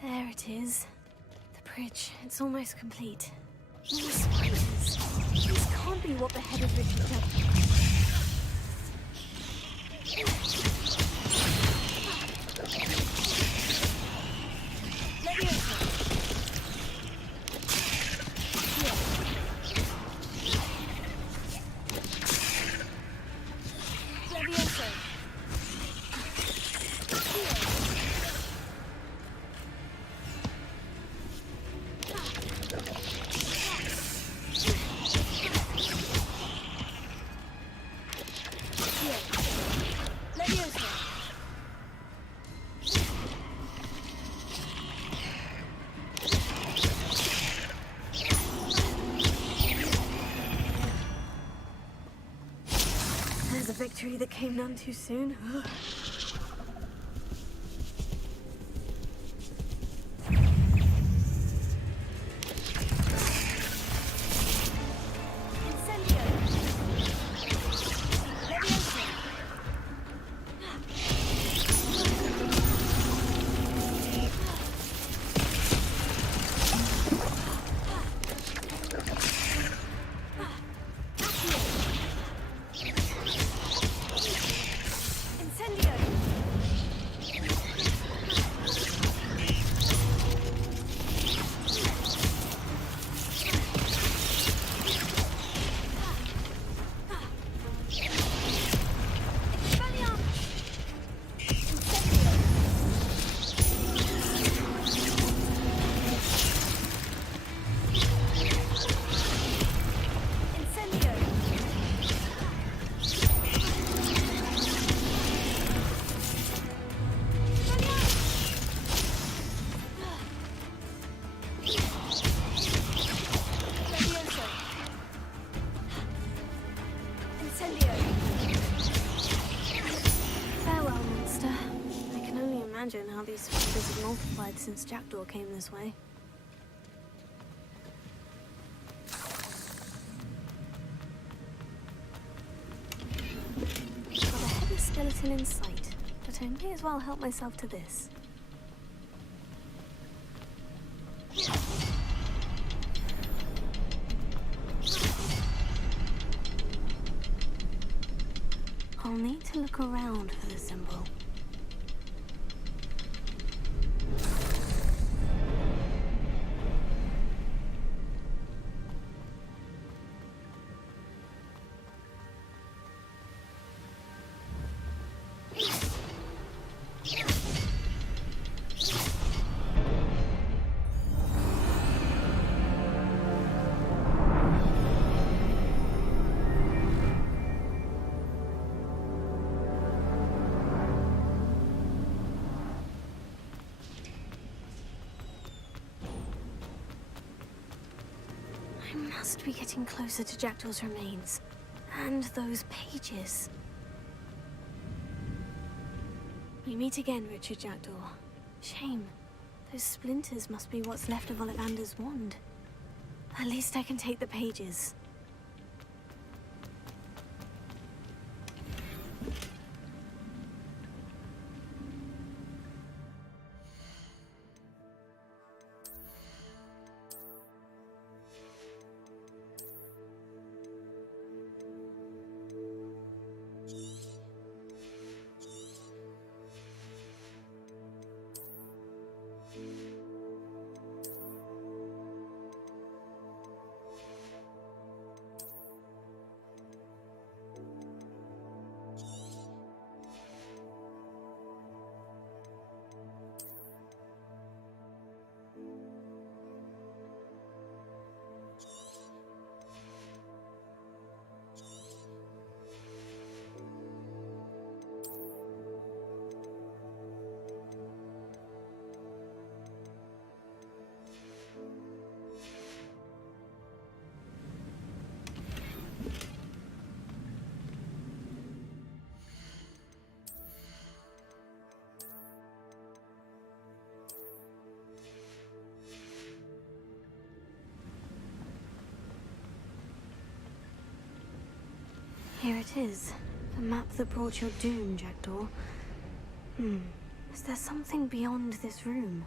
There it is. The bridge. It's almost complete. More spiders. This can't be what beheaded Richard Jackdaw. There's a victory that came none too soon. Imagine how these spiders have multiplied since Jackdaw came this way. Got a heavy skeleton in sight, but I may as well help myself to this. I'll need to look around for the symbol. I must be getting closer to Jackdaw's remains. And those pages. We meet again, Richard Jackdaw. Shame. Those splinters must be what's left of Ollivander's wand. At least I can take the pages. Here it is. The map that brought your doom, Jackdaw. Is there something beyond this room?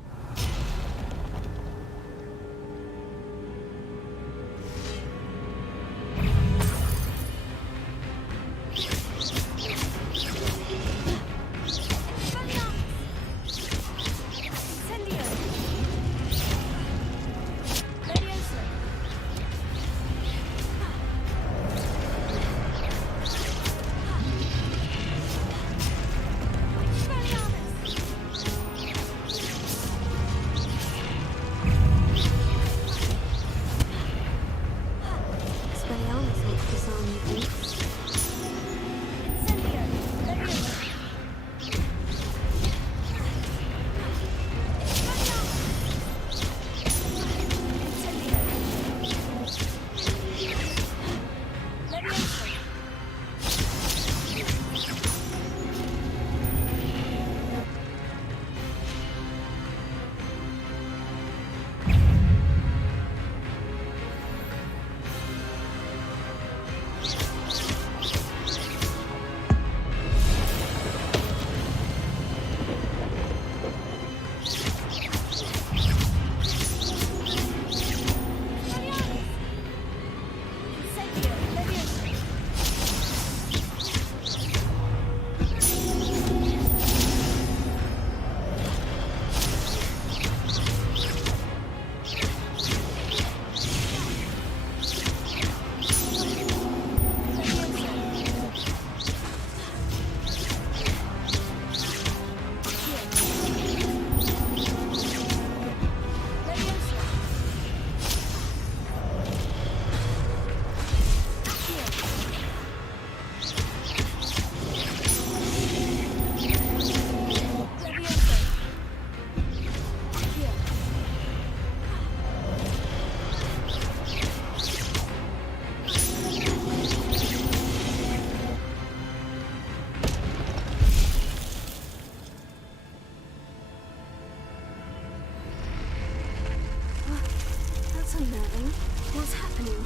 That's unnerving. What's happening?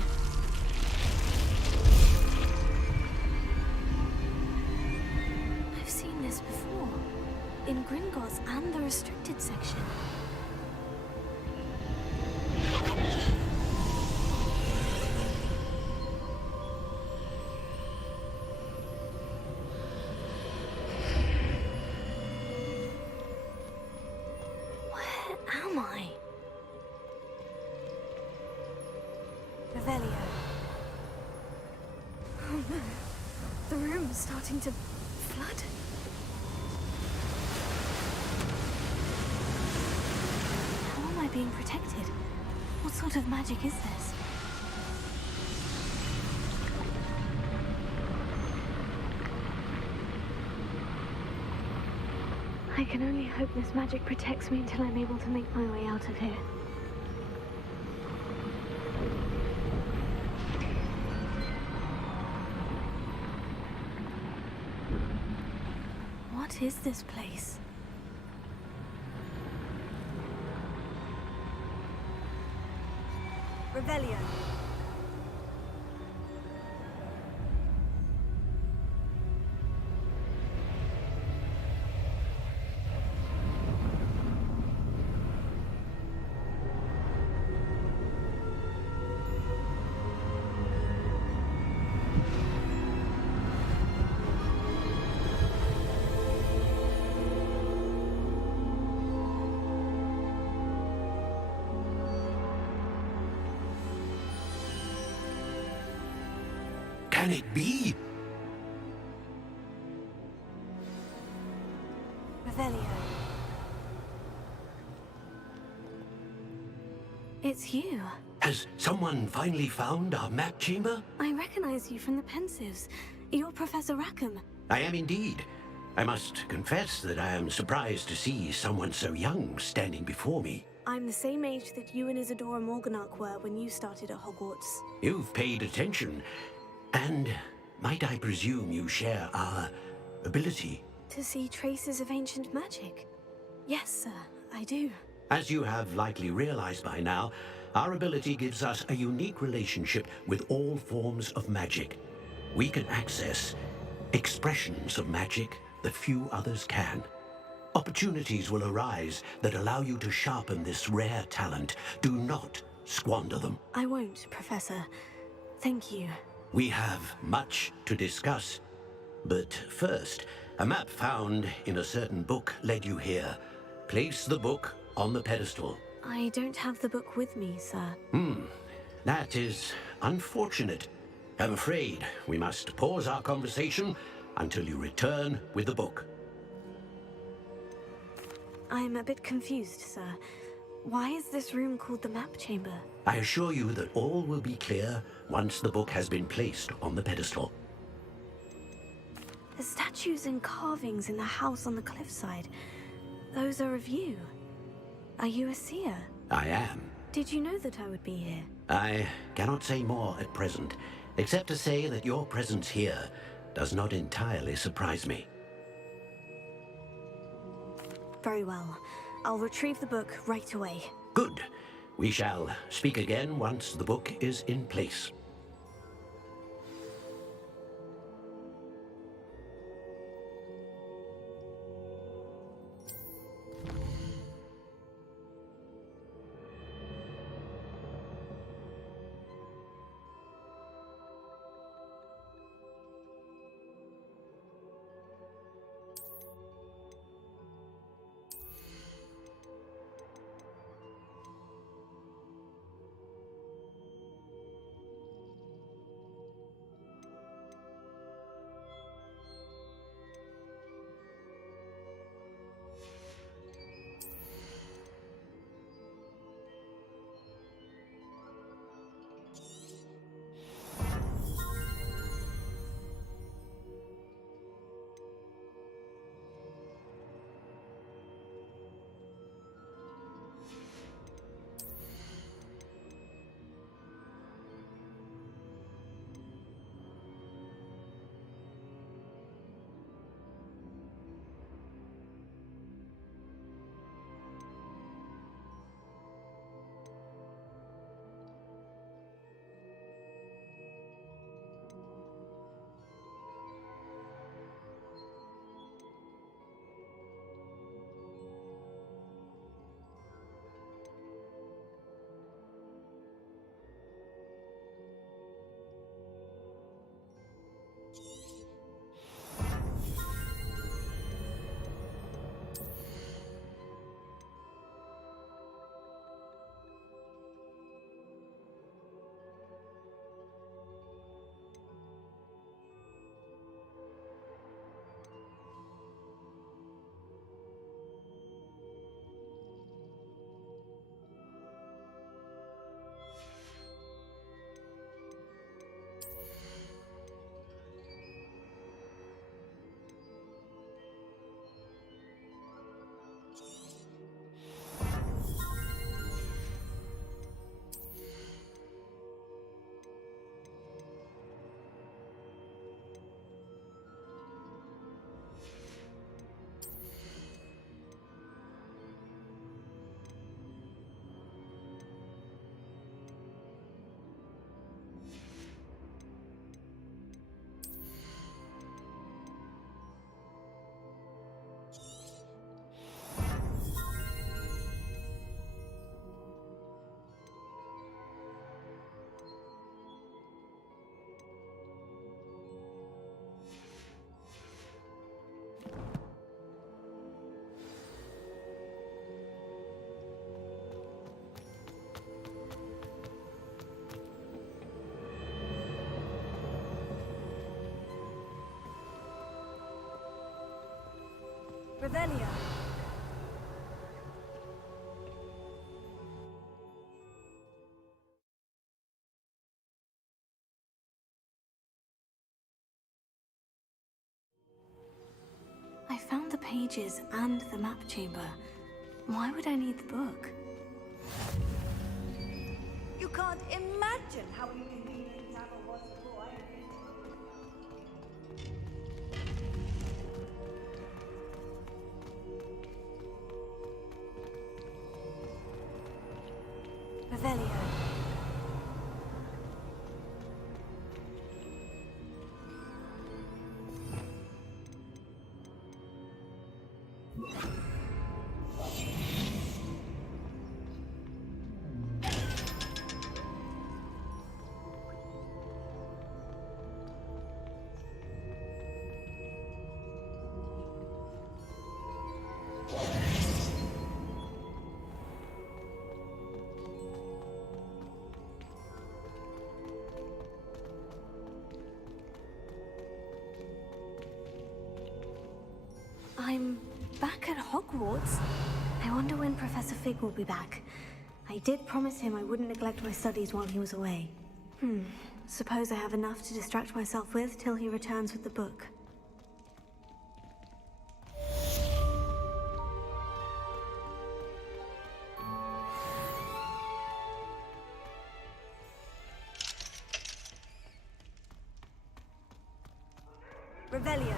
I've seen this before. In Gringotts and the restricted section. Where am I? Revelio. Oh no. The room is starting to flood. How am I being protected? What sort of magic is this? I can only hope this magic protects me until I'm able to make my way out of here. What is this place? Revelio. Can it be? Revelio. It's you. Has someone finally found our map chamber? I recognize you from the Pensives. You're Professor Rackham. I am indeed. I must confess that I am surprised to see someone so young standing before me. I'm the same age that you and Isadora Morganach were when you started at Hogwarts. You've paid attention. And might I presume you share our ability? To see traces of ancient magic? Yes, sir, I do. As you have likely realized by now, our ability gives us a unique relationship with all forms of magic. We can access expressions of magic that few others can. Opportunities will arise that allow you to sharpen this rare talent. Do not squander them. I won't, Professor. Thank you. We have much to discuss. But first, a map found in a certain book led you here. Place the book on the pedestal. I don't have the book with me, sir. That is unfortunate. I'm afraid we must pause our conversation until you return with the book. I'm a bit confused, sir. Why is this room called the map chamber? I assure you that all will be clear once the book has been placed on the pedestal. The statues and carvings in the house on the cliffside, those are of you. Are you a seer? I am. Did you know that I would be here? I cannot say more at present, except to say that your presence here does not entirely surprise me. Very well. I'll retrieve the book right away. Good. We shall speak again once the book is in place. Revelio. I found the pages and the map chamber. Why would I need the book? You can't imagine how inconvenient travel was before. Revelio. I'm back at Hogwarts. I wonder when Professor Fig will be back. I did promise him I wouldn't neglect my studies while he was away. Suppose I have enough to distract myself with till he returns with the book. Revelio.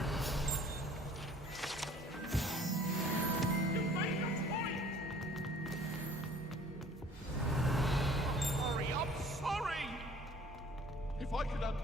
I'm sorry! If I could undo...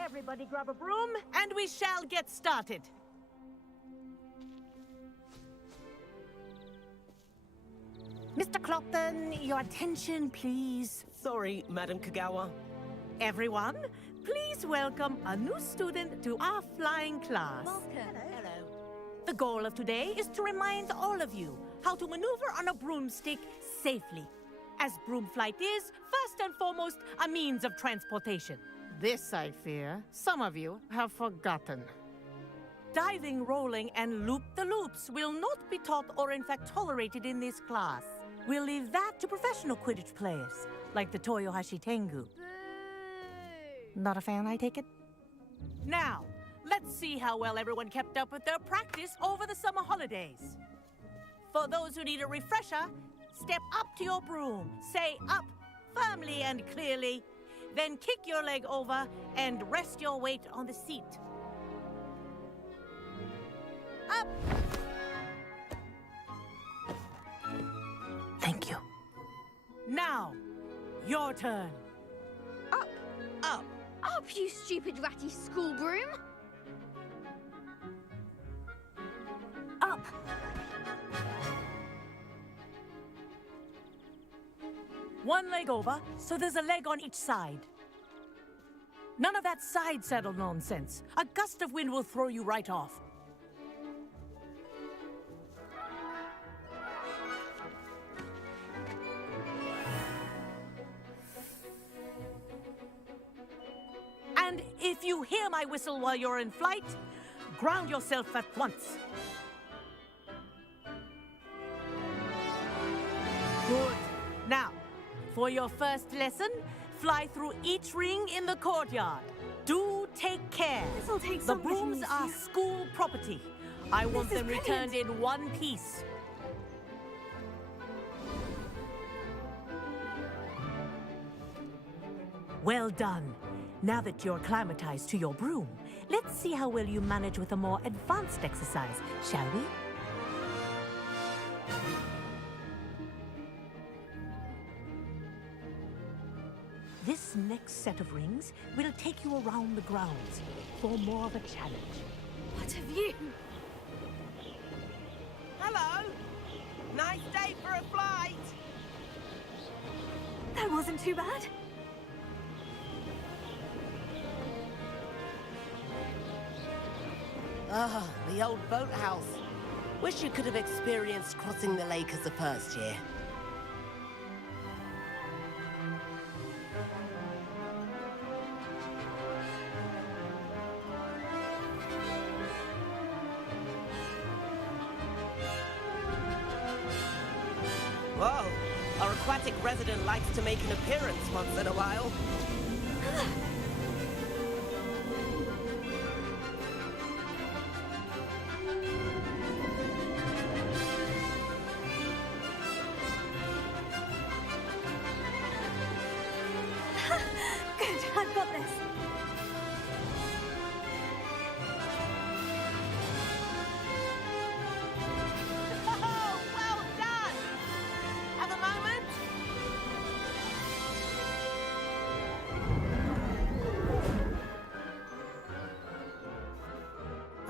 Everybody grab a broom, and we shall get started. Mr. Clopton, your attention, please. Sorry, Madam Kagawa. Everyone, please welcome a new student to our flying class. Hello. The goal of today is to remind all of you how to maneuver on a broomstick safely, as broom flight is, first and foremost, a means of transportation. This, I fear, some of you have forgotten. Diving, rolling, and loop-the-loops will not be taught or in fact tolerated in this class. We'll leave that to professional Quidditch players, like the Toyohashi Tengu. Not a fan, I take it? Now, let's see how well everyone kept up with their practice over the summer holidays. For those who need a refresher, step up to your broom, say up firmly and clearly, then kick your leg over and rest your weight on the seat. Up! Thank you. Now, your turn. Up! Up! Up, you stupid ratty school broom! Up! One leg over, so there's a leg on each side. None of that side saddle nonsense. A gust of wind will throw you right off. And if you hear my whistle while you're in flight, ground yourself at once. Good. Now, for your first lesson, fly through each ring in the courtyard. Do take care. This'll take The some getting brooms used are to. school property. I want This is them returned in one piece. Well done. Now that you're acclimatized to your broom, let's see how well you manage with a more advanced exercise, shall we? This next set of rings will take you around the grounds for more of a challenge. What have you? Hello. Nice day for a flight. That wasn't too bad. Ah, the old boathouse. Wish you could have experienced crossing the lake as a first year. Whoa, our aquatic resident likes to make an appearance once in a while. Good, I've got this. Oh, well done! Have a moment?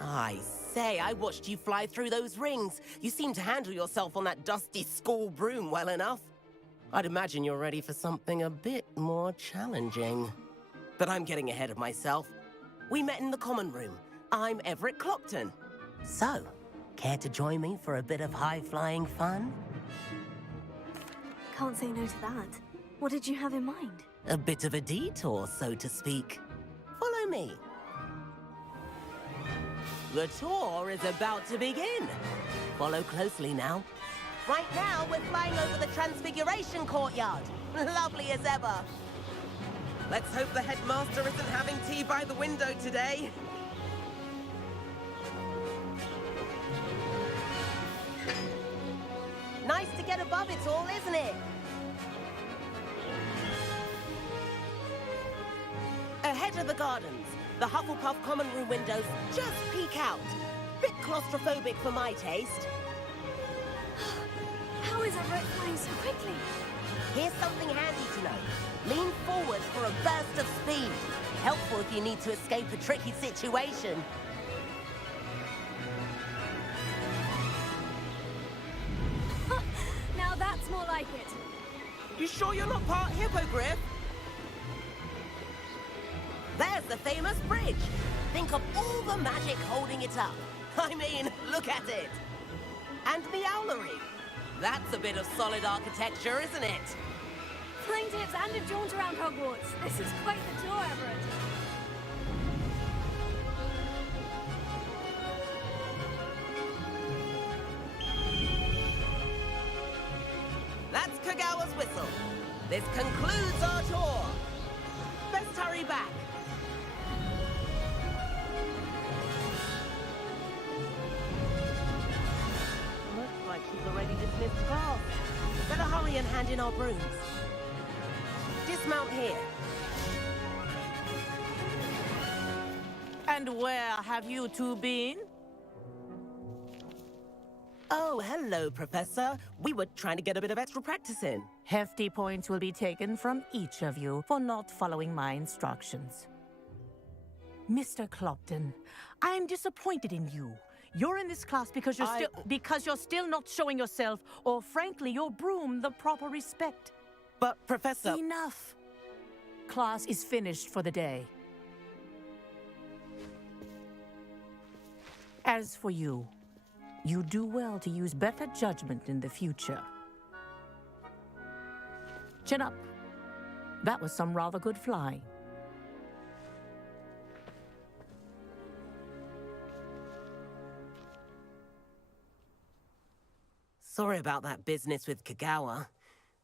I say, I watched you fly through those rings. You seem to handle yourself on that dusty school broom well enough. I'd imagine you're ready for something a bit more challenging. But I'm getting ahead of myself. We met in the common room. I'm Everett Clopton. So, care to join me for a bit of high-flying fun? Can't say no to that. What did you have in mind? A bit of a detour, so to speak. Follow me. The tour is about to begin. Follow closely now. Right now, we're flying over the Transfiguration Courtyard. Lovely as ever. Let's hope the headmaster isn't having tea by the window today. Nice to get above it all, isn't it? Ahead of the gardens, the Hufflepuff common room windows just peek out. Bit claustrophobic for my taste. How is Everett flying so quickly? Here's something handy to know. Lean forward for a burst of speed. Helpful if you need to escape a tricky situation. Now that's more like it. You sure you're not part hippogriff? There's the famous bridge. Think of all the magic holding it up. I mean, look at it. And the owlery. That's a bit of solid architecture, isn't it? Flying tips and a jaunt around Hogwarts. This is quite the tour, Everett. That's Kagawa's whistle. This concludes our tour. Best hurry back. Looks like she's already dismissed class. Better hurry and hand in our brooms. Dismount here. And where have you two been? Oh, hello, Professor. We were trying to get a bit of extra practice in. Hefty points will be taken from each of you for not following my instructions. Mr. Clopton, I'm disappointed in you. You're in this class because you're still not showing yourself, or frankly, your broom the proper respect. But, Professor... Enough. Class is finished for the day. As for you, you do well to use better judgment in the future. Chin up. That was some rather good flying. Sorry about that business with Kagawa,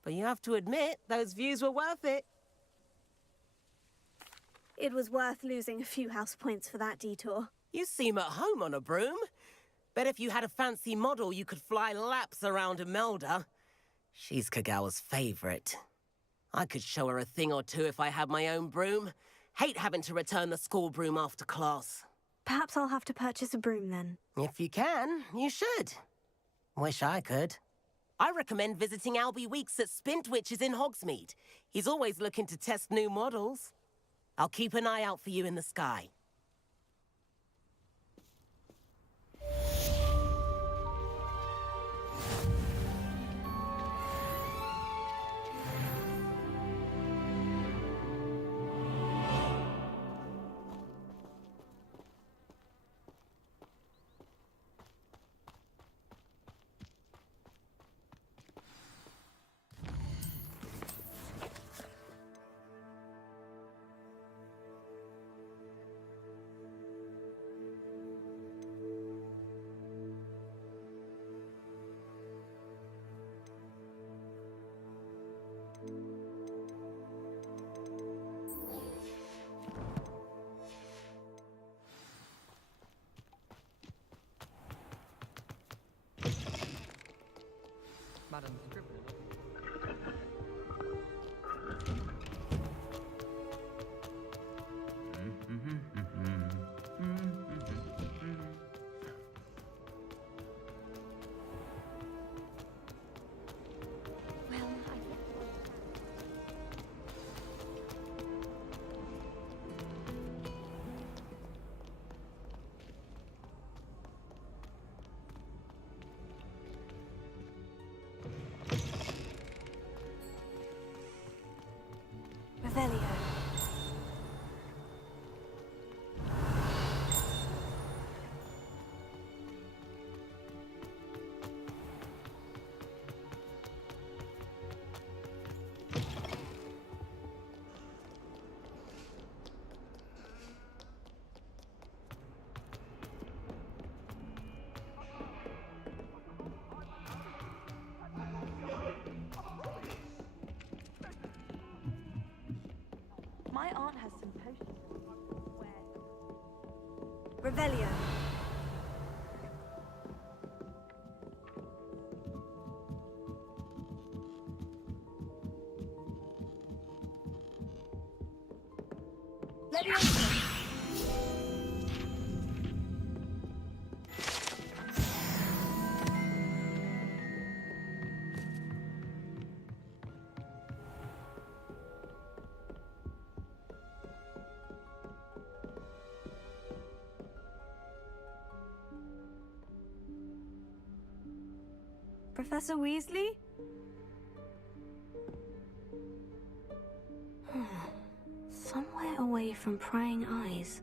but you have to admit, those views were worth it. It was worth losing a few house points for that detour. You seem at home on a broom. Bet if you had a fancy model, you could fly laps around Imelda. She's Kagawa's favorite. I could show her a thing or two if I had my own broom. Hate having to return the school broom after class. Perhaps I'll have to purchase a broom then. If you can, you should. Wish I could. I recommend visiting Albie Weeks at Spintwitches in Hogsmeade. He's always looking to test new models. I'll keep an eye out for you in the sky. Madam Scribbler. Revelio. My aunt has some potions. Revelio. Professor Weasley? Somewhere away from prying eyes.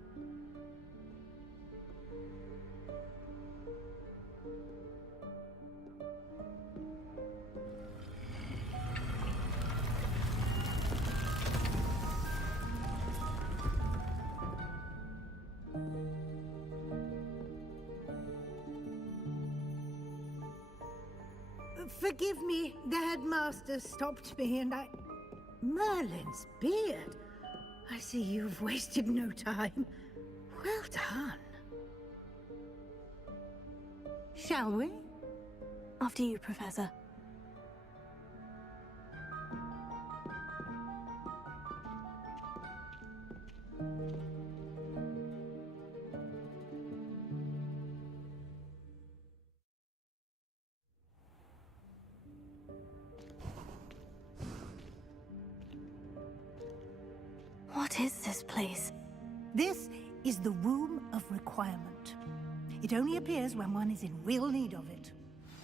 Forgive me, the headmaster stopped me and I... Merlin's beard. I see you've wasted no time. Well done. Shall we? After you, Professor. What is this place? This is the Room of Requirement. It only appears when one is in real need of it.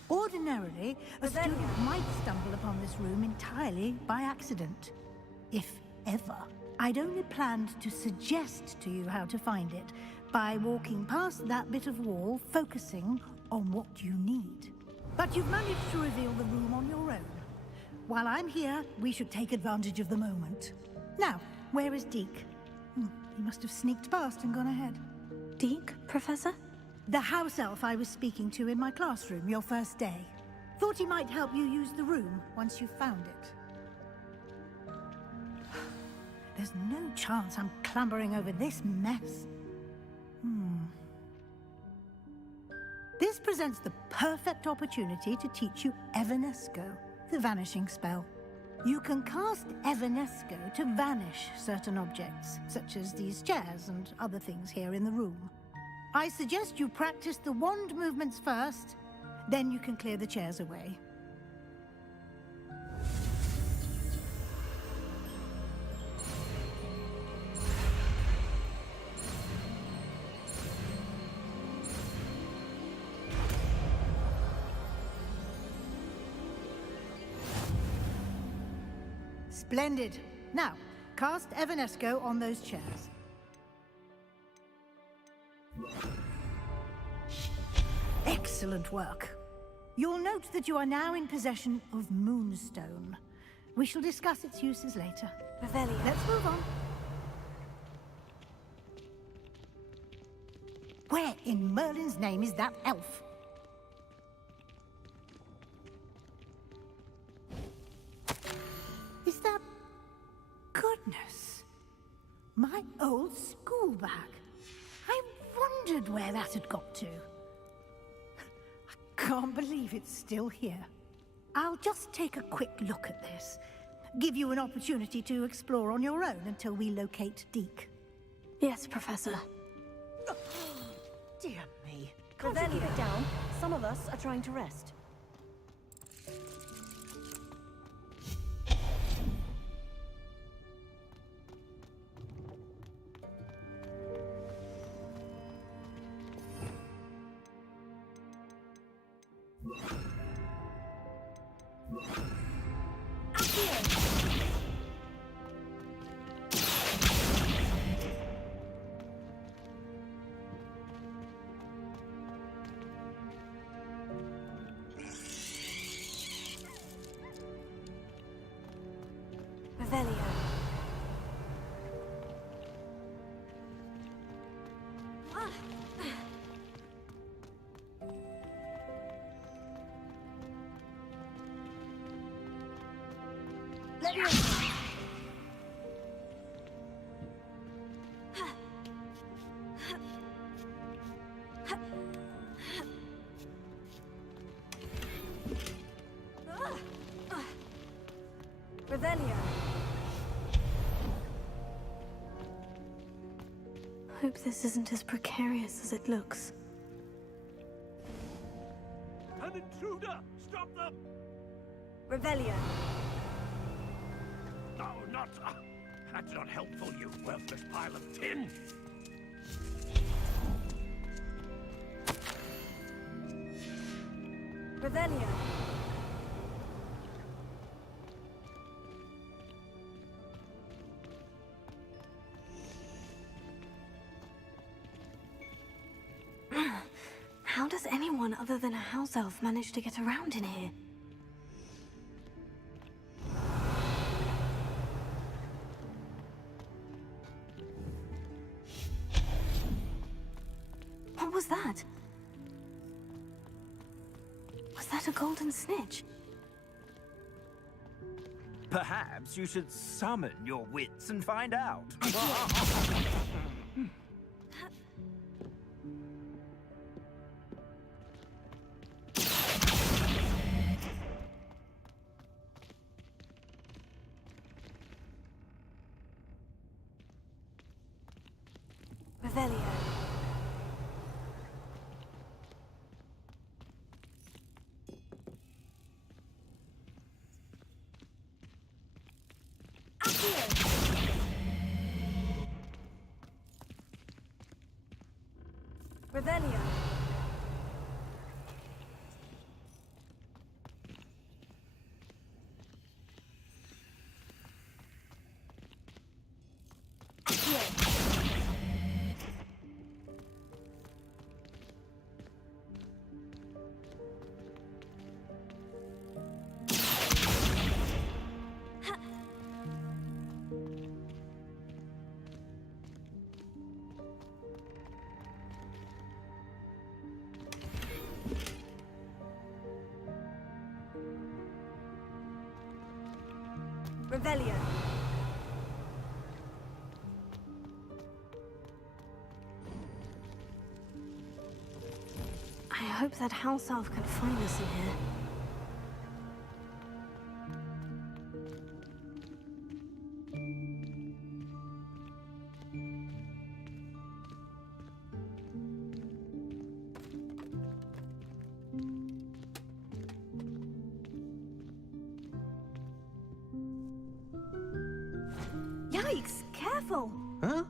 Ordinarily, a student might stumble upon this room entirely by accident. If ever. I'd only planned to suggest to you how to find it by walking past that bit of wall, focusing on what you need. But you've managed to reveal the room on your own. While I'm here, we should take advantage of the moment. Now, where is Deke? He must have sneaked past and gone ahead. Deke, Professor? The house elf I was speaking to in my classroom your first day. Thought he might help you use the room once you found it. There's no chance I'm clambering over this mess. This presents the perfect opportunity to teach you Evanesco, the vanishing spell. You can cast Evanesco to vanish certain objects, such as these chairs and other things here in the room. I suggest you practice the wand movements first, then you can clear the chairs away. Splendid. Now, cast Evanesco on those chairs. Excellent work. You'll note that you are now in possession of Moonstone. We shall discuss its uses later. Revelio. Let's move on. Where in Merlin's name is that elf? Is that... Goodness. My old school bag. I wondered where that had got to. I can't believe it's still here. I'll just take a quick look at this. Give you an opportunity to explore on your own until we locate Deke. Yes, Professor. Dear me. Can't you keep it down? Some of us are trying to rest. Revelio. Revelio. Hope this isn't as precarious as it looks. An intruder! Stop them! Revelio. No, not... that's not helpful, you worthless pile of tin! Revelio. How does anyone other than a house elf manage to get around in here? What was that? Was that a golden snitch? Perhaps you should summon your wits and find out. Revelio. Revelio. Revelio. I hope that house elf can find us in here. Yikes! Careful! Huh?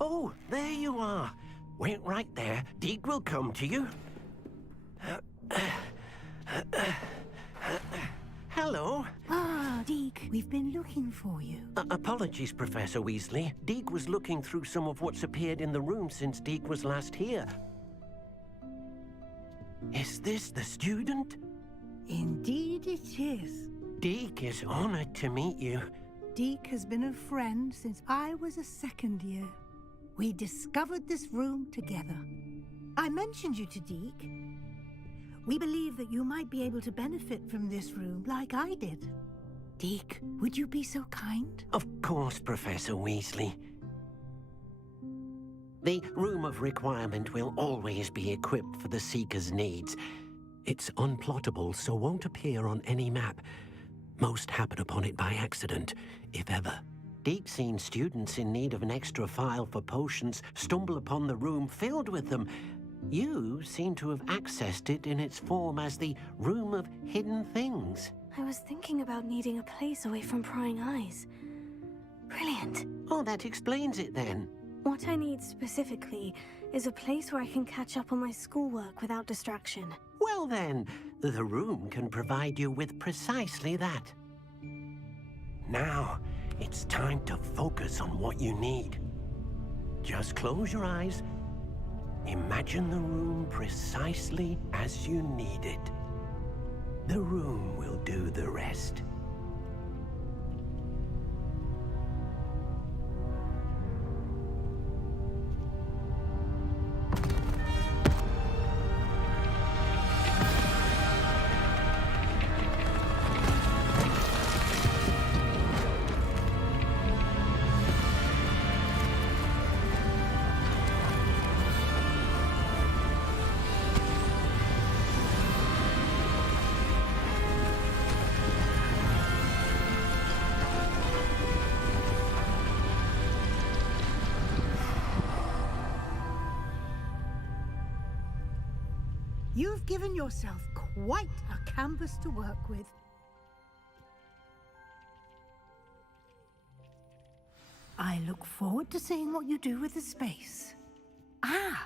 Oh, there you are. Wait right there. Deke will come to you. Hello. Ah, Deke, we've been looking for you. Apologies, Professor Weasley. Deke was looking through some of what's appeared in the room since Deke was last here. Is this the student? Indeed it is. Deke is honored to meet you. Deke has been a friend since I was a second year. We discovered this room together. I mentioned you to Deke. We believe that you might be able to benefit from this room like I did. Deke, would you be so kind? Of course, Professor Weasley. The Room of Requirement will always be equipped for the Seeker's needs. It's unplottable, so won't appear on any map. Most happen upon it by accident, if ever. Deke's seen students in need of an extra file for potions stumble upon the room filled with them. You seem to have accessed it in its form as the Room of Hidden Things. I was thinking about needing a place away from prying eyes. Brilliant. Oh, that explains it then. What I need specifically is a place where I can catch up on my schoolwork without distraction. Well then, the room can provide you with precisely that. Now, it's time to focus on what you need. Just close your eyes. Imagine the room precisely as you need it. The room will do the rest. You've given yourself quite a canvas to work with. I look forward to seeing what you do with the space. Ah,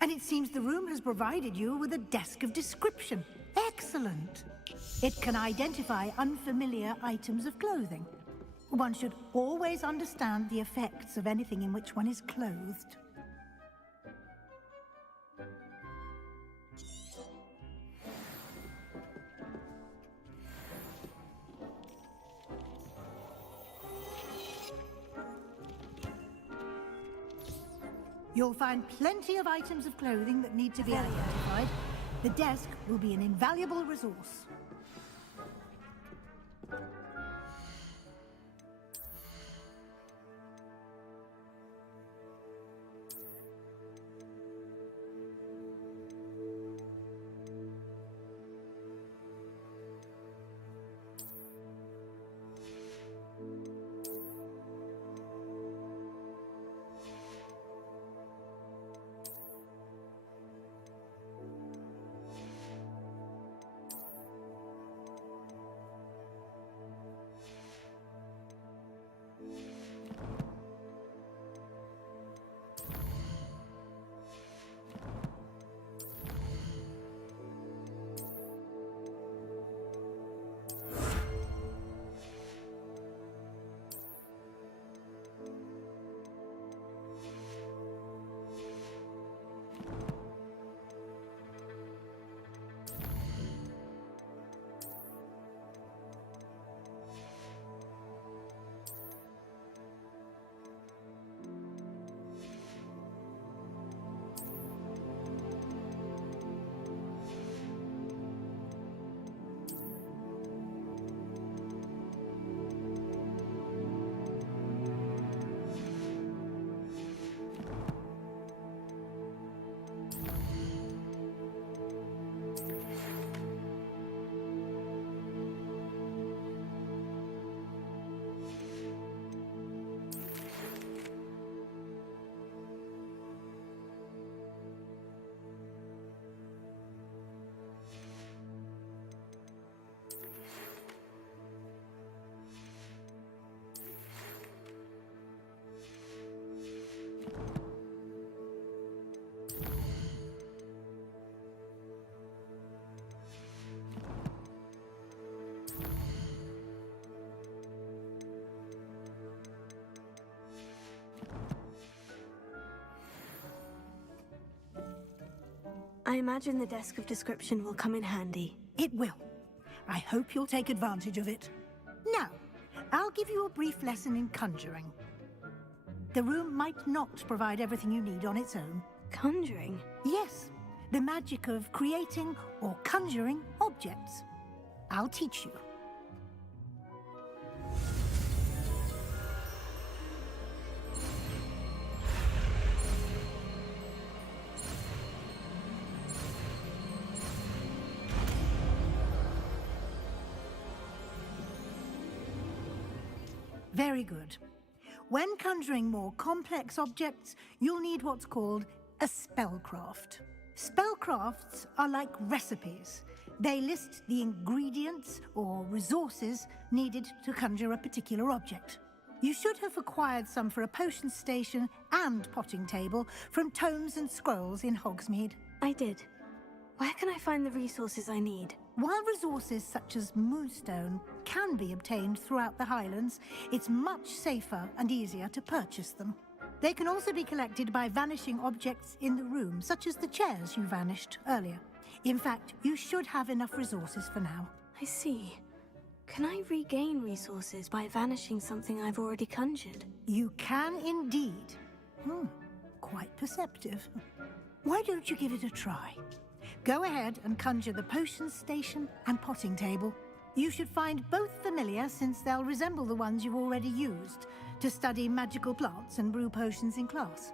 and it seems the room has provided you with a desk of description. Excellent. It can identify unfamiliar items of clothing. One should always understand the effects of anything in which one is clothed. You'll find plenty of items of clothing that need to be identified. The desk will be an invaluable resource. I imagine the Desk of Description will come in handy. It will. I hope you'll take advantage of it. Now, I'll give you a brief lesson in conjuring. The room might not provide everything you need on its own. Conjuring? Yes, the magic of creating or conjuring objects. I'll teach you. Very good. When conjuring more complex objects, you'll need what's called a spellcraft. Spellcrafts are like recipes. They list the ingredients or resources needed to conjure a particular object. You should have acquired some for a potion station and potting table from tomes and scrolls in Hogsmeade. I did. Where can I find the resources I need? While resources such as moonstone can be obtained throughout the Highlands, it's much safer and easier to purchase them. They can also be collected by vanishing objects in the room, such as the chairs you vanished earlier. In fact, you should have enough resources for now. I see. Can I regain resources by vanishing something I've already conjured? You can indeed. Quite perceptive. Why don't you give it a try? Go ahead and conjure the potion station and potting table. You should find both familiar, since they'll resemble the ones you've already used to study magical plants and brew potions in class.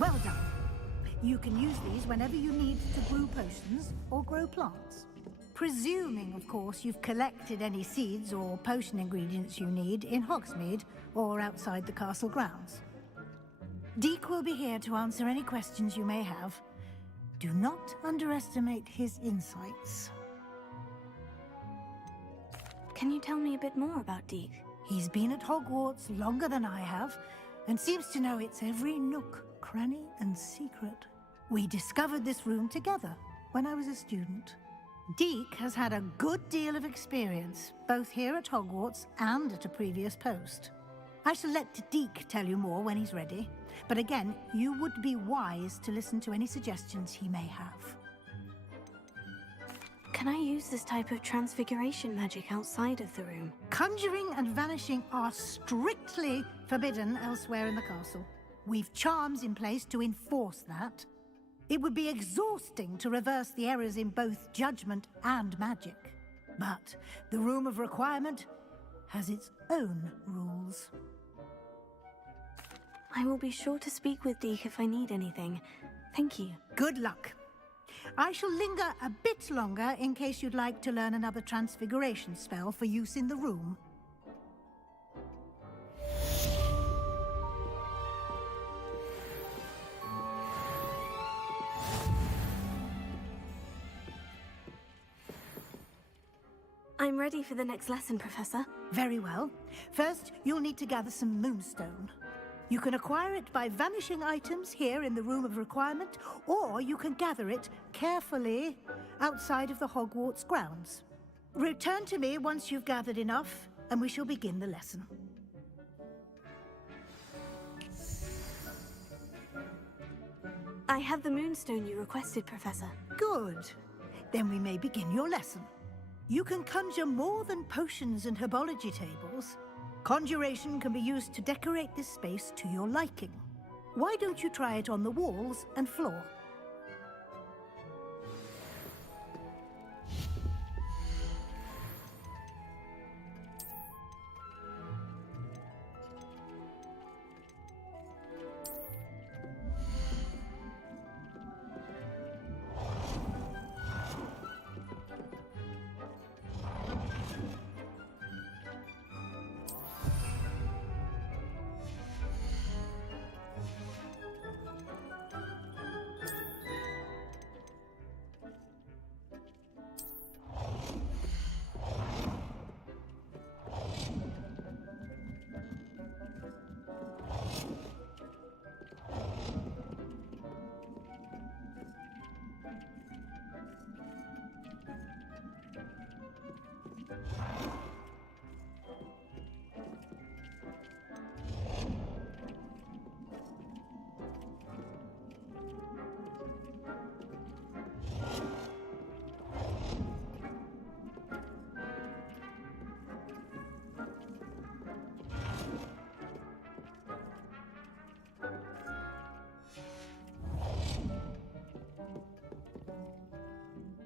Well done. You can use these whenever you need to brew potions or grow plants. Presuming, of course, you've collected any seeds or potion ingredients you need in Hogsmeade or outside the castle grounds. Deek will be here to answer any questions you may have. Do not underestimate his insights. Can you tell me a bit more about Deek? He's been at Hogwarts longer than I have, and seems to know its every nook, cranny, and secret. We discovered this room together when I was a student. Deek has had a good deal of experience, both here at Hogwarts and at a previous post. I shall let Deek tell you more when he's ready, but again, you would be wise to listen to any suggestions he may have. Can I use this type of transfiguration magic outside of the room? Conjuring and vanishing are strictly forbidden elsewhere in the castle. We've charms in place to enforce that. It would be exhausting to reverse the errors in both judgment and magic. But the Room of Requirement has its own rules. I will be sure to speak with Deek if I need anything. Thank you. Good luck. I shall linger a bit longer in case you'd like to learn another transfiguration spell for use in the room. I'm ready for the next lesson, Professor. Very well. First, you'll need to gather some moonstone. You can acquire it by vanishing items here in the Room of Requirement, or you can gather it carefully outside of the Hogwarts grounds. Return to me once you've gathered enough, and we shall begin the lesson. I have the moonstone you requested, Professor. Good. Then we may begin your lesson. You can conjure more than potions and herbology tables. Conjuration can be used to decorate this space to your liking. Why don't you try it on the walls and floor?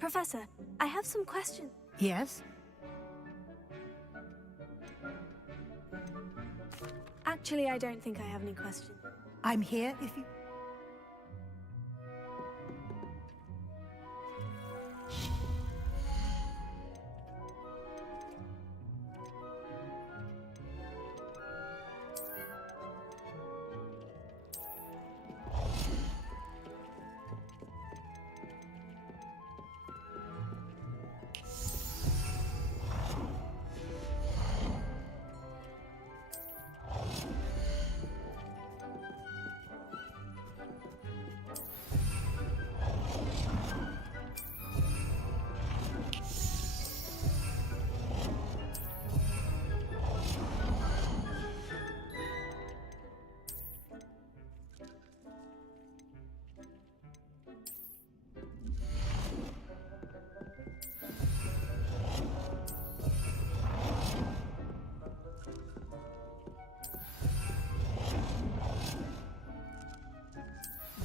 Professor, I have some questions. Yes? Actually, I don't think I have any questions. I'm here if you...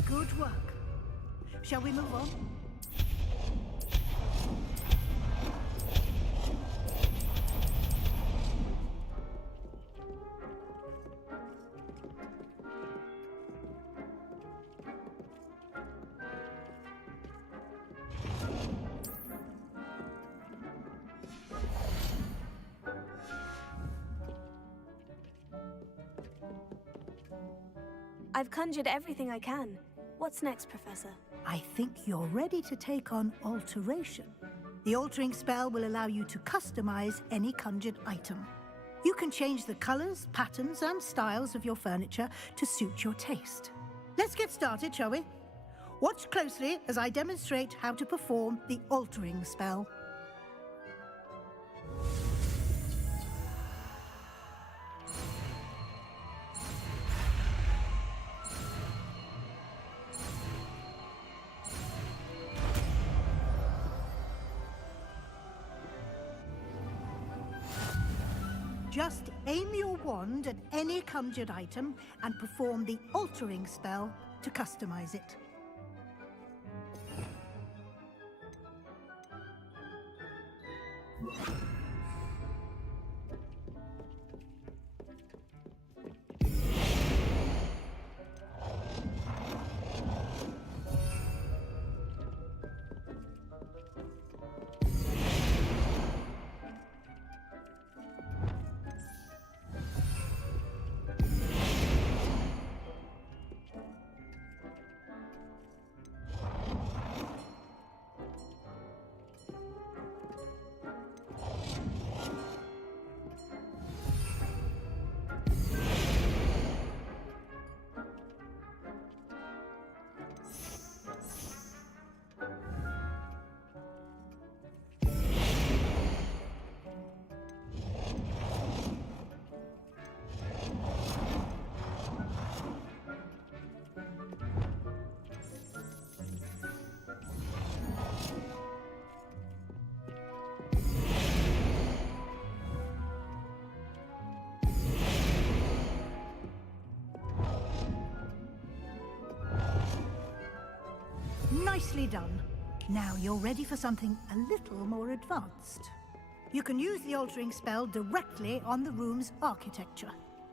Good work. Shall we move on? I've conjured everything I can. What's next, Professor? I think you're ready to take on alteration. The altering spell will allow you to customize any conjured item. You can change the colors, patterns, and styles of your furniture to suit your taste. Let's get started, shall we? Watch closely as I demonstrate how to perform the altering spell. Just aim your wand at any conjured item and perform the altering spell to customize it. Nicely done. Now you're ready for something a little more advanced. You can use the altering spell directly on the room's architecture.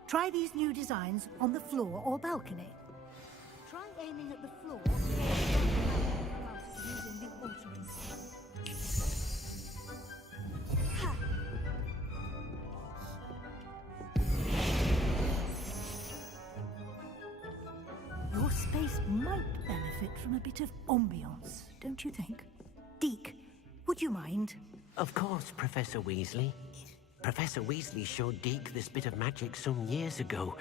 Try these new designs on the floor or balcony. Try aiming at the floor using the altering spell. Your space might benefit from a bit of ambiance, don't you think? Deke, would you mind? Of course, Professor Weasley. Professor Weasley showed Deke this bit of magic some years ago.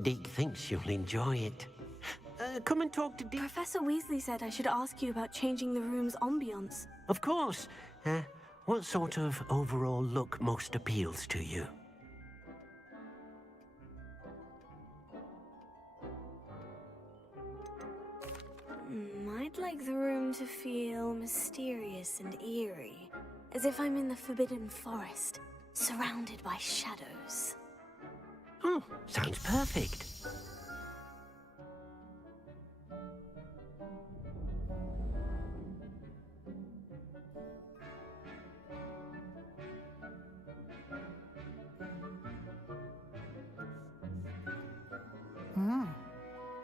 Deke thinks you'll enjoy it. Come and talk to Deke. Professor Weasley said I should ask you about changing the room's ambiance. Of course. What sort of overall look most appeals to you? I'd like the room to feel mysterious and eerie, as if I'm in the Forbidden Forest, surrounded by shadows. Oh, sounds perfect.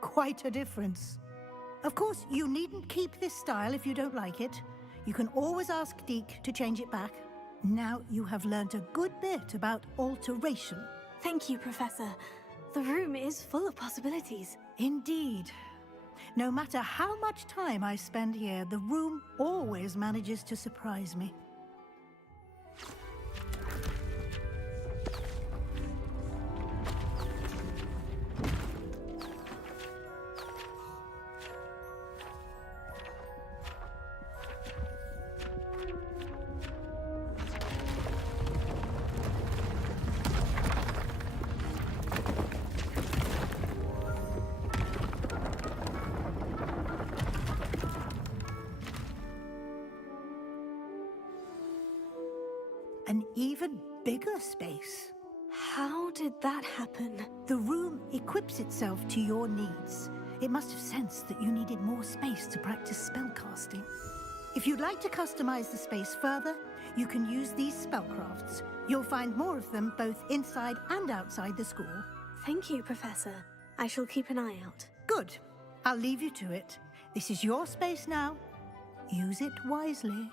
Quite a difference. Of course, you needn't keep this style if you don't like it. You can always ask Deke to change it back. Now you have learnt a good bit about alteration. Thank you, Professor. The room is full of possibilities. Indeed. No matter how much time I spend here, the room always manages to surprise me. An even bigger space. How did that happen? The room equips itself to your needs. It must have sensed that you needed more space to practice spellcasting. If you'd like to customize the space further, you can use these spellcrafts. You'll find more of them both inside and outside the school. Thank you, Professor. I shall keep an eye out. Good. I'll leave you to it. This is your space now. Use it wisely.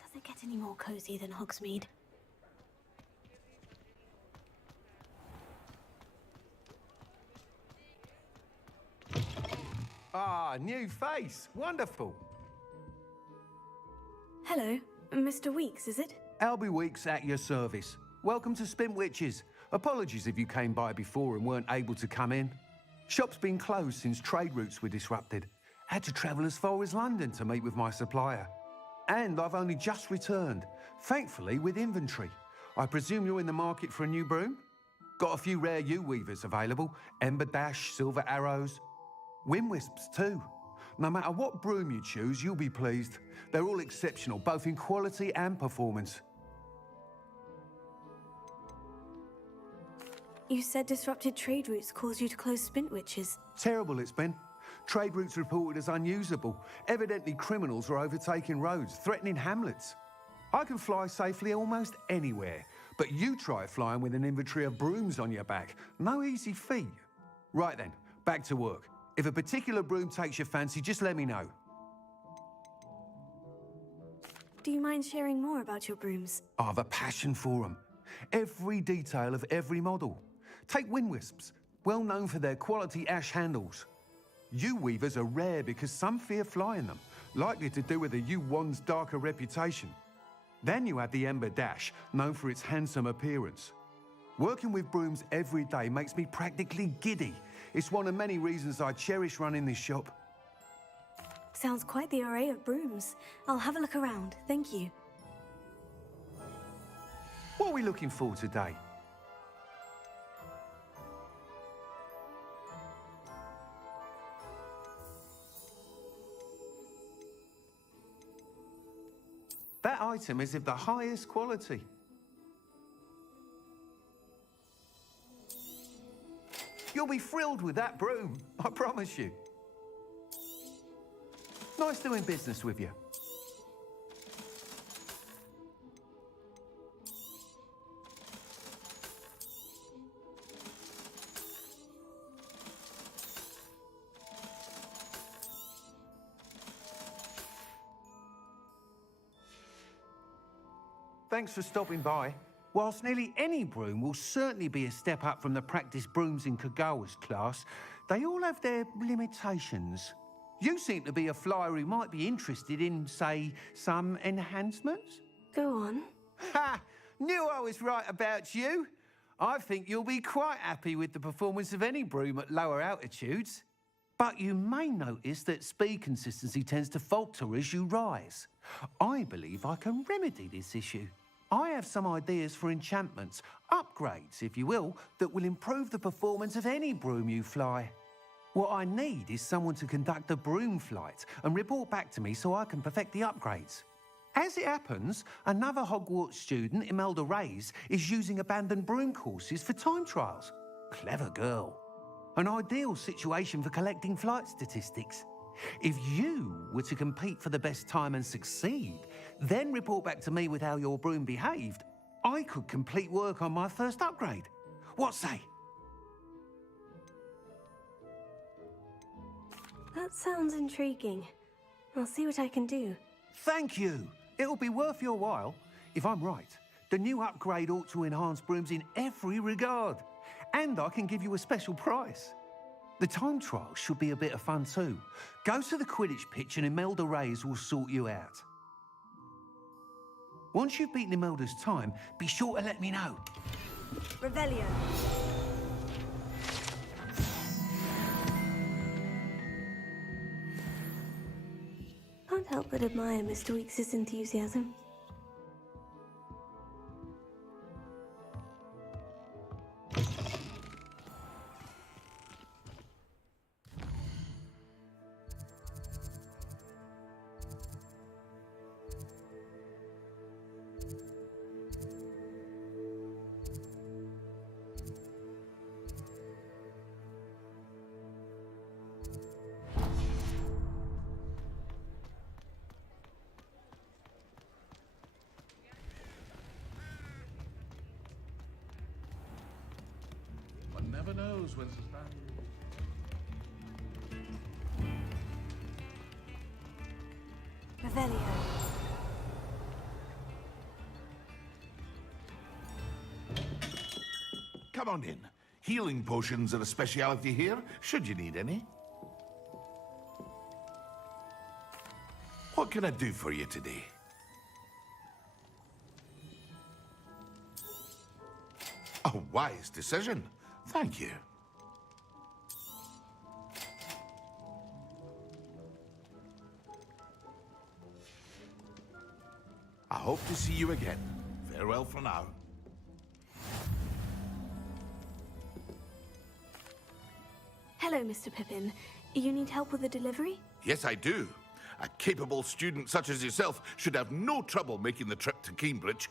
Does it get any more cozy than Hogsmeade? Ah, new face. Wonderful. Hello, Mr. Weeks, is it? Albie Weeks at your service. Welcome to Spintwitches. Apologies if you came by before and weren't able to come in. Shop's been closed since trade routes were disrupted. Had to travel as far as London to meet with my supplier. And I've only just returned, thankfully with inventory. I presume you're in the market for a new broom? Got a few rare U-weavers available. Ember Dash, Silver Arrows. Wind Wisps too. No matter what broom you choose, you'll be pleased. They're all exceptional, both in quality and performance. You said disrupted trade routes caused you to close Spintwitches. Terrible it's been. Trade routes reported as unusable. Evidently criminals are overtaking roads, threatening hamlets. I can fly safely almost anywhere, but you try flying with an inventory of brooms on your back. No easy feat. Right then, back to work. If a particular broom takes your fancy, just let me know. Do you mind sharing more about your brooms? I have a passion for them. Every detail of every model. Take Wind Wisps, well known for their quality ash handles. U-weavers are rare because some fear flying them, likely to do with the U-wand's darker reputation. Then you have the Ember Dash, known for its handsome appearance. Working with brooms every day makes me practically giddy. It's one of many reasons I cherish running this shop. Sounds quite the array of brooms. I'll have a look around, thank you. What are we looking for today? That item is of the highest quality. You'll be thrilled with that broom, I promise you. Nice doing business with you. Thanks for stopping by. Whilst nearly any broom will certainly be a step up from the practice brooms in Kagawa's class, they all have their limitations. You seem to be a flyer who might be interested in, say, some enhancements? Go on. Ha! Knew I was right about you. I think you'll be quite happy with the performance of any broom at lower altitudes. But you may notice that speed consistency tends to falter as you rise. I believe I can remedy this issue. I have some ideas for enchantments, upgrades, if you will, that will improve the performance of any broom you fly. What I need is someone to conduct a broom flight and report back to me so I can perfect the upgrades. As it happens, another Hogwarts student, Imelda Reyes, is using abandoned broom courses for time trials. Clever girl. An ideal situation for collecting flight statistics. If you were to compete for the best time and succeed, then report back to me with how your broom behaved, I could complete work on my first upgrade. What say? That sounds intriguing. I'll see what I can do. Thank you. It'll be worth your while. If I'm right, the new upgrade ought to enhance brooms in every regard. And I can give you a special price. The time trial should be a bit of fun too. Go to the Quidditch pitch and Imelda Reyes will sort you out. Once you've beaten Imelda's time, be sure to let me know. Revelio. Can't help but admire Mr. Weeks' enthusiasm. One never knows when society... Revelio. Come on in. Healing potions are a speciality here, should you need any. What can I do for you today? wise decision. Thank you. I hope to see you again. Farewell for now. Hello, Mr. Pippin. You need help with a delivery? Yes, I do. A capable student such as yourself should have no trouble making the trip to Cambridge.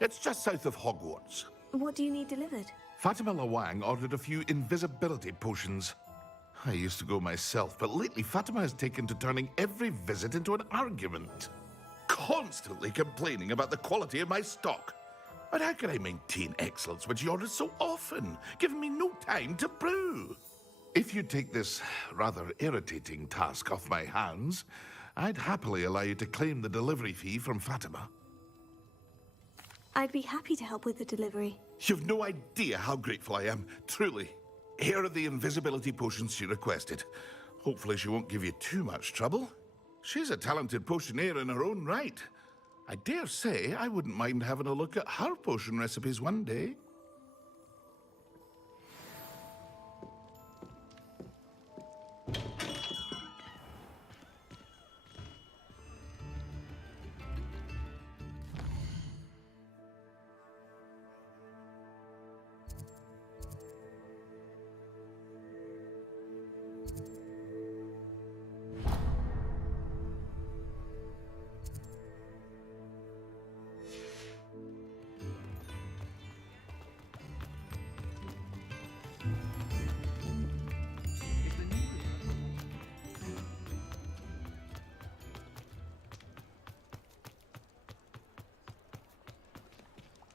It's just south of Hogwarts. What do you need delivered? Fatima Lawang ordered a few invisibility potions. I used to go myself, but lately Fatima has taken to turning every visit into an argument. Constantly complaining about the quality of my stock. But how can I maintain excellence when she orders so often, giving me no time to brew? If you take this rather irritating task off my hands, I'd happily allow you to claim the delivery fee from Fatima. I'd be happy to help with the delivery. You've no idea how grateful I am, truly. Here are the invisibility potions she requested. Hopefully she won't give you too much trouble. She's a talented potioneer in her own right. I dare say I wouldn't mind having a look at her potion recipes one day.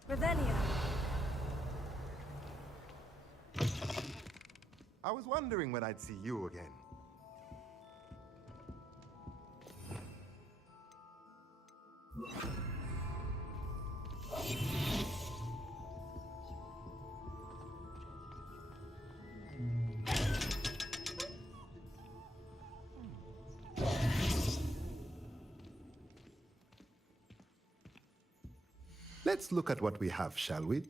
Revelio. I was wondering when I'd see you again. Let's look at what we have, shall we?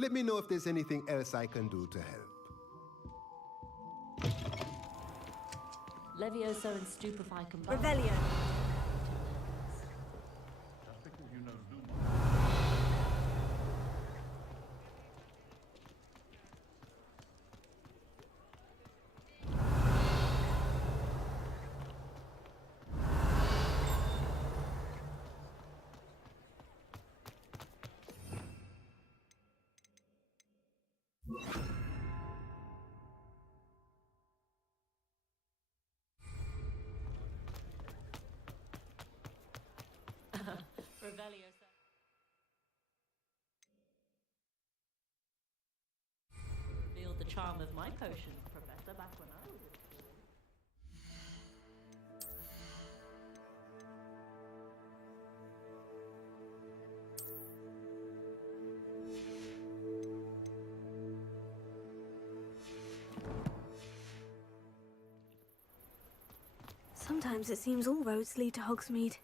Let me know if there's anything else I can do to help. Levioso and Stupefy combined. Revelio. Revelioso. Revealed the charm of my potion, Professor, back when I was at school. Sometimes it seems all roads lead to Hogsmeade.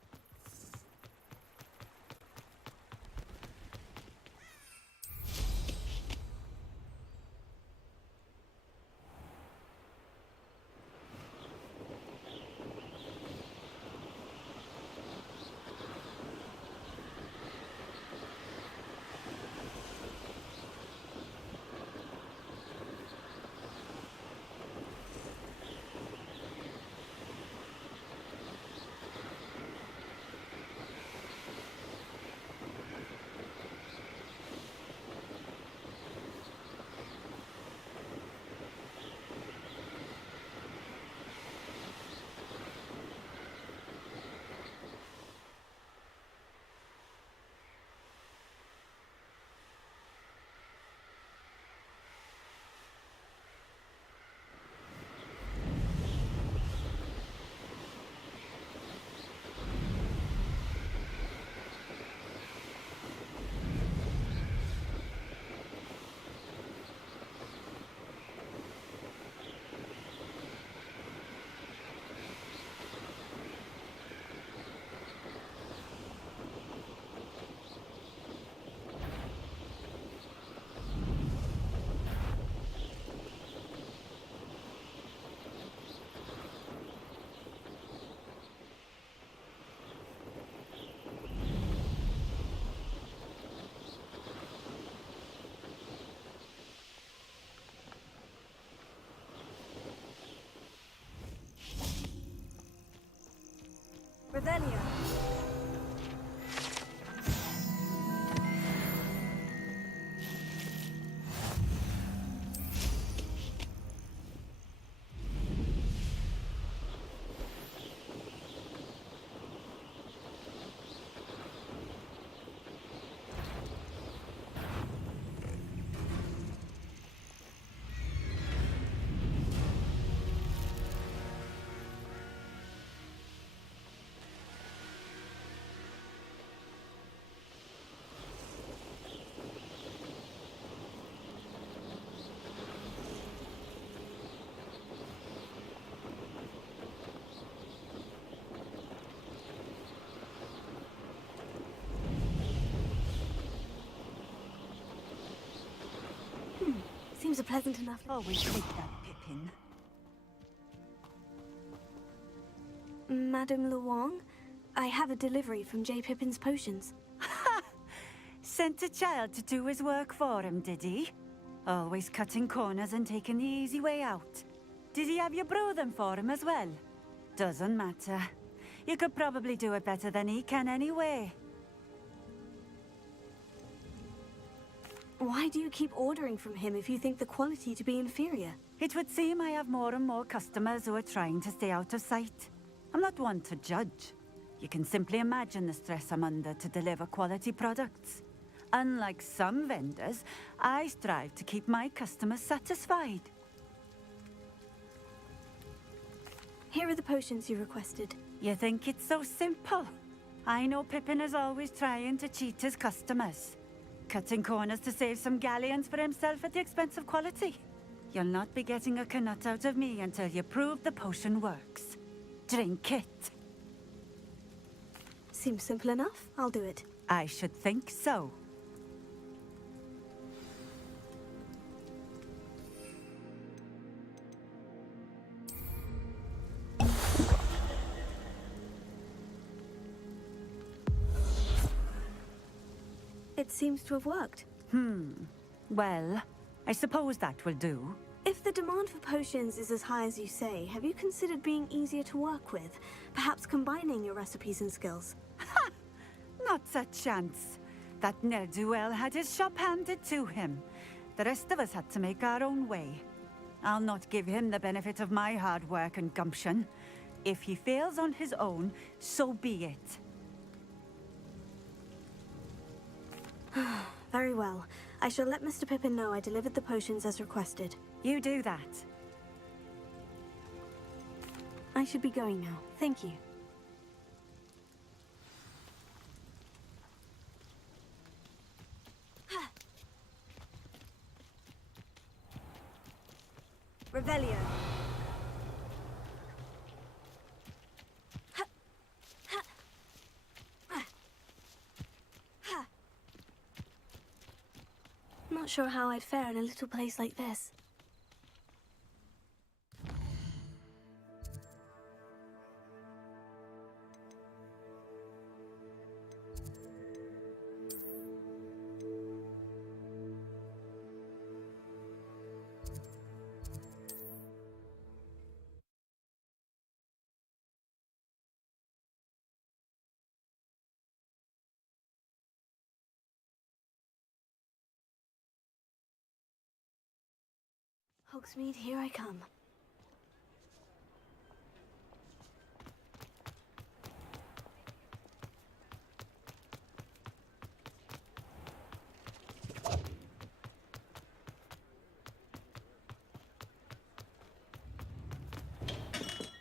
Revelio. Seems a pleasant enough. Always take that, Pippin. Madame Luong, I have a delivery from J. Pippin's potions. Sent a child to do his work for him, did he? Always cutting corners and taking the easy way out. Did he have you brew them for him as well? Doesn't matter. You could probably do it better than he can anyway. Why do you keep ordering from him if you think the quality to be inferior? It would seem I have more and more customers who are trying to stay out of sight. I'm not one to judge. You can simply imagine the stress I'm under to deliver quality products. Unlike some vendors, I strive to keep my customers satisfied. Here are the potions you requested. You think it's so simple? I know Pippin is always trying to cheat his customers. Cutting corners to save some galleons for himself at the expense of quality. You'll not be getting a canut out of me until you prove the potion works. Drink it. Seems simple enough. I'll do it. I should think so. It seems to have worked. Well, I suppose that will do. If the demand for potions is as high as you say, have you considered being easier to work with? Perhaps combining your recipes and skills? Not a chance. That ne'er-do-well had his shop handed to him. The rest of us had to make our own way. I'll not give him the benefit of my hard work and gumption. If he fails on his own, so be it. Very well. I shall let Mr. Pippin know I delivered the potions as requested. You do that. I should be going now. Thank you. Revelio. Not sure how I'd fare in a little place like this. Hogsmeade, here I come.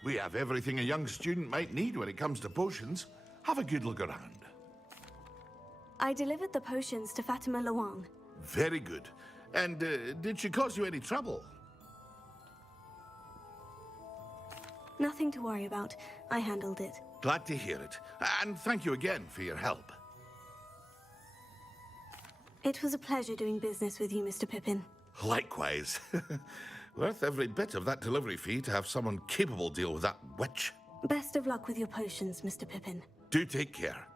We have everything a young student might need when it comes to potions. Have a good look around. I delivered the potions to Fatima Luong. Very good. And did she cause you any trouble? Nothing to worry about. I handled it. Glad to hear it. And thank you again for your help. It was a pleasure doing business with you, Mr. Pippin. Likewise. Worth every bit of that delivery fee to have someone capable deal with that witch. Best of luck with your potions, Mr. Pippin. Do take care.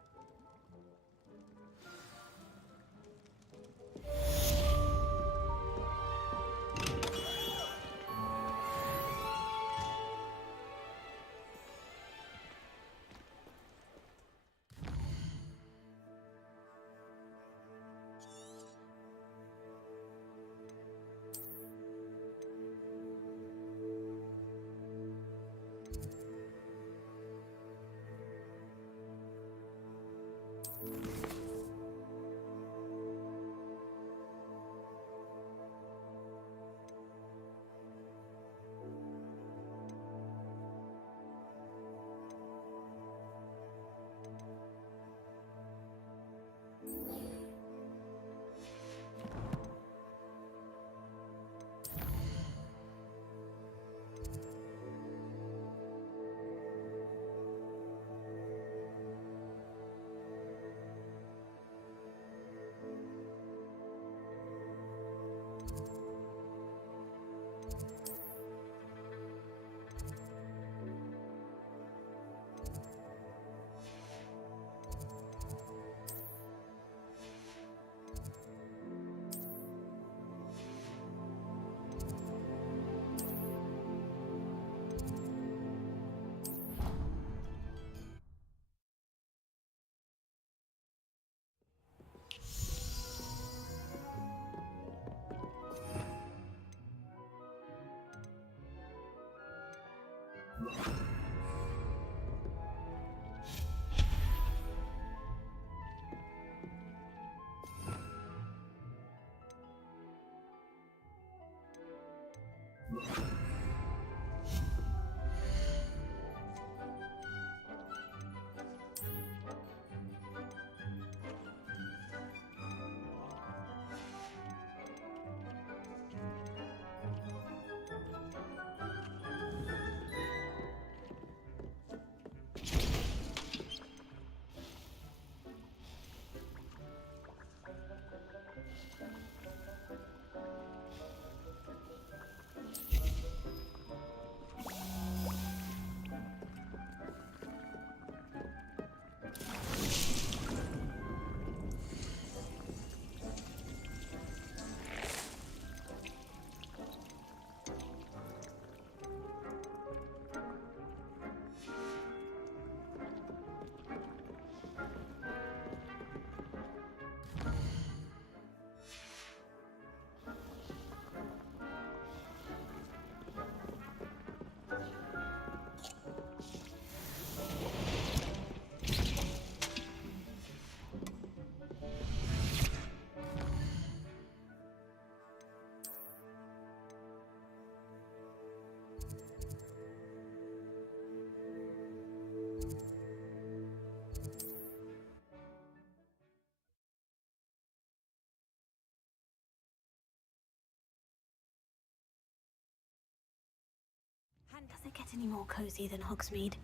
Does it get any more cozy than Hogsmeade?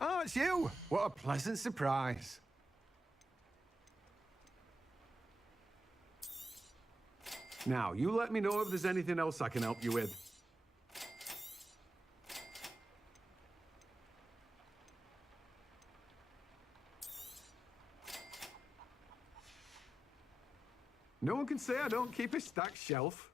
Oh, it's you! What a pleasant surprise. Now, you let me know if there's anything else I can help you with. No one can say I don't keep a stacked shelf.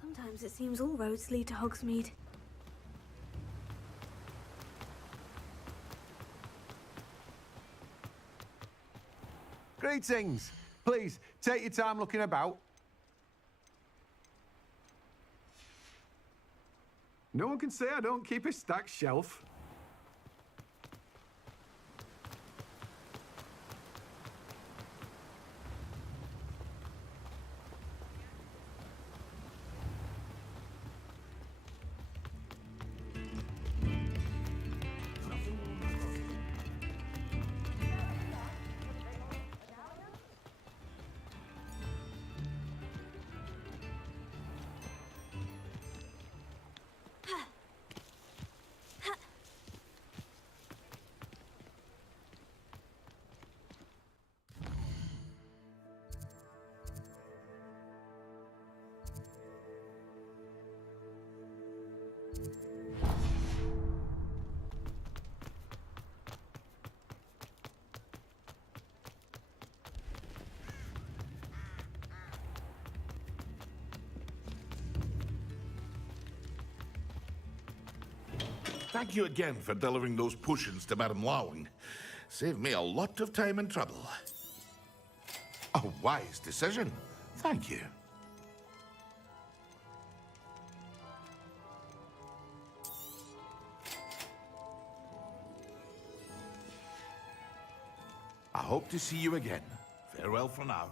Sometimes it seems all roads lead to Hogsmeade. Greetings. Please, take your time looking about. No one can say I don't keep a stacked shelf. Thank you again for delivering those potions to Madame Lowing. Saved me a lot of time and trouble. A wise decision. Thank you. I hope to see you again. Farewell for now.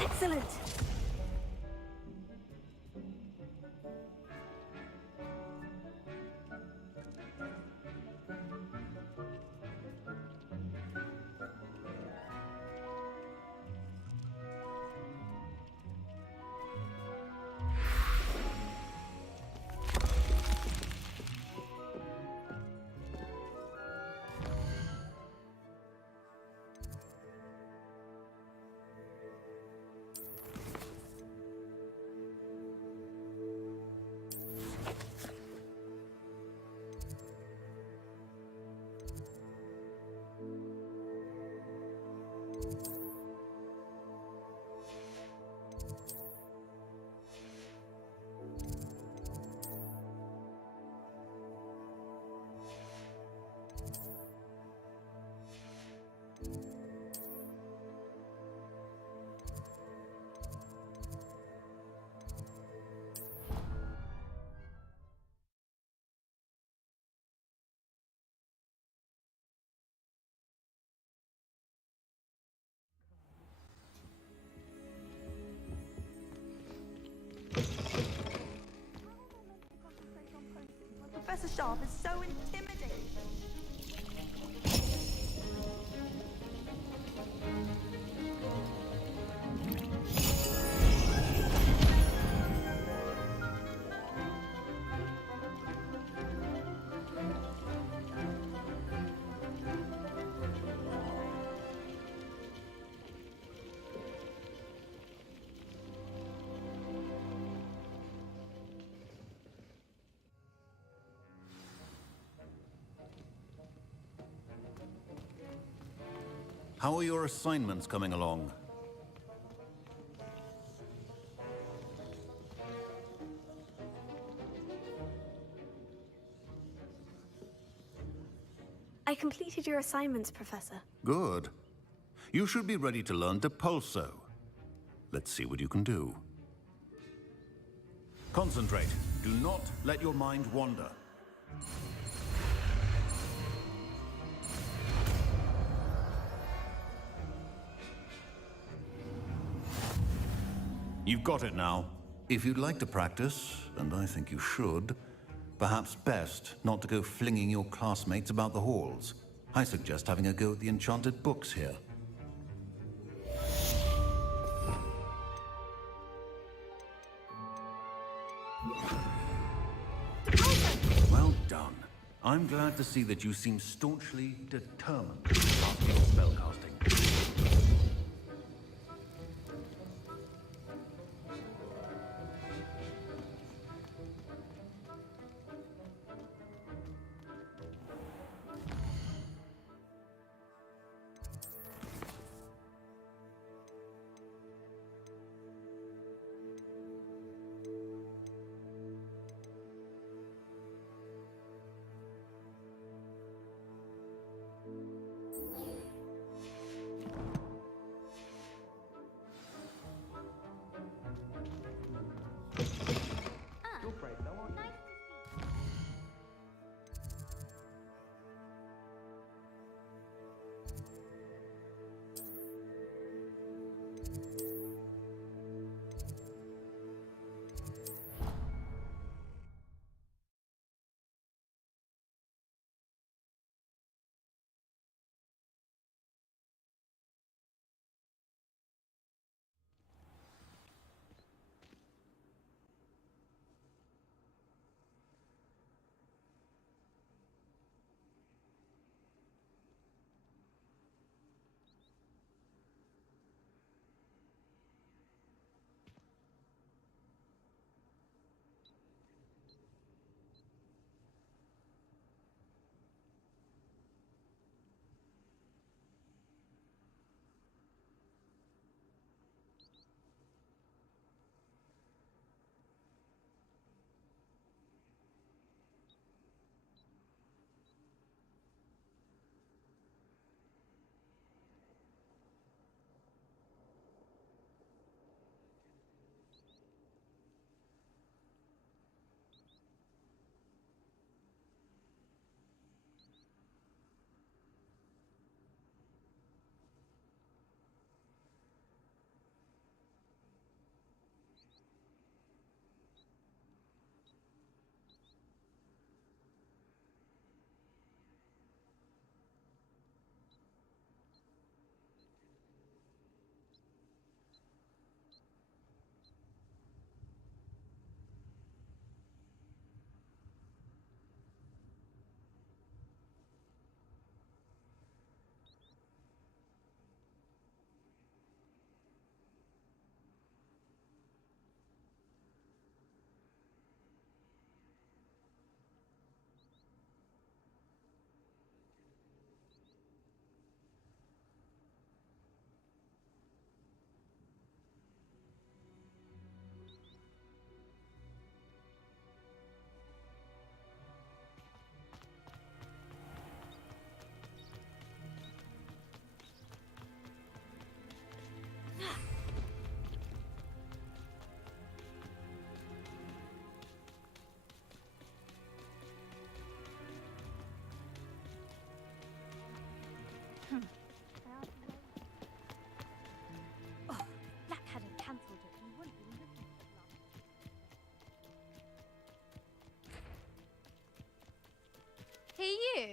Excellent! Professor Sharp is so intimidating. How are your assignments coming along? I completed your assignments, Professor. Good. You should be ready to learn Depulso. Let's see what you can do. Concentrate. Do not let your mind wander. You've got it now. If you'd like to practice, and I think you should, perhaps best not to go flinging your classmates about the halls. I suggest having a go at the enchanted books here. Well done. I'm glad to see that you seem staunchly determined to master your spellcasting.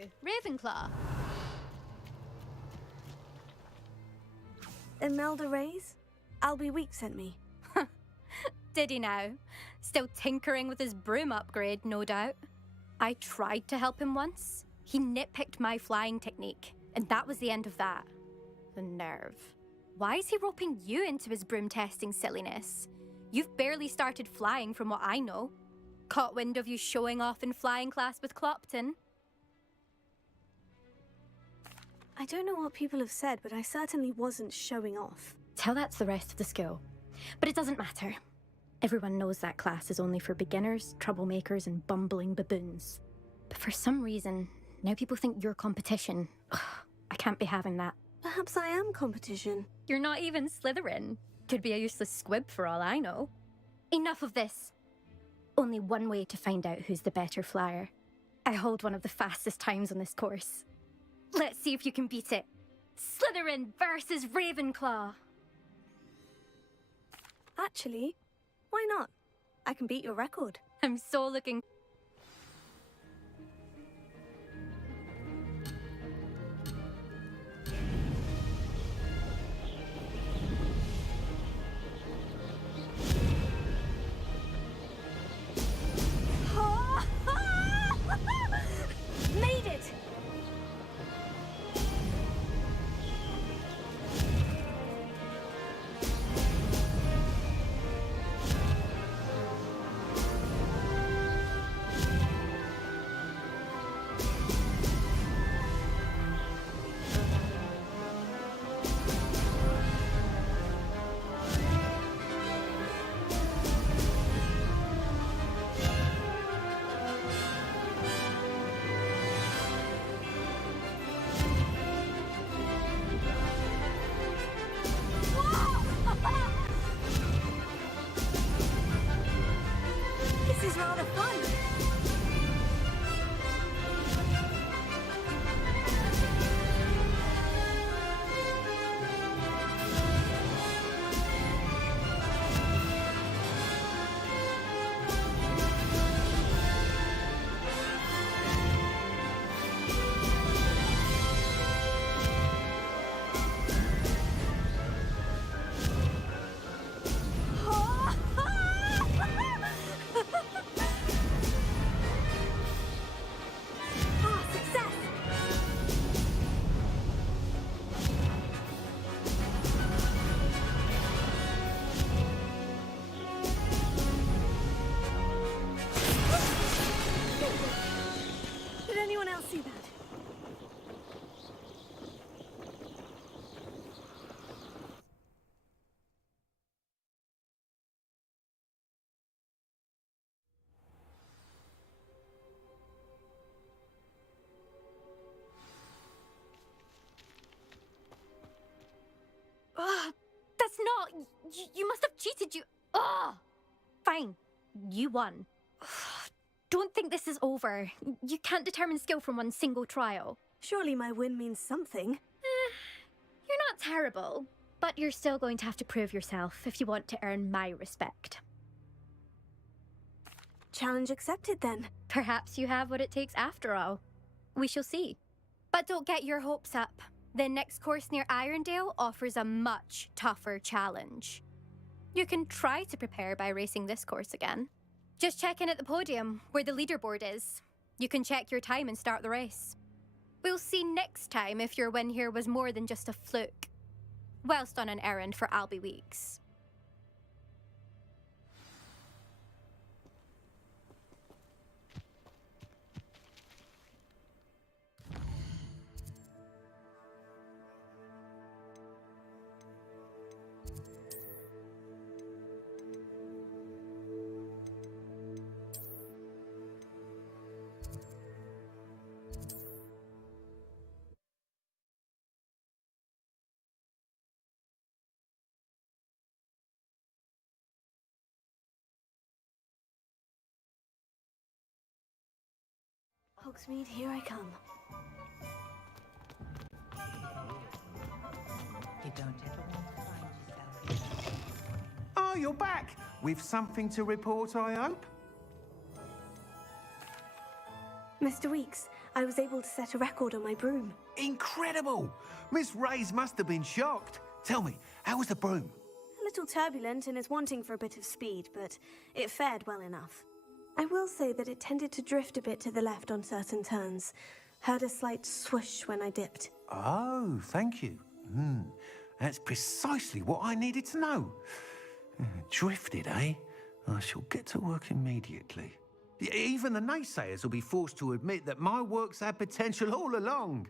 you, Ravenclaw. Imelda Reyes? Albie Week sent me. Did he now? Still tinkering with his broom upgrade, no doubt. I tried to help him once. He nitpicked my flying technique, and that was the end of that. The nerve. Why is he roping you into his broom testing silliness? You've barely started flying from what I know. Caught wind of you showing off in flying class with Clopton. I don't know what people have said, but I certainly wasn't showing off. Tell that to the rest of the school. But it doesn't matter. Everyone knows that class is only for beginners, troublemakers, and bumbling baboons. But for some reason, now people think you're competition. Ugh, I can't be having that. Perhaps I am competition. You're not even Slytherin. Could be a useless squib for all I know. Enough of this. Only one way to find out who's the better flyer. I hold one of the fastest times on this course. Let's see if you can beat it. Slytherin versus Ravenclaw. Actually, why not? I can beat your record. I'm so looking... Made it! This is rather fun. Did anyone else see that? That's not... You must have cheated, you... Ugh! Fine. You won. Don't think this is over. You can't determine skill from one single trial. Surely my win means something. You're not terrible, but you're still going to have to prove yourself if you want to earn my respect. Challenge accepted, then. Perhaps you have what it takes after all. We shall see. But don't get your hopes up. The next course near Irondale offers a much tougher challenge. You can try to prepare by racing this course again. Just check in at the podium, where the leaderboard is. You can check your time and start the race. We'll see next time if your win here was more than just a fluke, whilst on an errand for Albie Weeks. Hogsmeade, here I come. You don't ever want to find yourself. Oh, you're back! With something to report, I hope? Mr. Weeks, I was able to set a record on my broom. Incredible! Miss Reyes must have been shocked. Tell me, how was the broom? A little turbulent and is wanting for a bit of speed, but it fared well enough. I will say that it tended to drift a bit to the left on certain turns. Heard a slight swoosh when I dipped. Oh, thank you. That's precisely what I needed to know. Drifted, eh? I shall get to work immediately. Even the naysayers will be forced to admit that my work's had potential all along.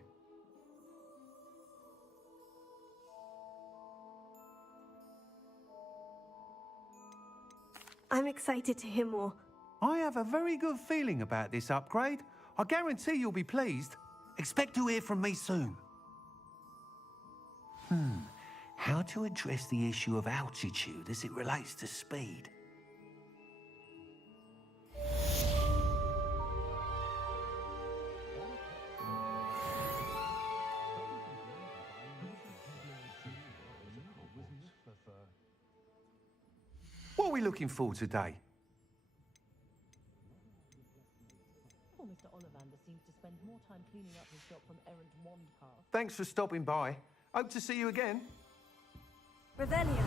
I'm excited to hear more. I have a very good feeling about this upgrade. I guarantee you'll be pleased. Expect to hear from me soon. How to address the issue of altitude as it relates to speed? What are we looking for today? Poor Mr. Ollivander seems to spend more time cleaning up his shop from errant wand paths. Thanks for stopping by. Hope to see you again. Revelio.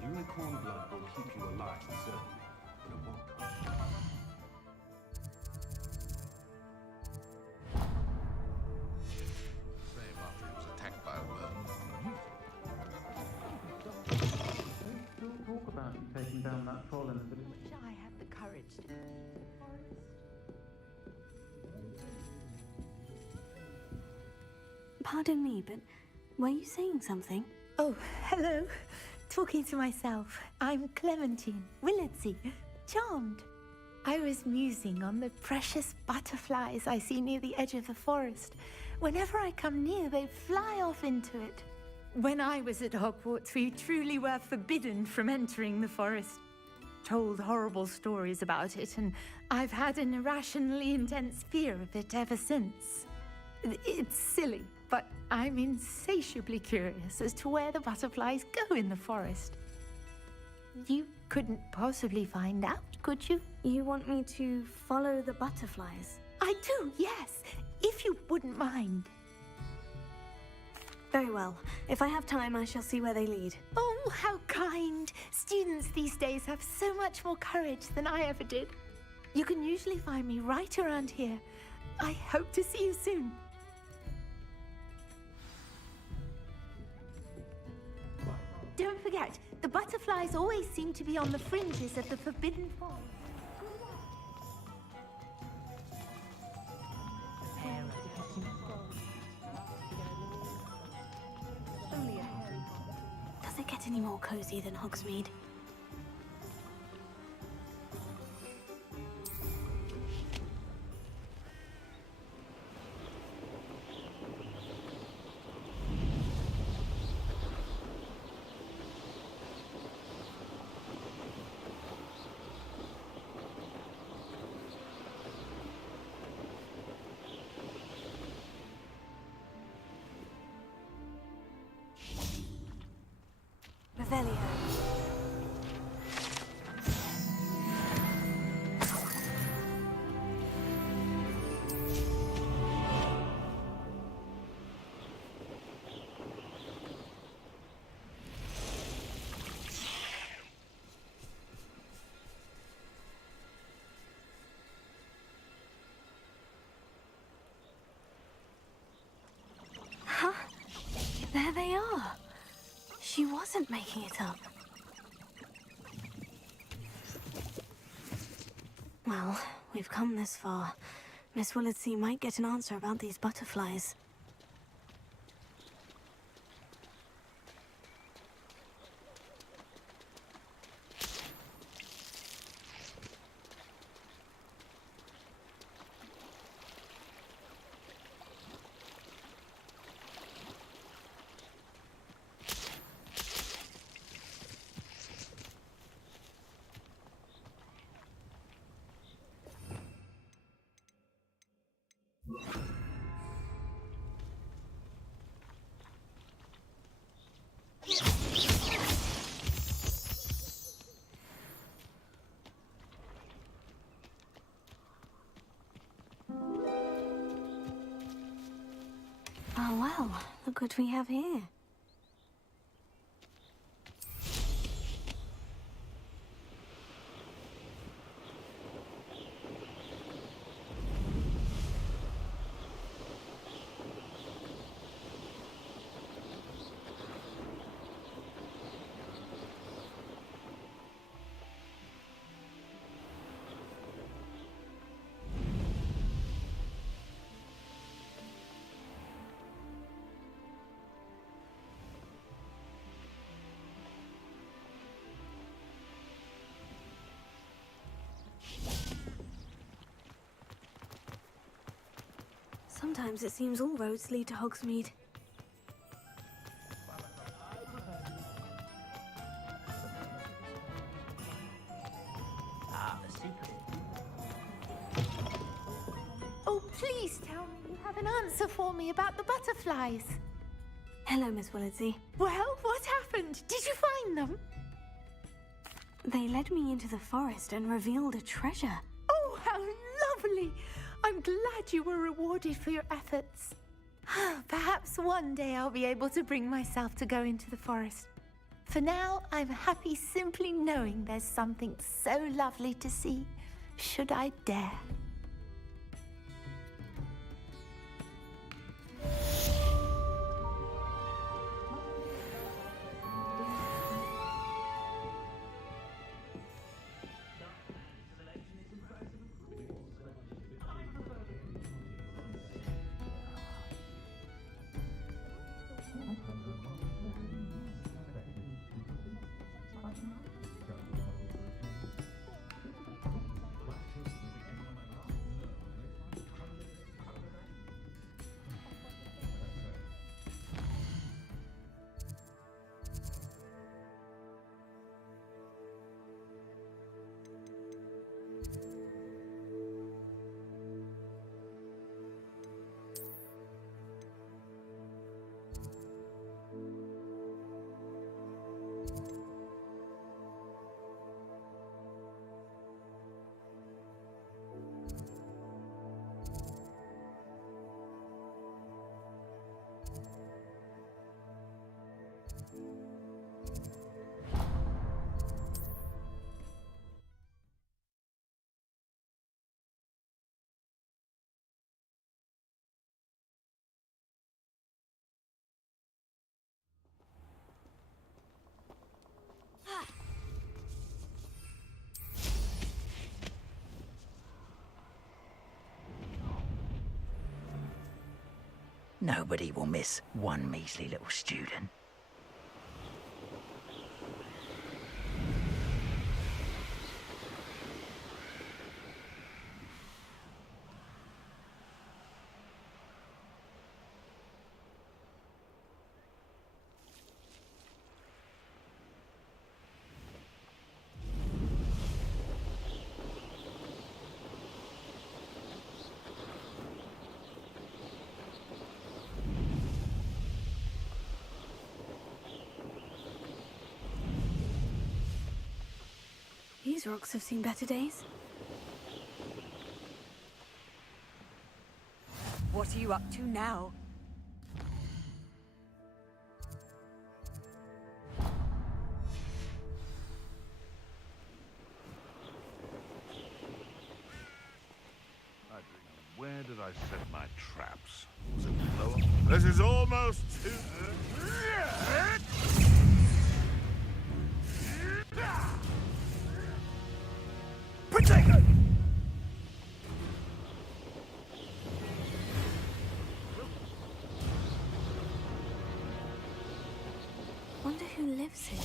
Unicorn blood will keep you alive, certainly, but it won't cost. Same after he was attacked by a worm. Don't talk about you taking down that troll in the village. Wish I had the courage to. Pardon me, but were you saying something? Oh, hello. Talking to myself. I'm Clementine Willardsey. Charmed. I was musing on the precious butterflies I see near the edge of the forest. Whenever I come near, they fly off into it. When I was at Hogwarts, we truly were forbidden from entering the forest. Told horrible stories about it, and I've had an irrationally intense fear of it ever since. It's silly, but I'm insatiably curious as to where the butterflies go in the forest. You couldn't possibly find out, could you? You want me to follow the butterflies? I do, yes, if you wouldn't mind. Very well. If I have time, I shall see where they lead. Oh, how kind. Students these days have so much more courage than I ever did. You can usually find me right around here. I hope to see you soon. Don't forget, the butterflies always seem to be on the fringes of the Forbidden Forest. Does it get any more cozy than Hogsmeade? Revelio. Huh? There they are. She wasn't making it up. Well, we've come this far. Miss Willardsey might get an answer about these butterflies. look what we have here. Sometimes it seems all roads lead to Hogsmeade. Oh, please tell me you have an answer for me about the butterflies. Hello, Miss Willardsey. Well, what happened? Did you find them? They led me into the forest and revealed a treasure. Oh, how lovely! I'm glad you were rewarded for your efforts. Perhaps one day I'll be able to bring myself to go into the forest. For now, I'm happy simply knowing there's something so lovely to see, should I dare. Nobody will miss one measly little student. These rocks have seen better days. What are you up to now? Where did I set my traps? Was it lower? This is almost too... Protect it! Wonder who lives here.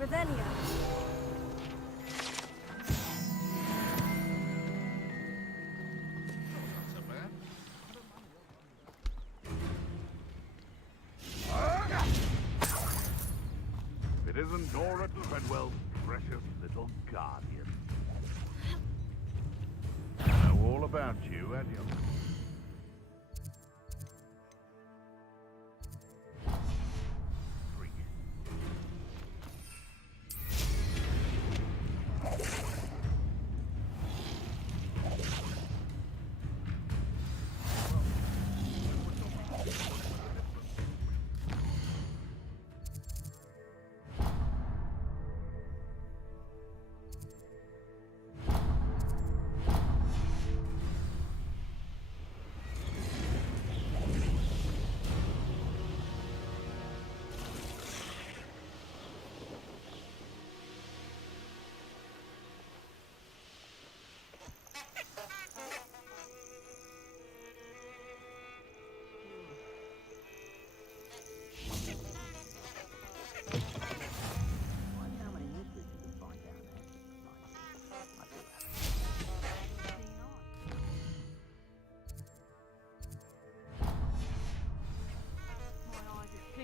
Revelio. It isn't Nora Treadwell's precious little guardian. I know all about you, and you.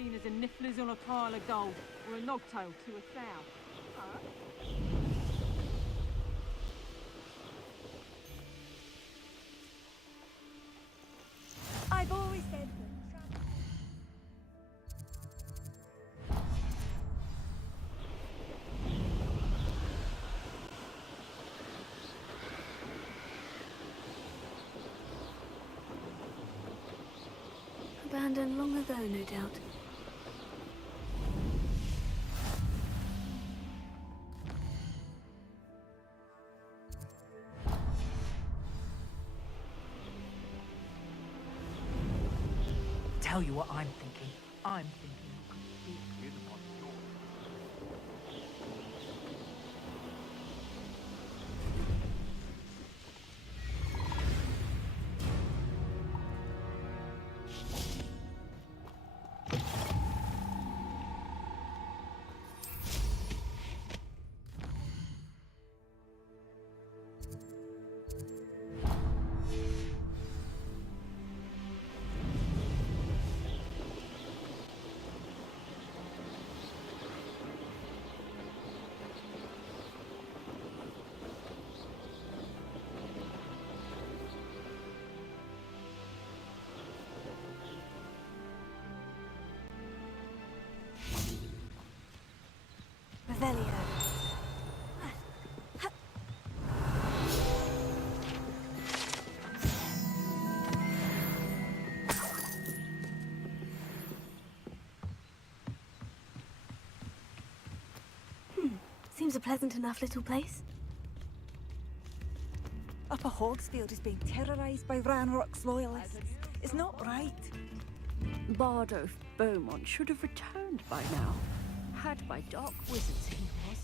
seen as a nifflers on a pile of gold, or a nogtail to a sow. Huh? I've always said that travel... Abandoned long ago, no doubt. Tell you what I'm thinking. I'm thinking. Revelio. Seems a pleasant enough little place. Upper Hogsfield is being terrorised by Ranrock's loyalists. It's not right. Bardo Beaumont should have returned by now. Had by dark wizards he was.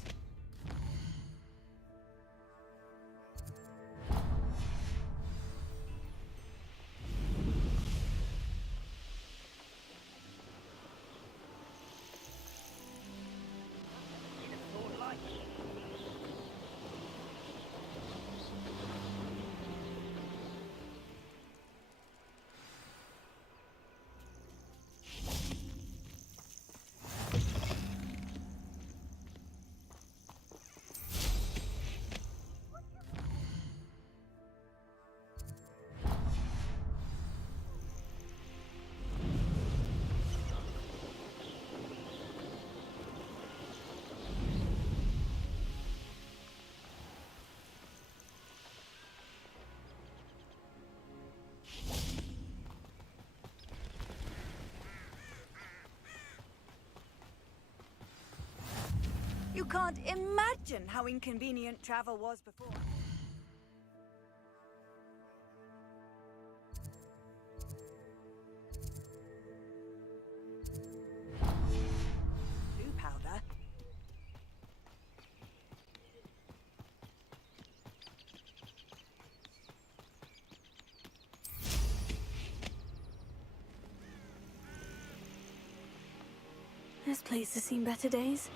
You can't imagine how inconvenient travel was before. Blue powder? This place has seen better days.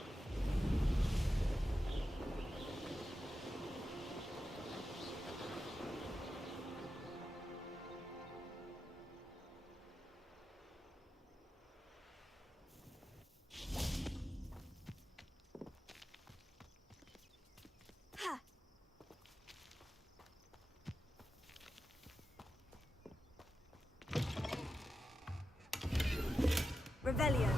Revelio.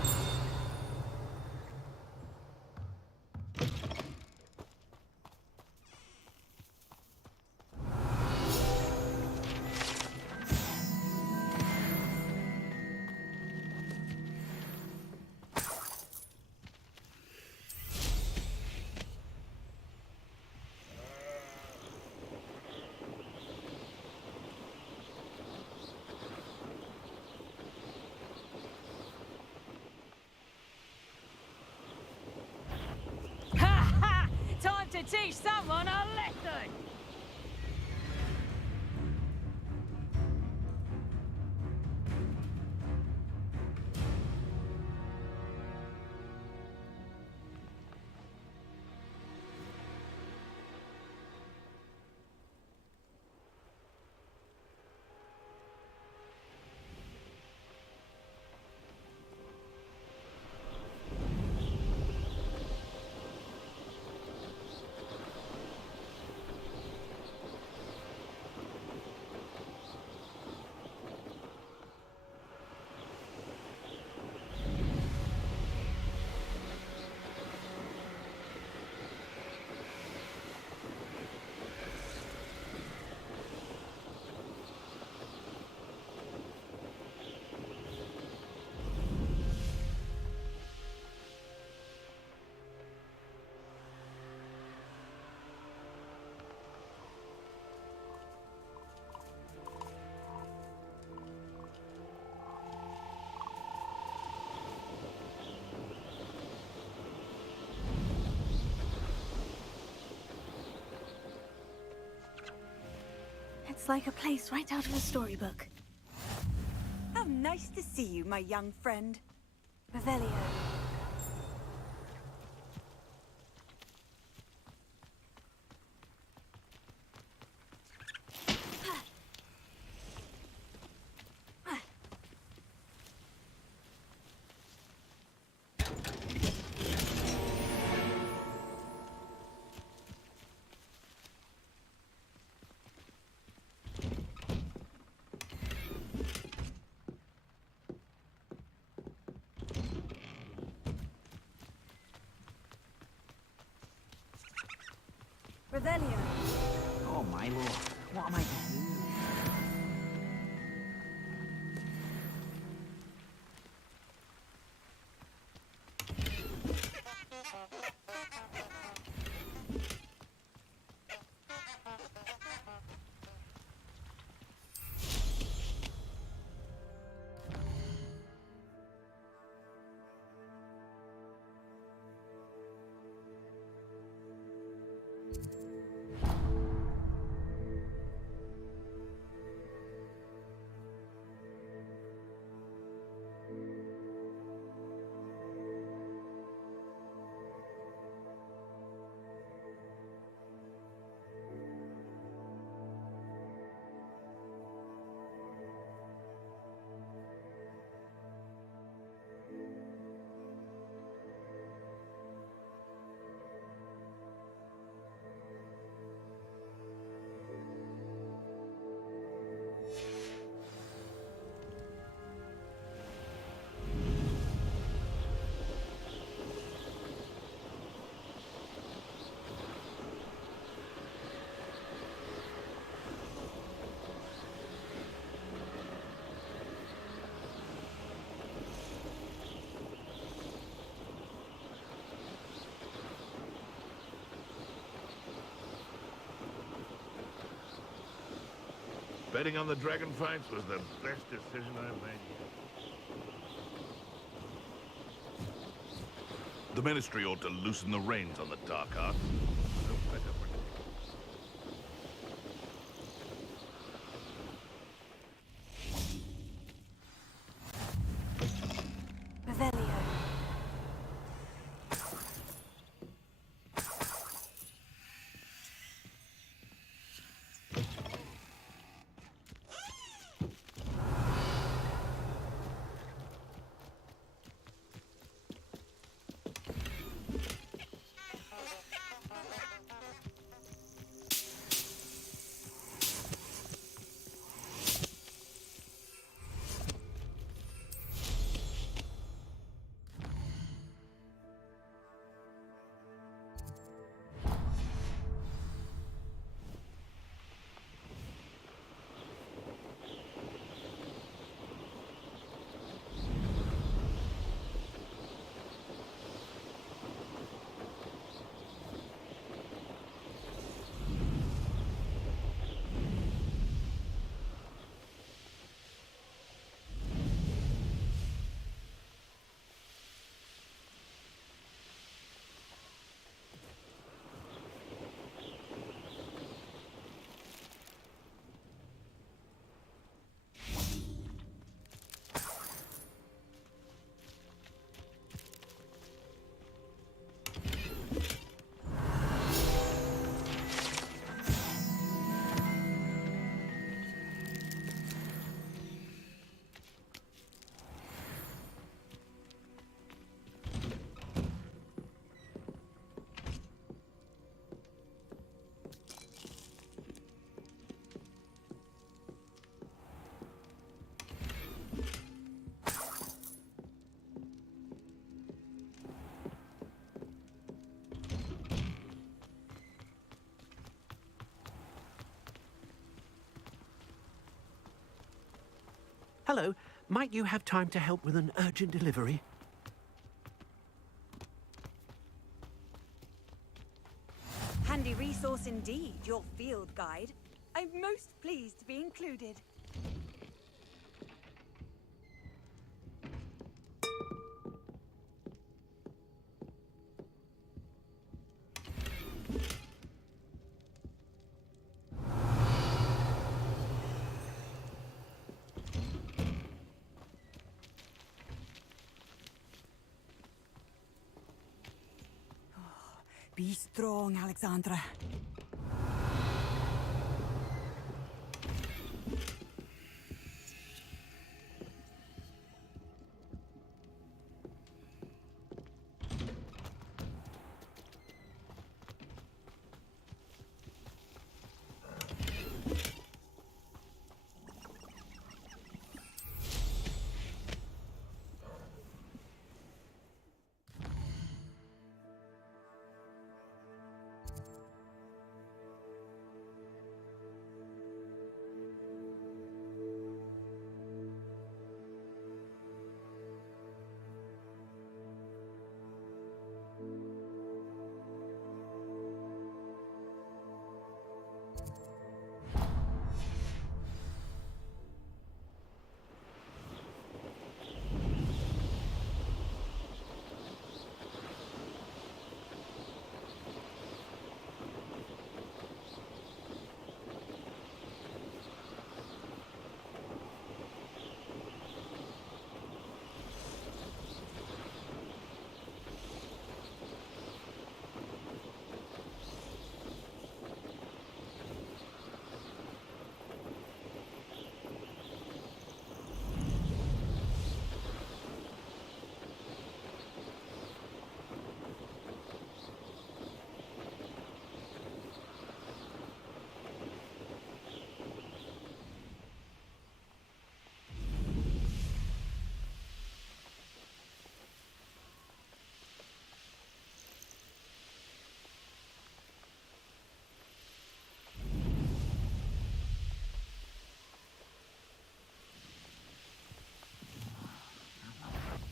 Time to teach someone a lesson! It's like a place right out of a storybook. How nice to see you, my young friend. Revelio. Revelio. Oh, my lord. What am I to do? Betting on the dragon fights was the best decision I've made yet. The Ministry ought to loosen the reins on the dark arts. No better for Revelio. Hello, might you have time to help with an urgent delivery? Handy resource indeed, your field guide. I'm most pleased to be included. Be strong, Alexandra.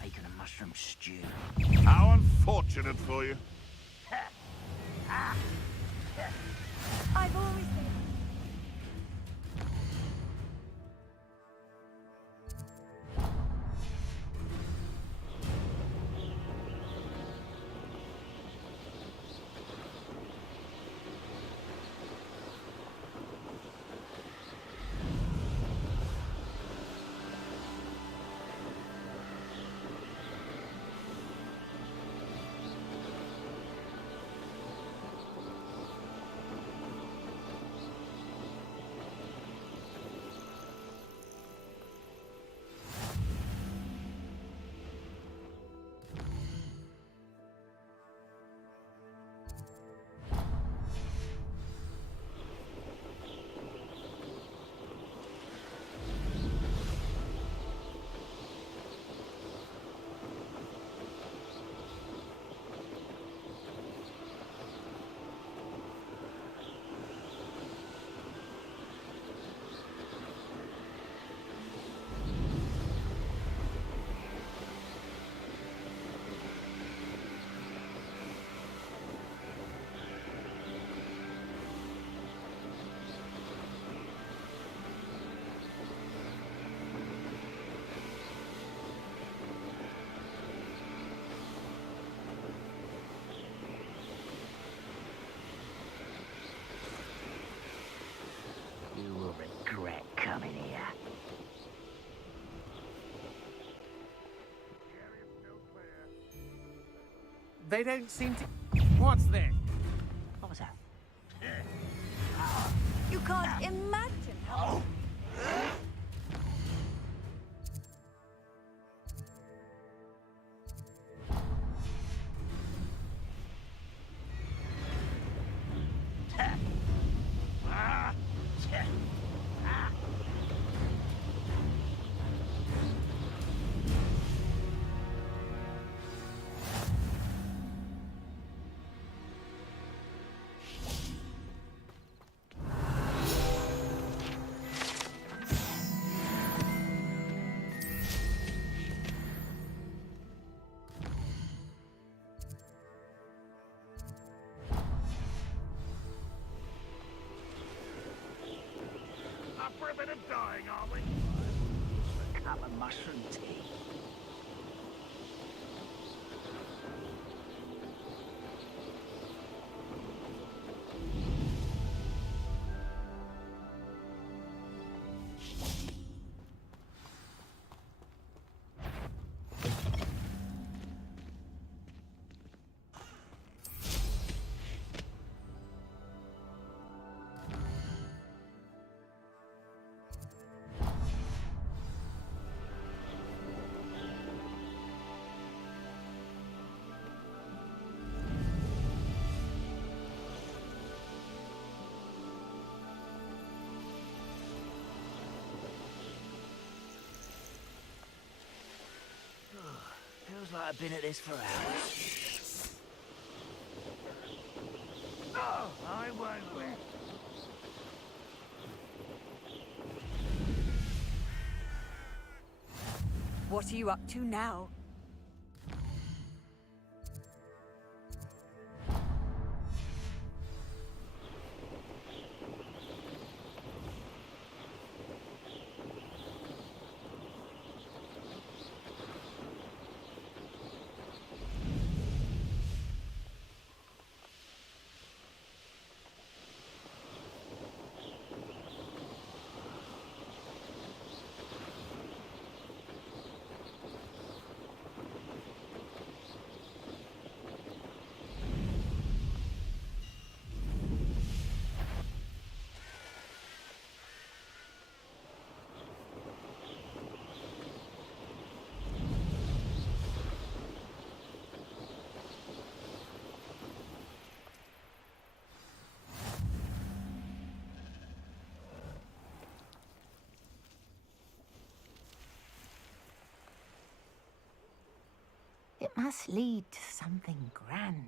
Bacon and mushroom stew. How unfortunate for you. I've always been. You will regret coming here. They don't seem to... What's this? What was that? You can't imagine how. Up for a bit of dying, are we? A cup of mushroom tea. Feels like I've been at this for hours. Oh, I won't win. What are you up to now? It must lead to something grand.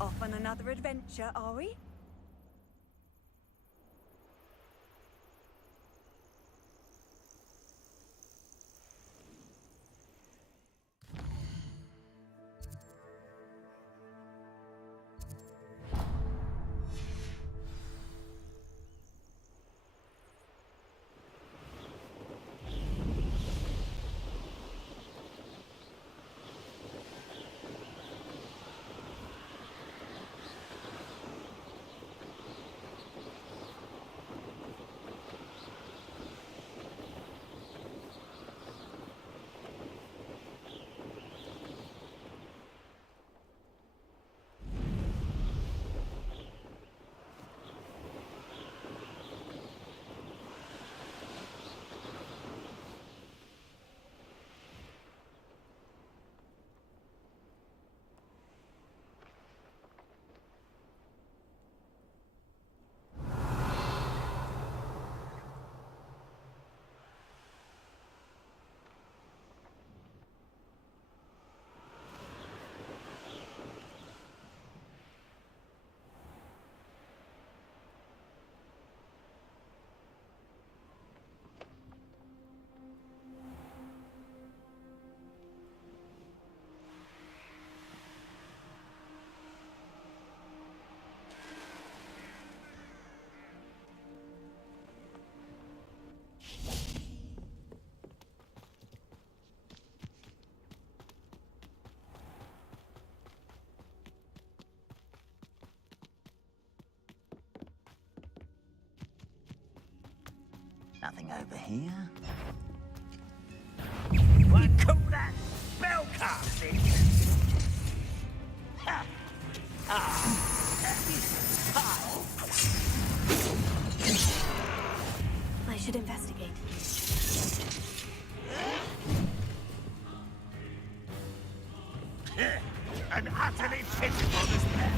Off on another adventure, are we? Nothing over here. You call that spell casting? Ha! I should investigate. An utterly pitiful despair.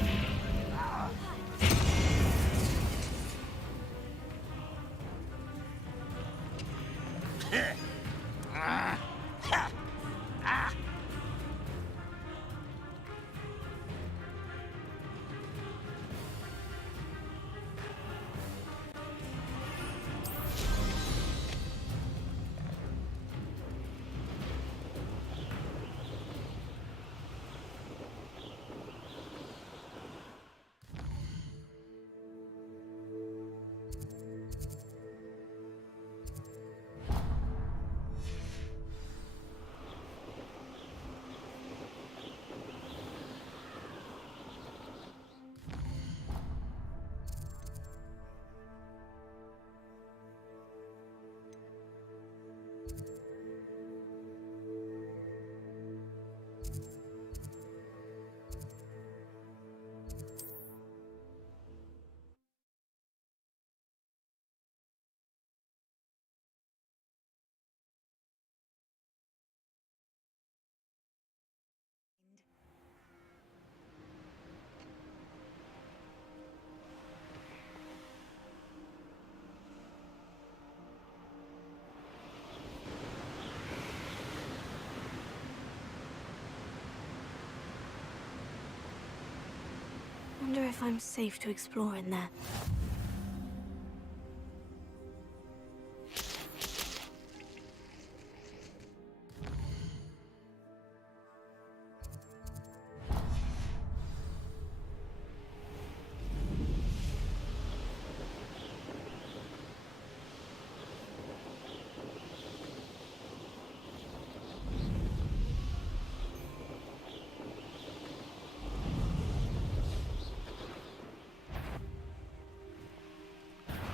Wonder if I'm safe to explore in there.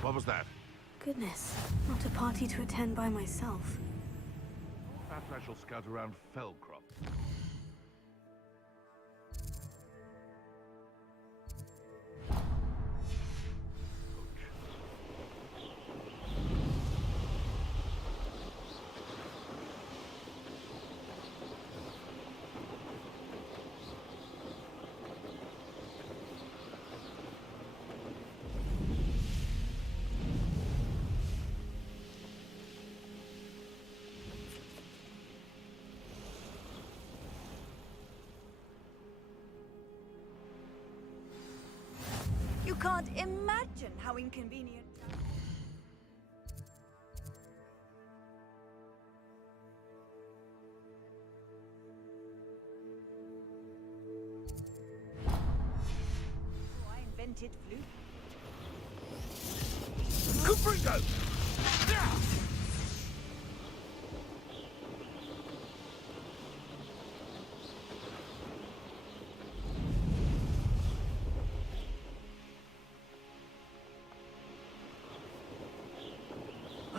What was that? Goodness, not a party to attend by myself. Perhaps I shall scout around Fellcrop. You can't imagine how inconvenient. I invented flute. Caprito!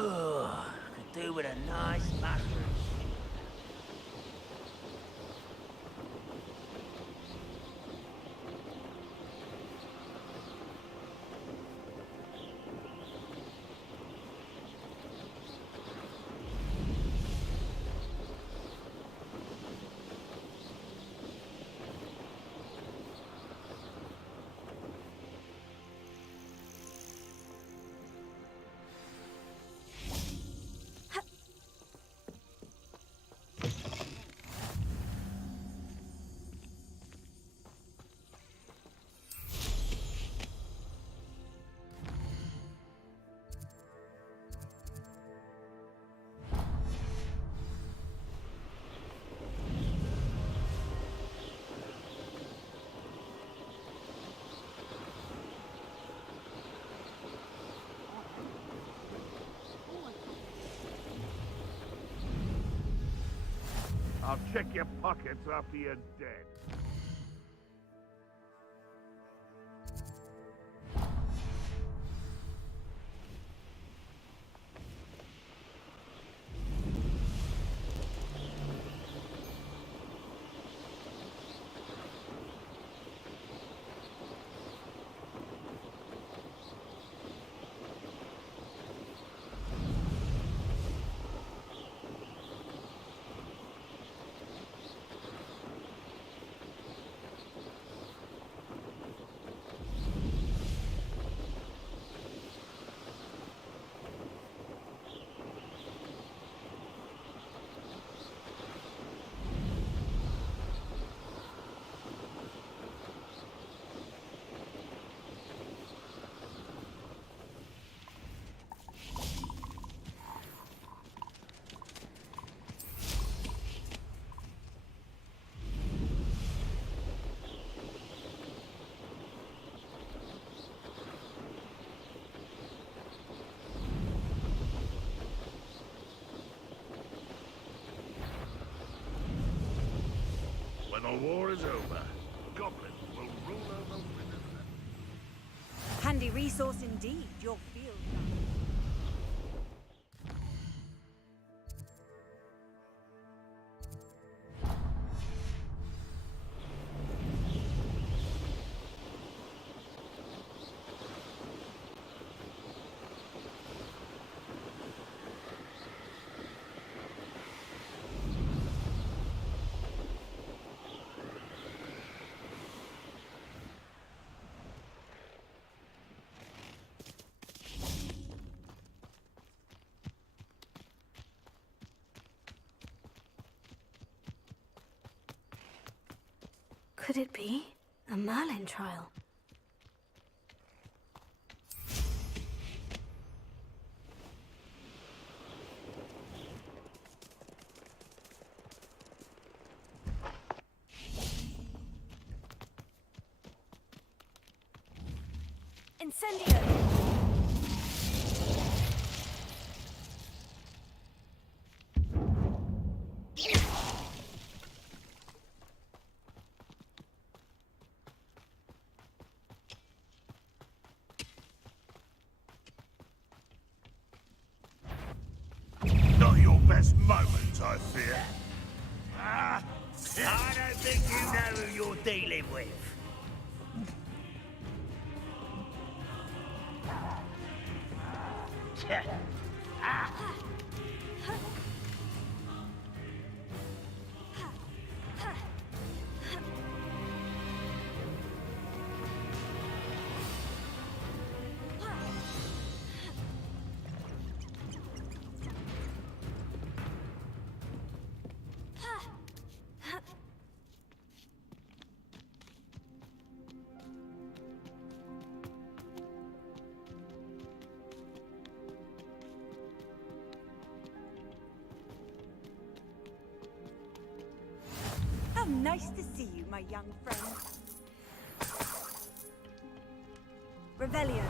Oh, could do with a nice mushroom. I'll check your pockets after you're dead. When the war is over, goblins will rule over women. Handy resource indeed, your field guide. Could it be a Merlin trial? Incendio! Not your best moment, I fear. I don't think you know who you're dealing with. How nice to see you, my young friend. Revelio.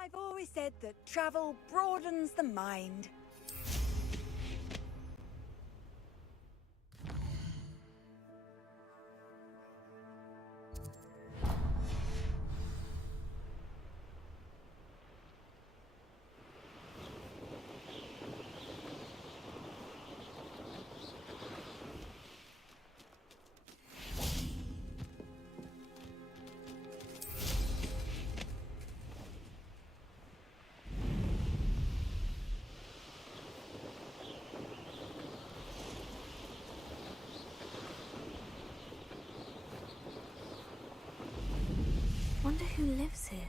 I've always said that travel broadens the mind. Wonder who lives here.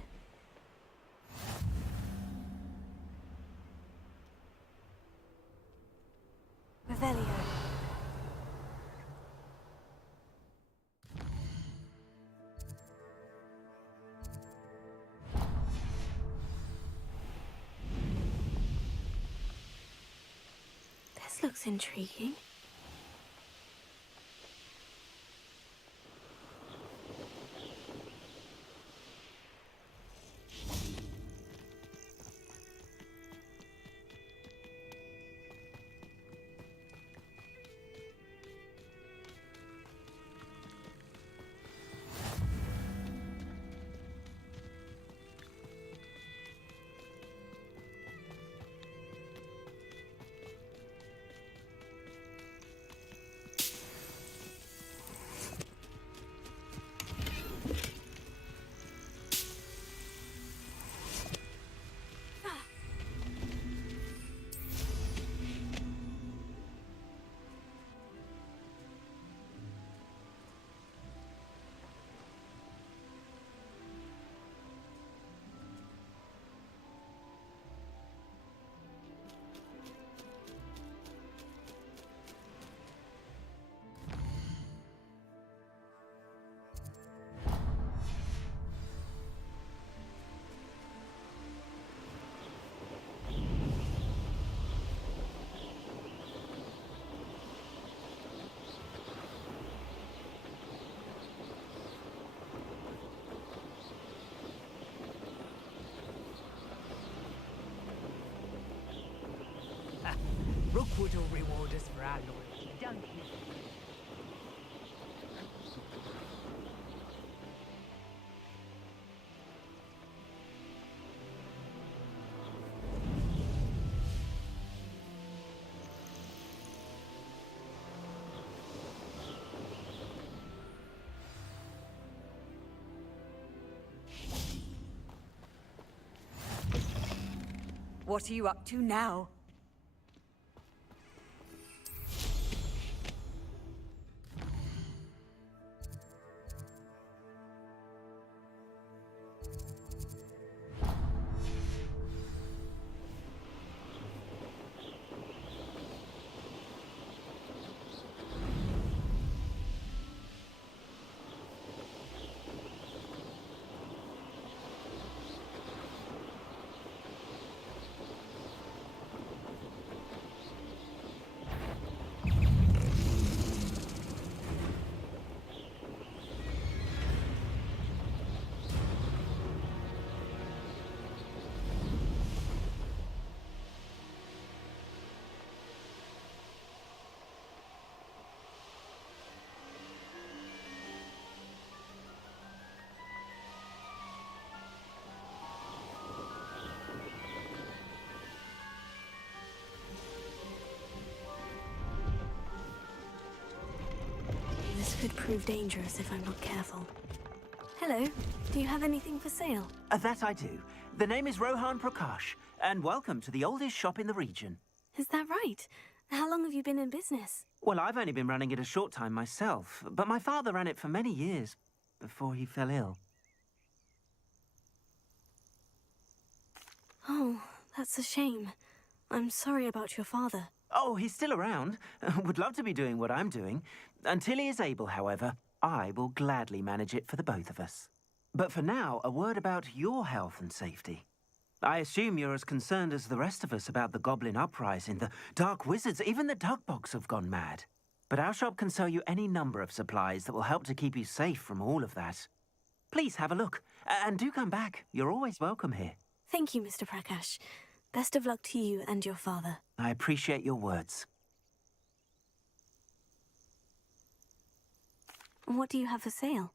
Revelio. This looks intriguing. Rookwood will reward us for our loyalty, don't you? What are you up to now? This could prove dangerous if I'm not careful. Hello, do you have anything for sale? That I do. The name is Rohan Prakash, and welcome to the oldest shop in the region. Is that right? How long have you been in business? Well, I've only been running it a short time myself, but my father ran it for many years before he fell ill. Oh, that's a shame. I'm sorry about your father. Oh, he's still around. Would love to be doing what I'm doing. Until he is able, however, I will gladly manage it for the both of us. But for now, a word about your health and safety. I assume you're as concerned as the rest of us about the Goblin Uprising, the Dark Wizards, even the Dugbogs have gone mad. But our shop can sell you any number of supplies that will help to keep you safe from all of that. Please have a look, and do come back. You're always welcome here. Thank you, Mr. Prakash. Best of luck to you and your father. I appreciate your words. What do you have for sale?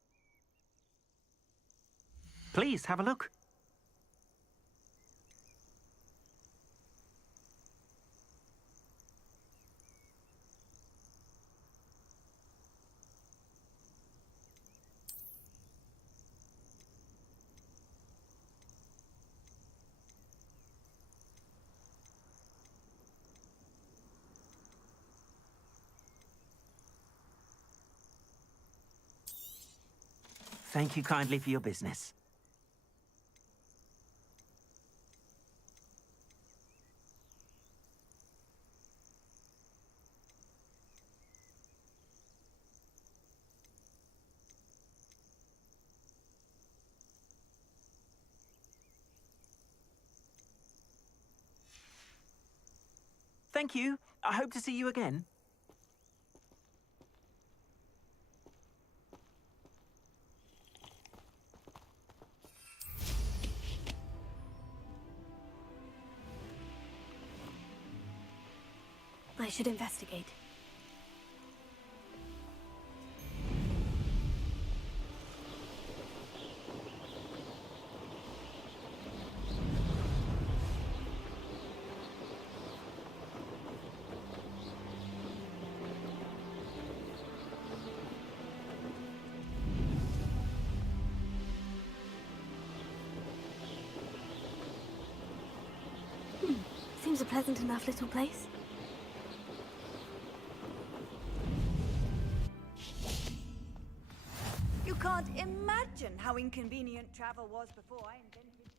Please have a look. Thank you kindly for your business. Thank you. I hope to see you again. I should investigate. Seems a pleasant enough little place. You can't imagine how inconvenient travel was before I invented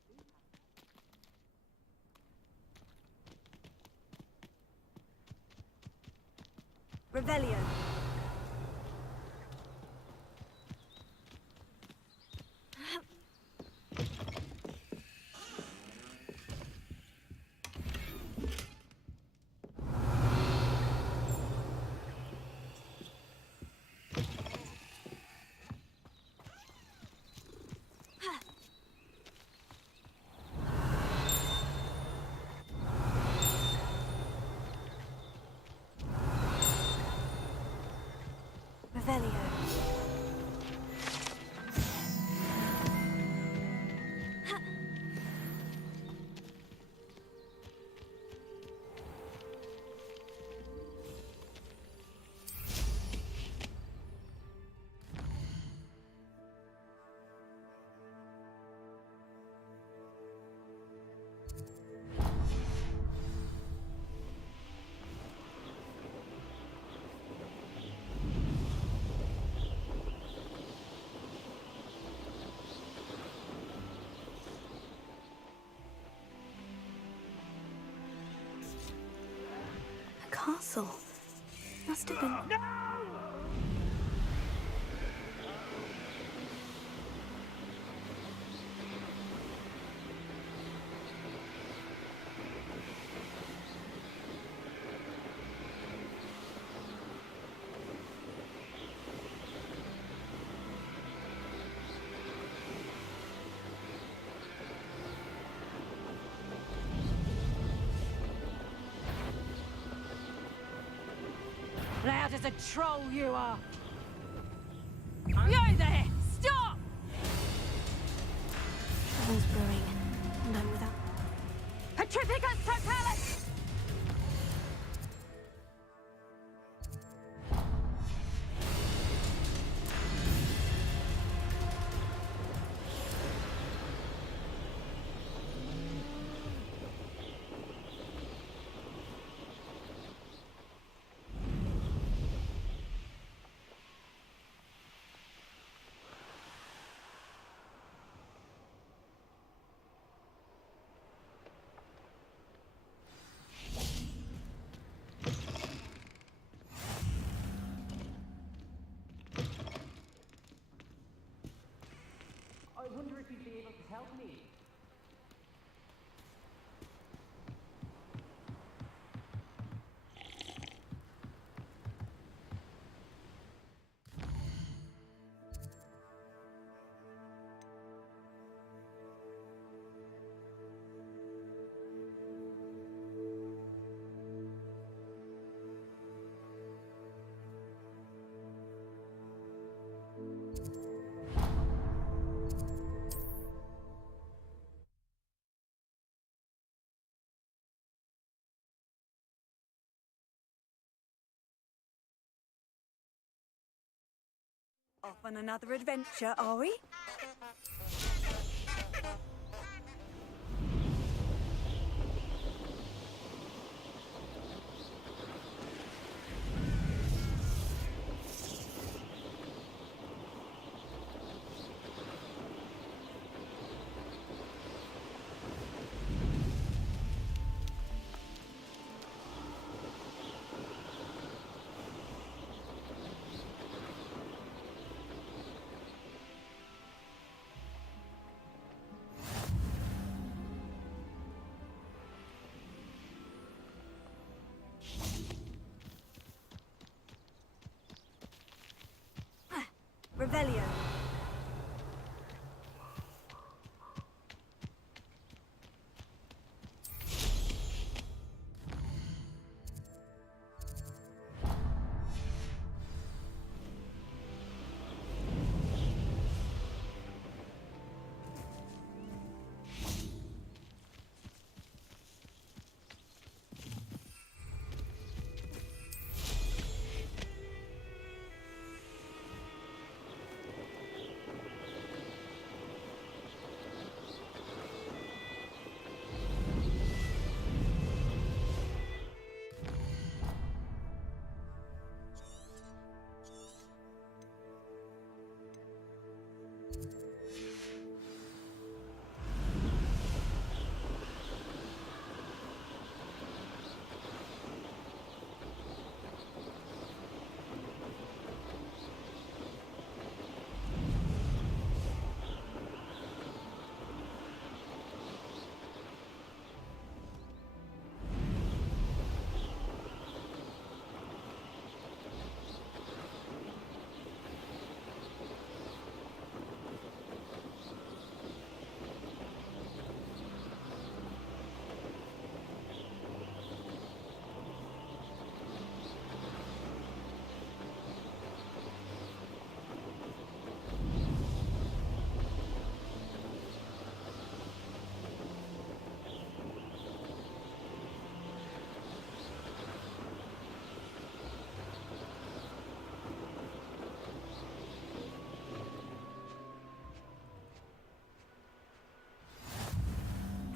Revelio. Revelio. A castle. Must have been... Loud as a troll you are! You there! Stop! Trouble's brewing, and I'm without... Petrificus totalis! I wonder if you'd be able to help me. Off on another adventure, are we? Revelio.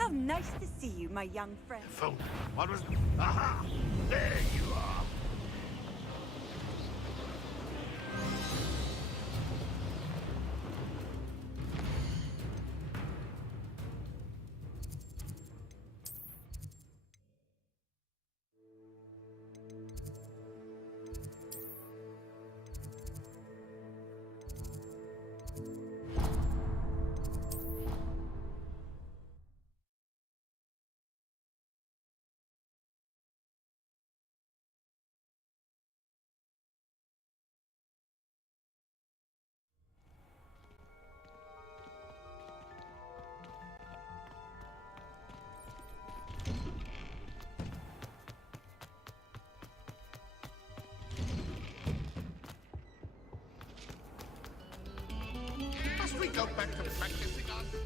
How nice to see you, my young friend. Phone. What was... Aha! There you are. Must we go back to practicing our skills?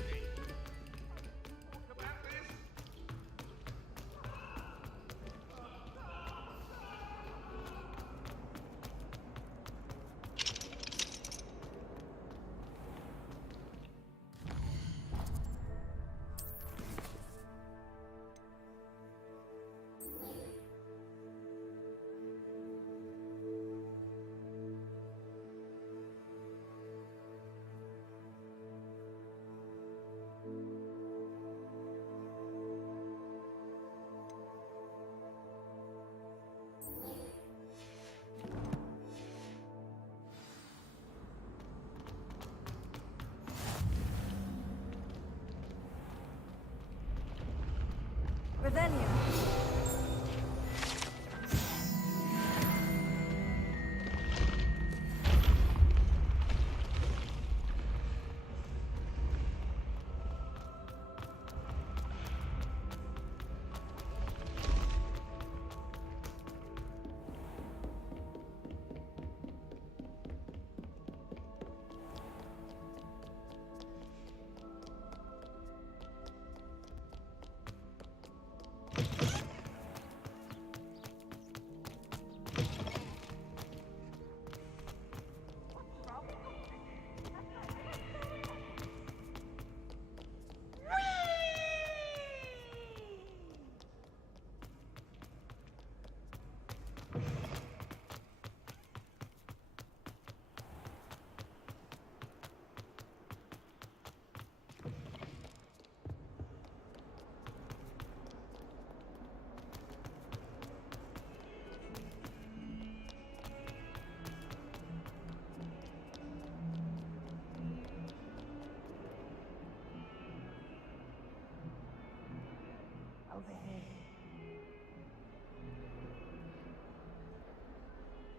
Revelio.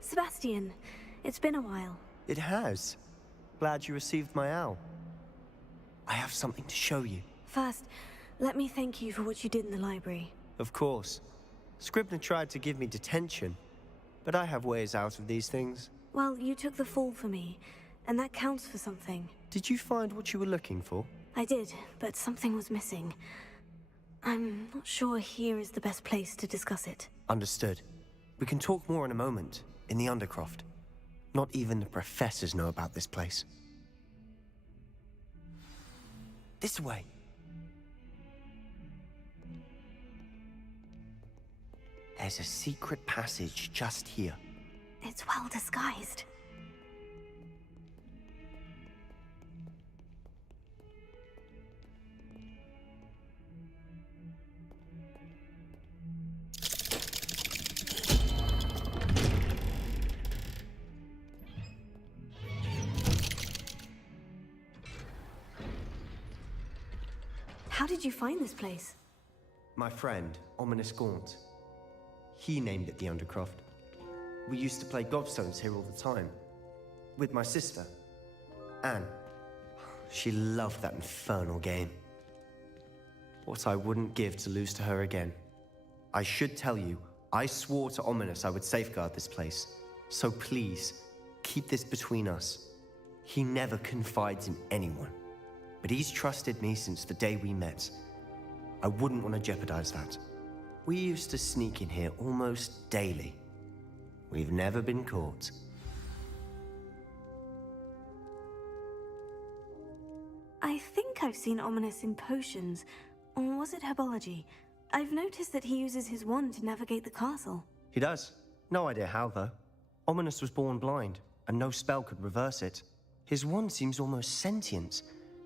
Sebastian, it's been a while. It has. Glad you received my owl. I have something to show you. First, let me thank you for what you did in the library. Of course. Scribner tried to give me detention, but I have ways out of these things. Well, you took the fall for me, and that counts for something. Did you find what you were looking for? I did, but something was missing. I'm not sure here is the best place to discuss it. Understood. We can talk more in a moment, in the Undercroft. Not even the professors know about this place. This way. There's a secret passage just here. It's well disguised. How did you find this place? My friend, Ominous Gaunt. He named it the Undercroft. We used to play gobstones here all the time. With my sister, Anne. She loved that infernal game. What I wouldn't give to lose to her again. I should tell you, I swore to Ominous I would safeguard this place. So please, keep this between us. He never confides in anyone. But he's trusted me since the day we met. I wouldn't want to jeopardize that. We used to sneak in here almost daily. We've never been caught. I think I've seen Ominous in potions, Or was it herbology? I've noticed that he uses his wand to navigate the castle. He does. No idea how, though. Ominous was born blind, and no spell could reverse it. His wand seems almost sentient.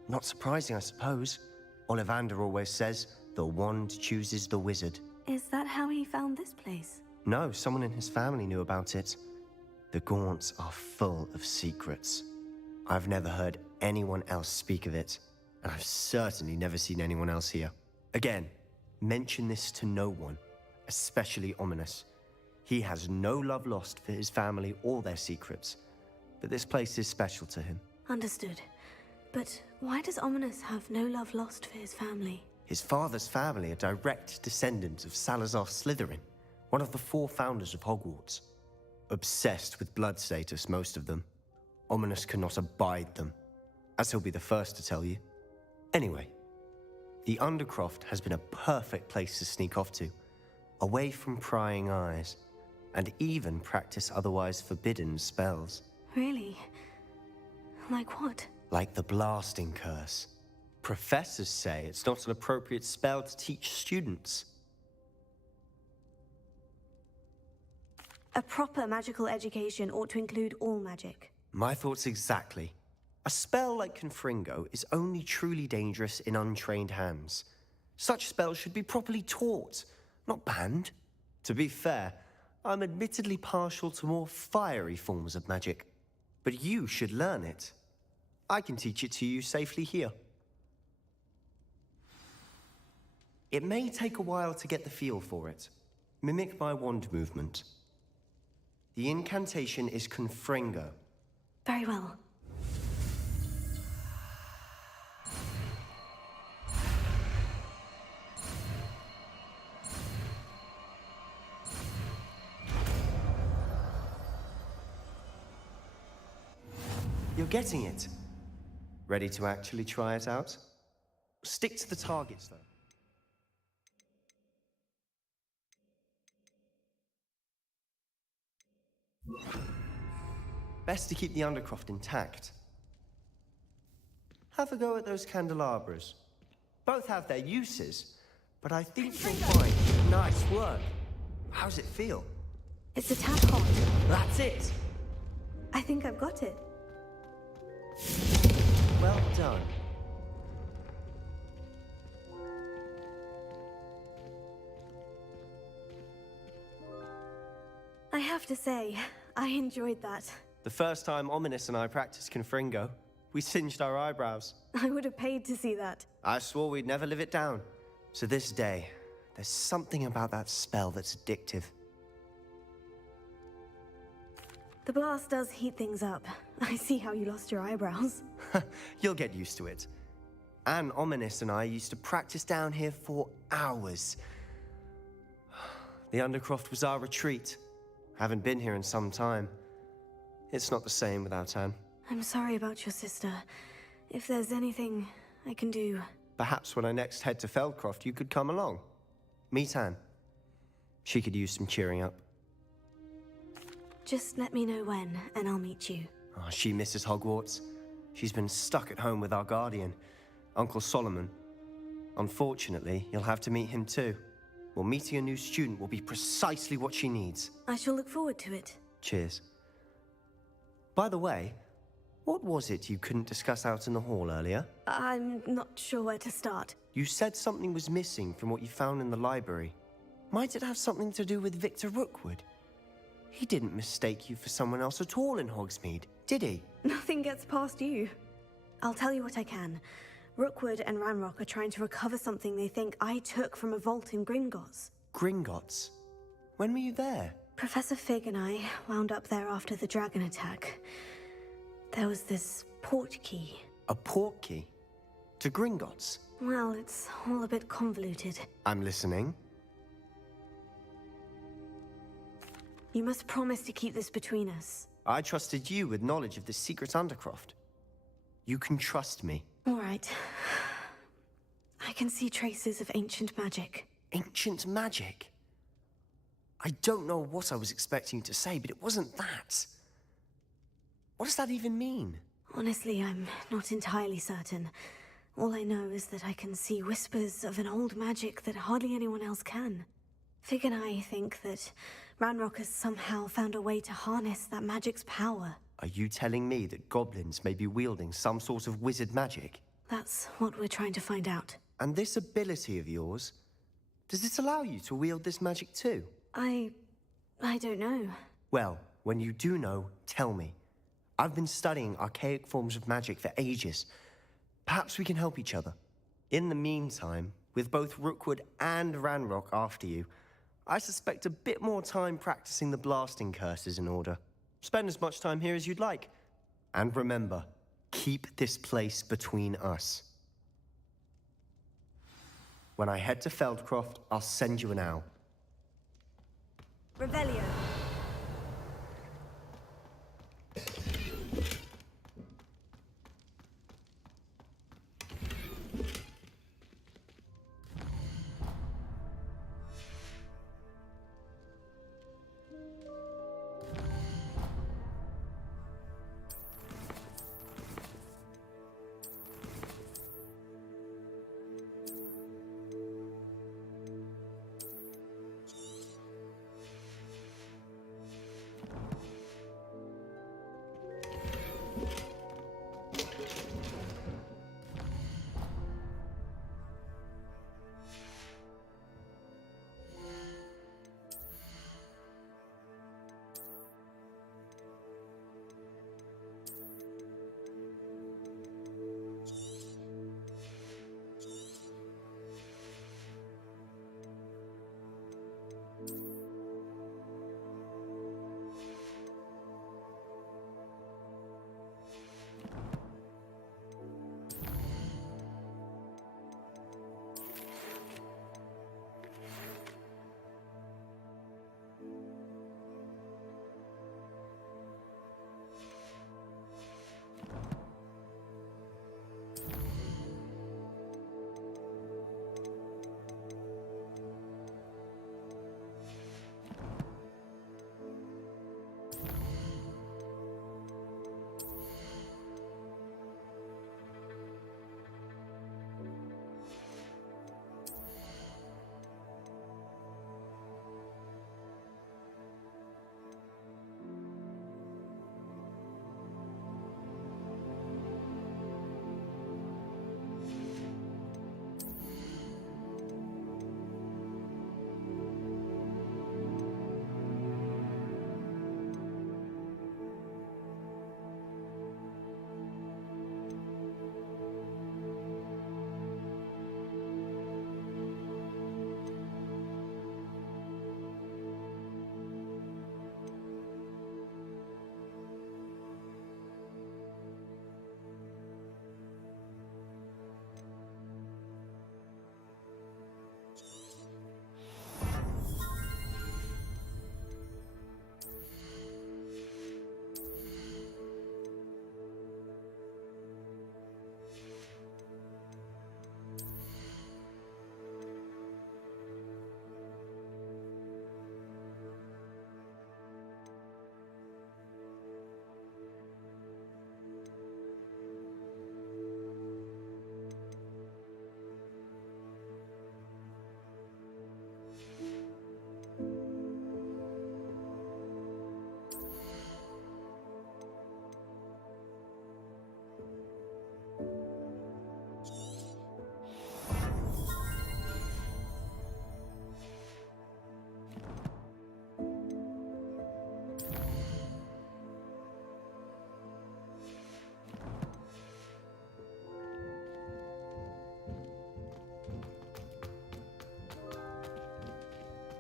Not surprising, I suppose. Ollivander always says, the wand chooses the wizard. Is that how he found this place? No, someone in his family knew about it. The Gaunts are full of secrets. I've never heard anyone else speak of it, and I've certainly never seen anyone else here. Again, mention this to no one, especially Ominous. He has no love lost for his family or their secrets, but this place is special to him. Understood. But why does Ominous have no love lost for his family? His father's family are direct descendants of Salazar Slytherin, one of the 4 founders of Hogwarts. Obsessed with blood status, most of them. Ominous cannot abide them, as he'll be the first to tell you. Anyway, the Undercroft has been a perfect place to sneak off to, away from prying eyes, and even practice otherwise forbidden spells. Really? Like what? Like the blasting curse. Professors say it's not an appropriate spell to teach students. A proper magical education ought to include all magic. My thoughts exactly. A spell like Confringo is only truly dangerous in untrained hands. Such spells should be properly taught, not banned. To be fair, I'm admittedly partial to more fiery forms of magic. But you should learn it. I can teach it to you safely here. It may take a while to get the feel for it. Mimic my wand movement. The incantation is Confringo. Very well. You're getting it. Ready to actually try it out? Stick to the targets, though. Best to keep the Undercroft intact. Have a go at those candelabras. Both have their uses, but I think you'll find... Nice work. How's it feel? It's a tad hot. That's it. I think I've got it. Well done. I have to say, I enjoyed that. The first time Ominous and I practiced Confringo, we singed our eyebrows. I would have paid to see that. I swore we'd never live it down. So this day, there's something about that spell that's addictive. The blast does heat things up. I see how you lost your eyebrows. You'll get used to it. Anne, Ominous, and I used to practice down here for hours. The Undercroft was our retreat. Haven't been here in some time. It's not the same without Anne. I'm sorry about your sister. If there's anything I can do... Perhaps when I next head to Feldcroft, you could come along. Meet Anne. She could use some cheering up. Just let me know when, and I'll meet you. Oh, she misses Hogwarts. She's been stuck at home with our guardian, Uncle Solomon. Unfortunately, you'll have to meet him too. Well, meeting a new student will be precisely what she needs. I shall look forward to it. Cheers. By the way, what was it you couldn't discuss out in the hall earlier? I'm not sure where to start. You said something was missing from what you found in the library. Might it have something to do with Victor Rookwood? He didn't mistake you for someone else at all in Hogsmeade, did he? Nothing gets past you. I'll tell you what I can. Rookwood and Ranrock are trying to recover something they think I took from a vault in Gringotts. Gringotts? When were you there? Professor Fig and I wound up there after the dragon attack. There was this port key. A port key? To Gringotts? Well, it's all a bit convoluted. I'm listening. You must promise to keep this between us. I trusted you with knowledge of the secret Undercroft. You can trust me. All right. I can see traces of ancient magic. Ancient magic? I don't know what I was expecting you to say, but it wasn't that. What does that even mean? Honestly, I'm not entirely certain. All I know is that I can see whispers of an old magic that hardly anyone else can. Fig and I think that Ranrock has somehow found a way to harness that magic's power. Are you telling me that goblins may be wielding some sort of wizard magic? That's what we're trying to find out. And this ability of yours, does it allow you to wield this magic too? I don't know. Well, when you do know, tell me. I've been studying archaic forms of magic for ages. Perhaps we can help each other. In the meantime, with both Rookwood and Ranrock after you, I suspect a bit more time practicing the blasting curse is in order. Spend as much time here as you'd like. And remember, keep this place between us. When I head to Feldcroft, I'll send you an owl. Revelio.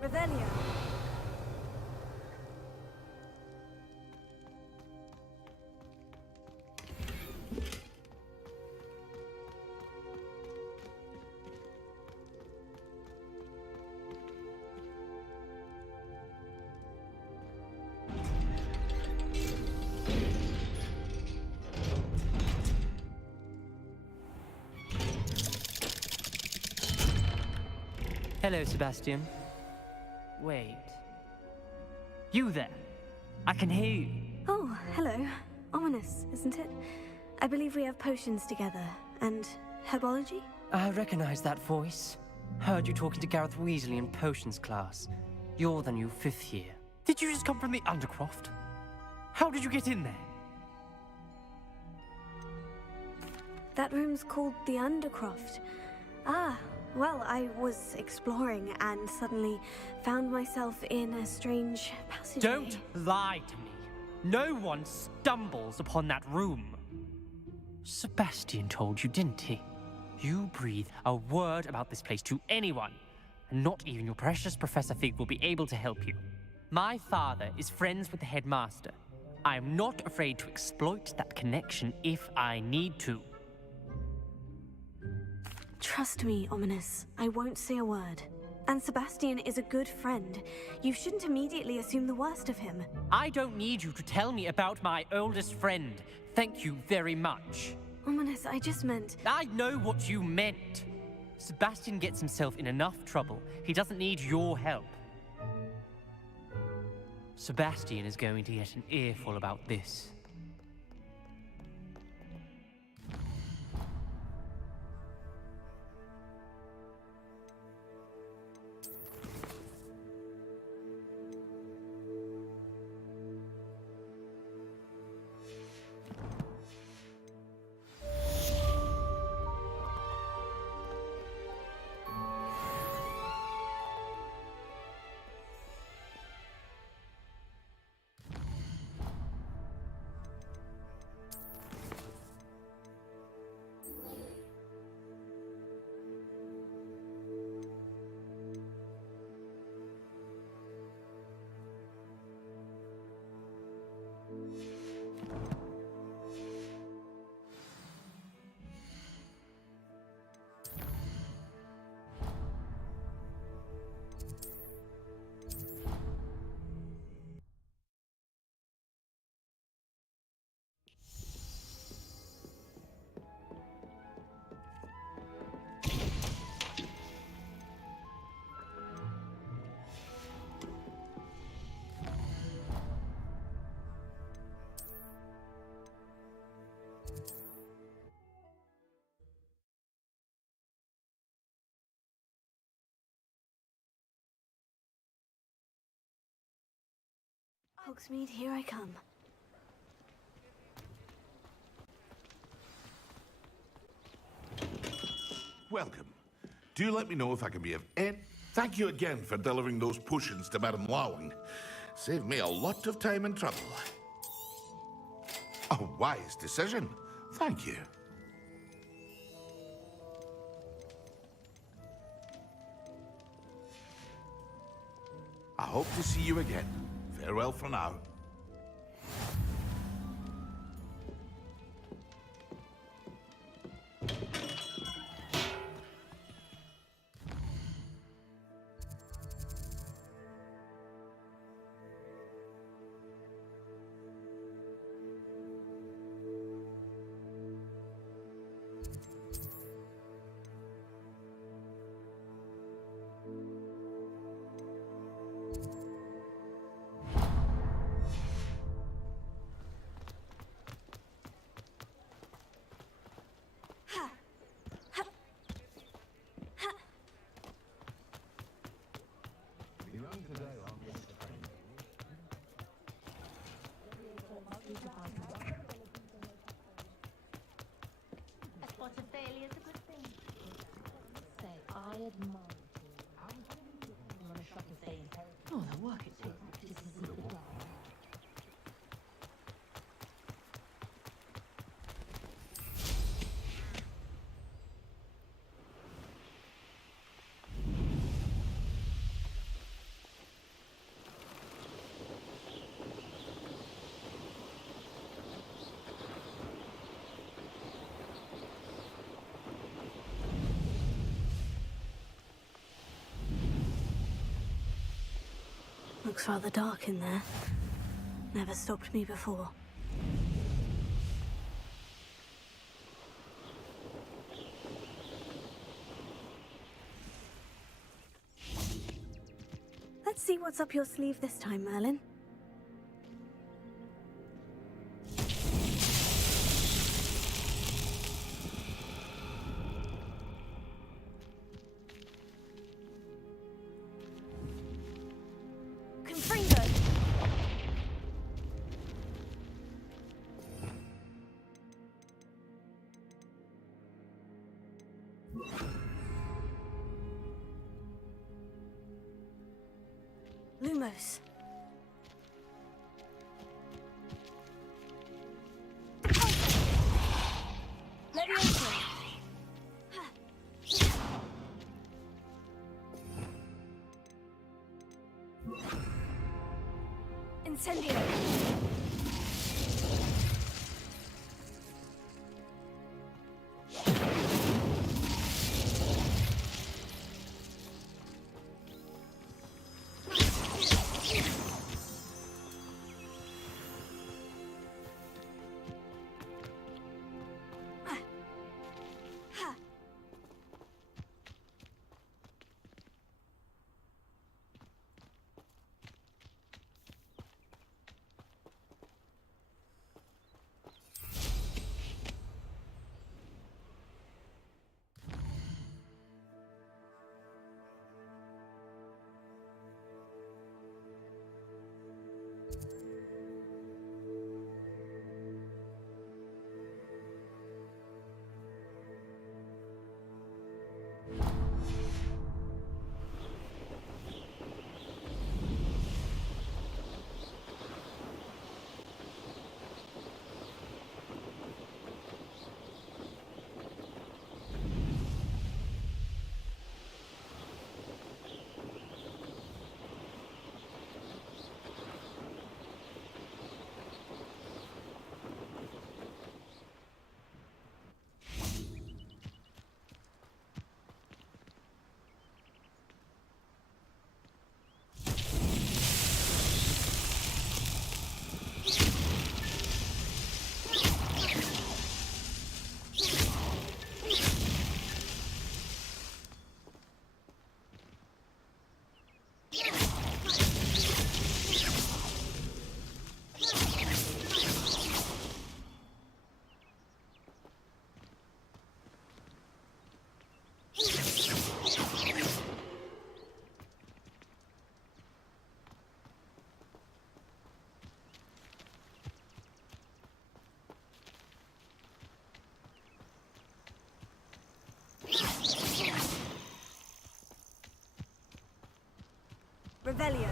Revelio. Hello, Sebastian. Wait. You there? I can hear you. Oh, hello. Ominous, isn't it? I believe we have potions together, and Herbology? I recognize that voice. Heard you talking to Gareth Weasley in potions class. You're the new 5th year. Did you just come from the Undercroft? How did you get in there? That room's called the Undercroft. Ah, well, I was exploring and suddenly found myself in a strange passageway. Don't lie to me. No one stumbles upon that room. Sebastian told you, didn't he? You breathe a word about this place to anyone, and not even your precious Professor Fig will be able to help you. My father is friends with the headmaster. I am not afraid to exploit that connection if I need to. Trust me, Ominous. I won't say a word. And Sebastian is a good friend. You shouldn't immediately assume the worst of him. I don't need you to tell me about my oldest friend. Thank you very much. Ominous, I just meant... I know what you meant. Sebastian gets himself in enough trouble. He doesn't need your help. Sebastian is going to get an earful about this. Hogsmeade, here I come. Welcome. Do let me know if I can be of any... Thank you again for delivering those potions to Madame Lowing. Saved me a lot of time and trouble. A wise decision. Thank you. I hope to see you again. Farewell for now. A spot of failure is a good thing. Say, I admire you. I'm on a shocking say inheritance. Oh, the work it takes to see the ground. Looks rather dark in there. Never stopped me before. Let's see what's up your sleeve this time, Merlin. Lumos. Leviosa. Incendio. Revelio.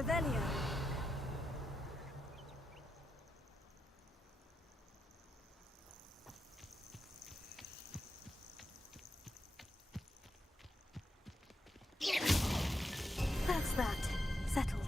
Revelio. That's that. Settled.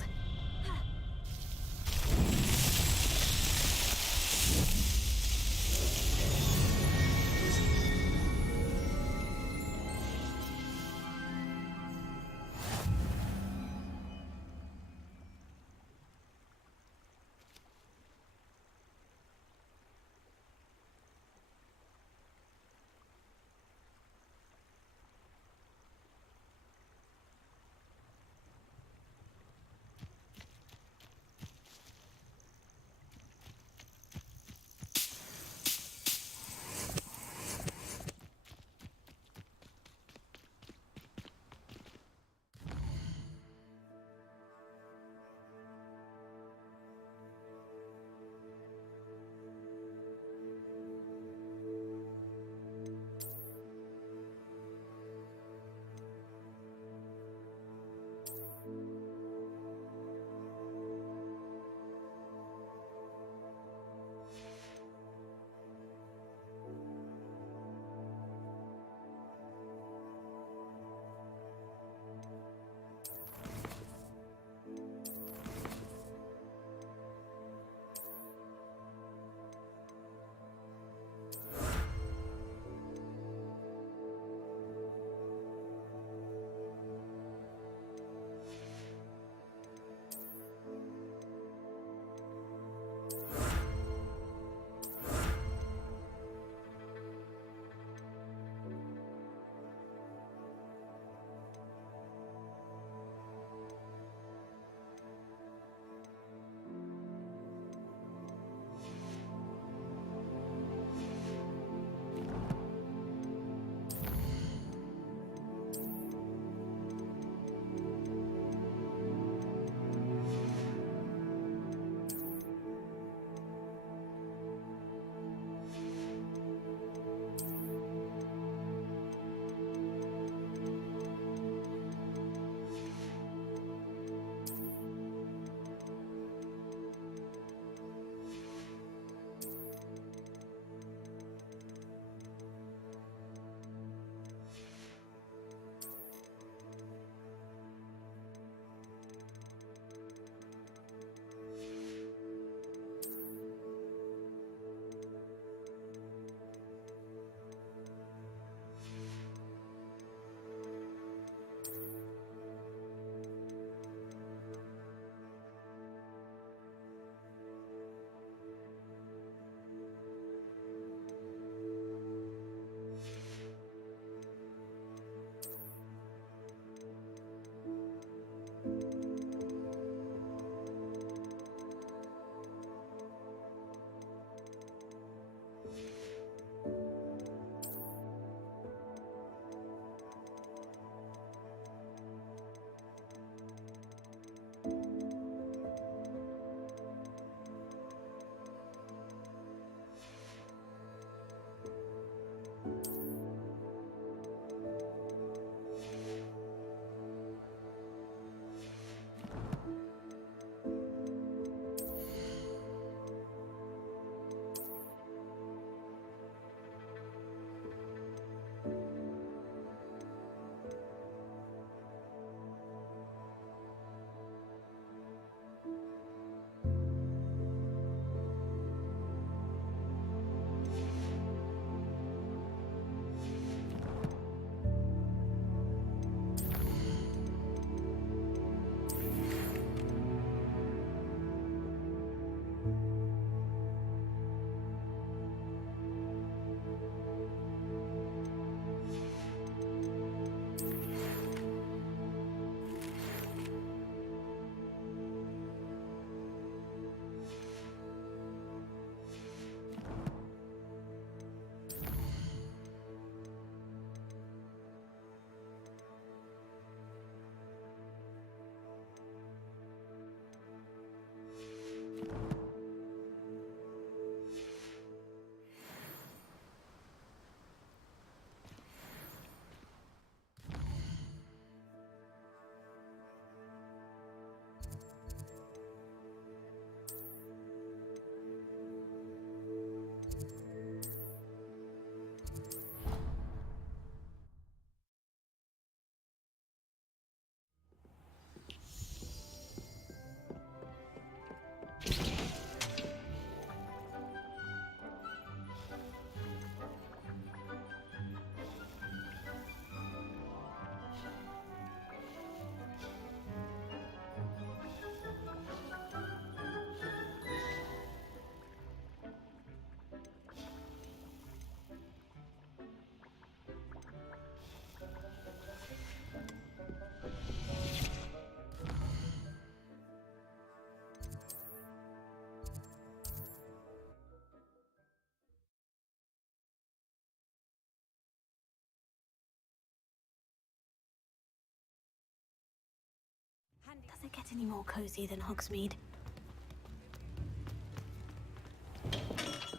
any more cozy than Hogsmeade.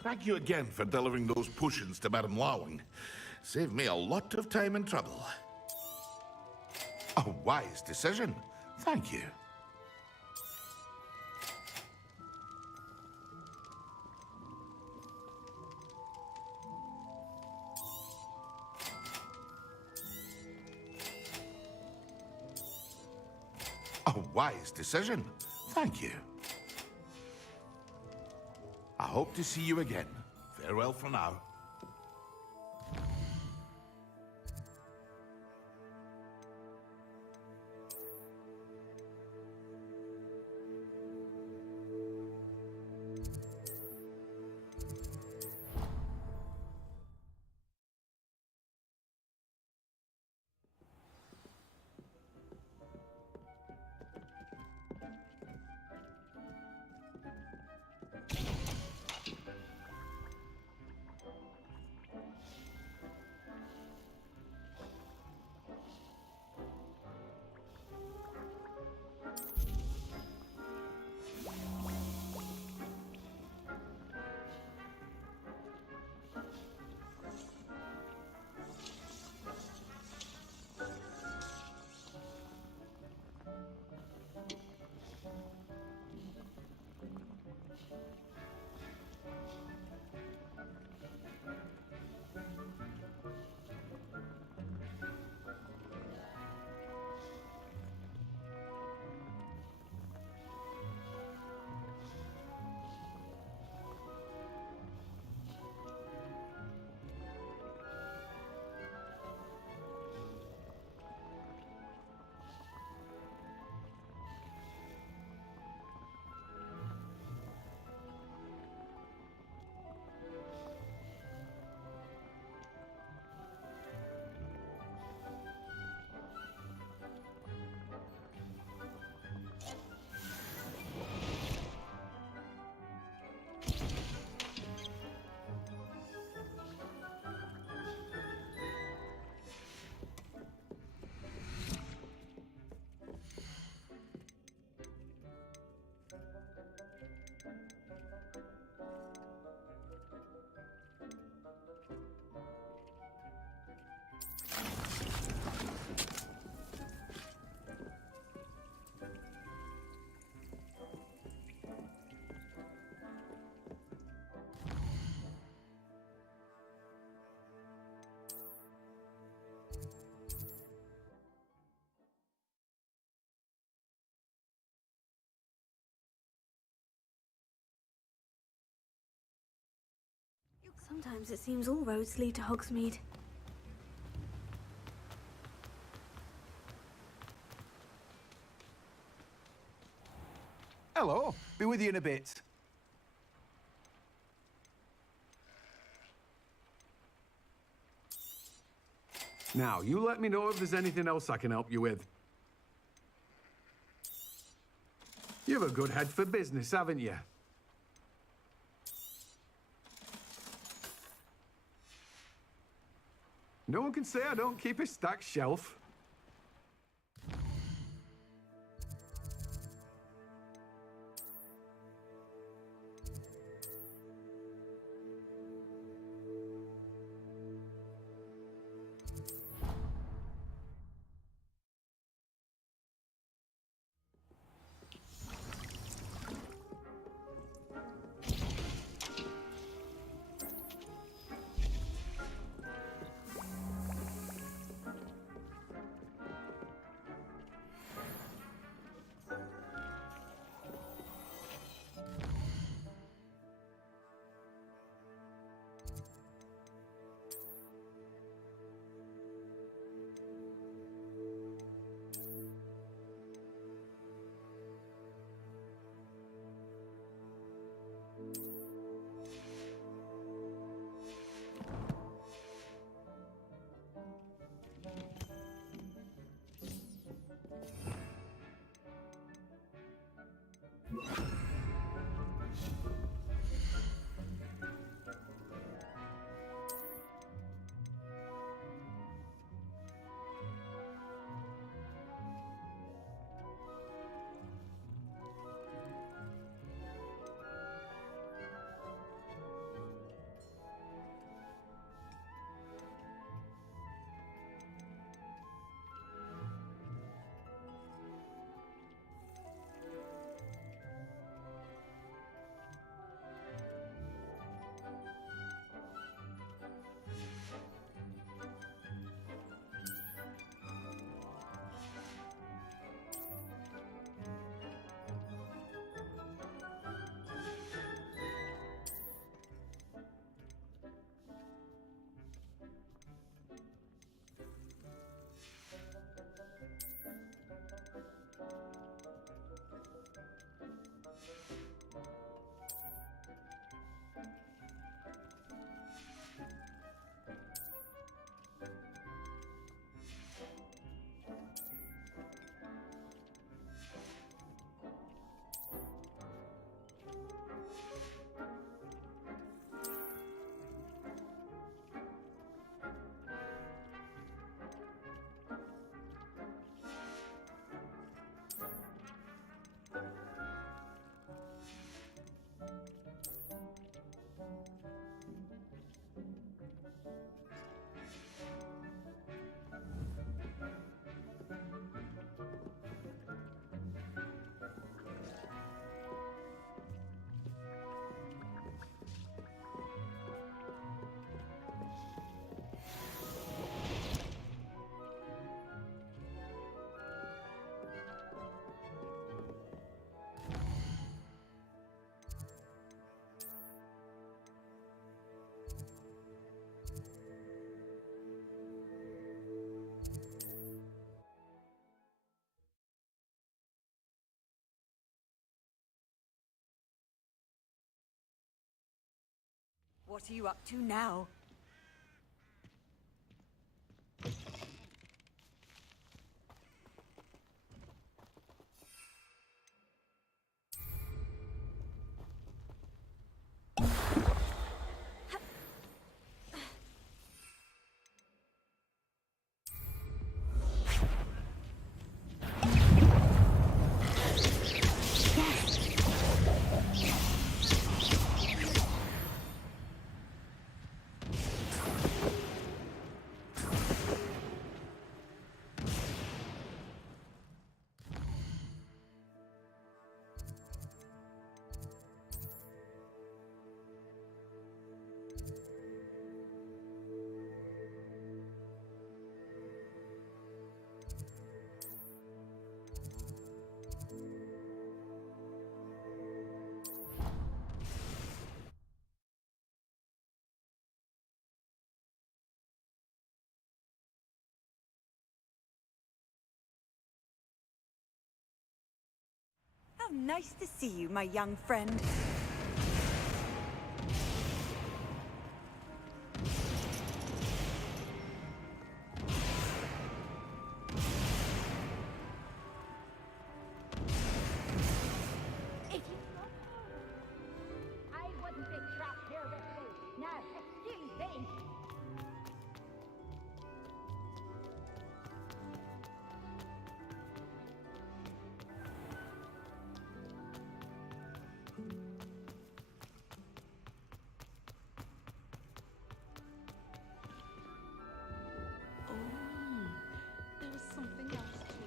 Thank you again for delivering those potions to Madame Lawing. Saved me a lot of time and trouble. A wise decision. Thank you. A wise decision. Thank you. I hope to see you again. Farewell for now. Sometimes it seems all roads lead to Hogsmeade. Hello. Be with you in a bit. Now, you let me know if there's anything else I can help you with. You have a good head for business, haven't you? No one can say I don't keep a stacked shelf. What are you up to now? How nice to see you, my young friend. If you I wouldn't be trapped here with you. Now, excuse me. There was something else too.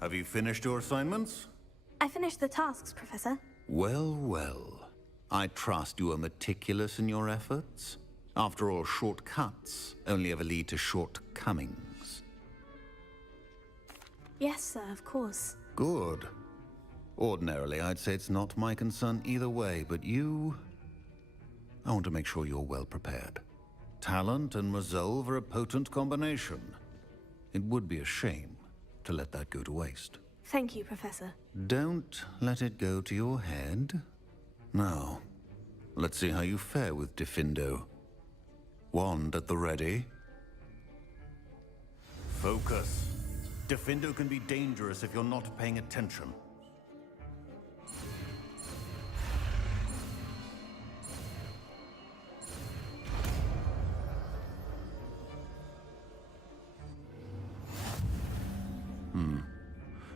Have you finished your assignments? I finished the tasks, Professor. Well, well. I trust you are meticulous in your efforts. After all, shortcuts only ever lead to shortcomings. Yes, sir, of course. Good. Ordinarily, I'd say it's not my concern either way, but you... I want to make sure you're well prepared. Talent and resolve are a potent combination. It would be a shame to let that go to waste. Thank you, Professor. Don't let it go to your head. Now, let's see how you fare with Diffindo. Wand at the ready. Focus. Diffindo can be dangerous if you're not paying attention.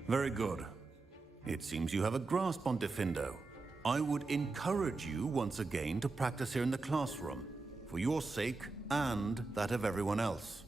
Very good. It seems you have a grasp on Diffindo. I would encourage you once again to practice here in the classroom, for your sake and that of everyone else.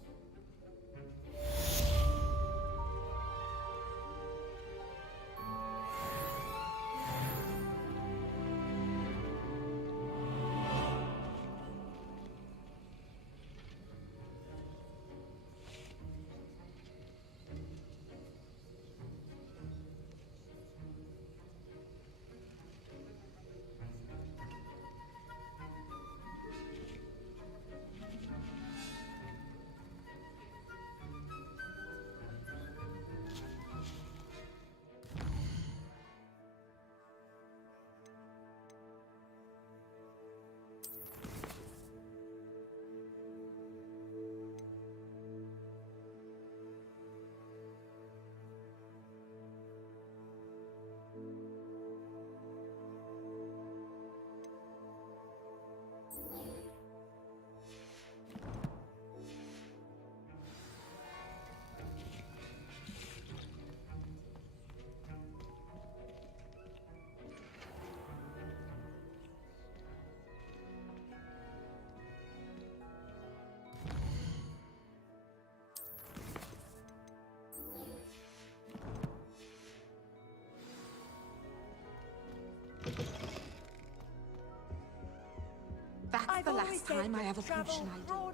That's the last time I have a potion idea.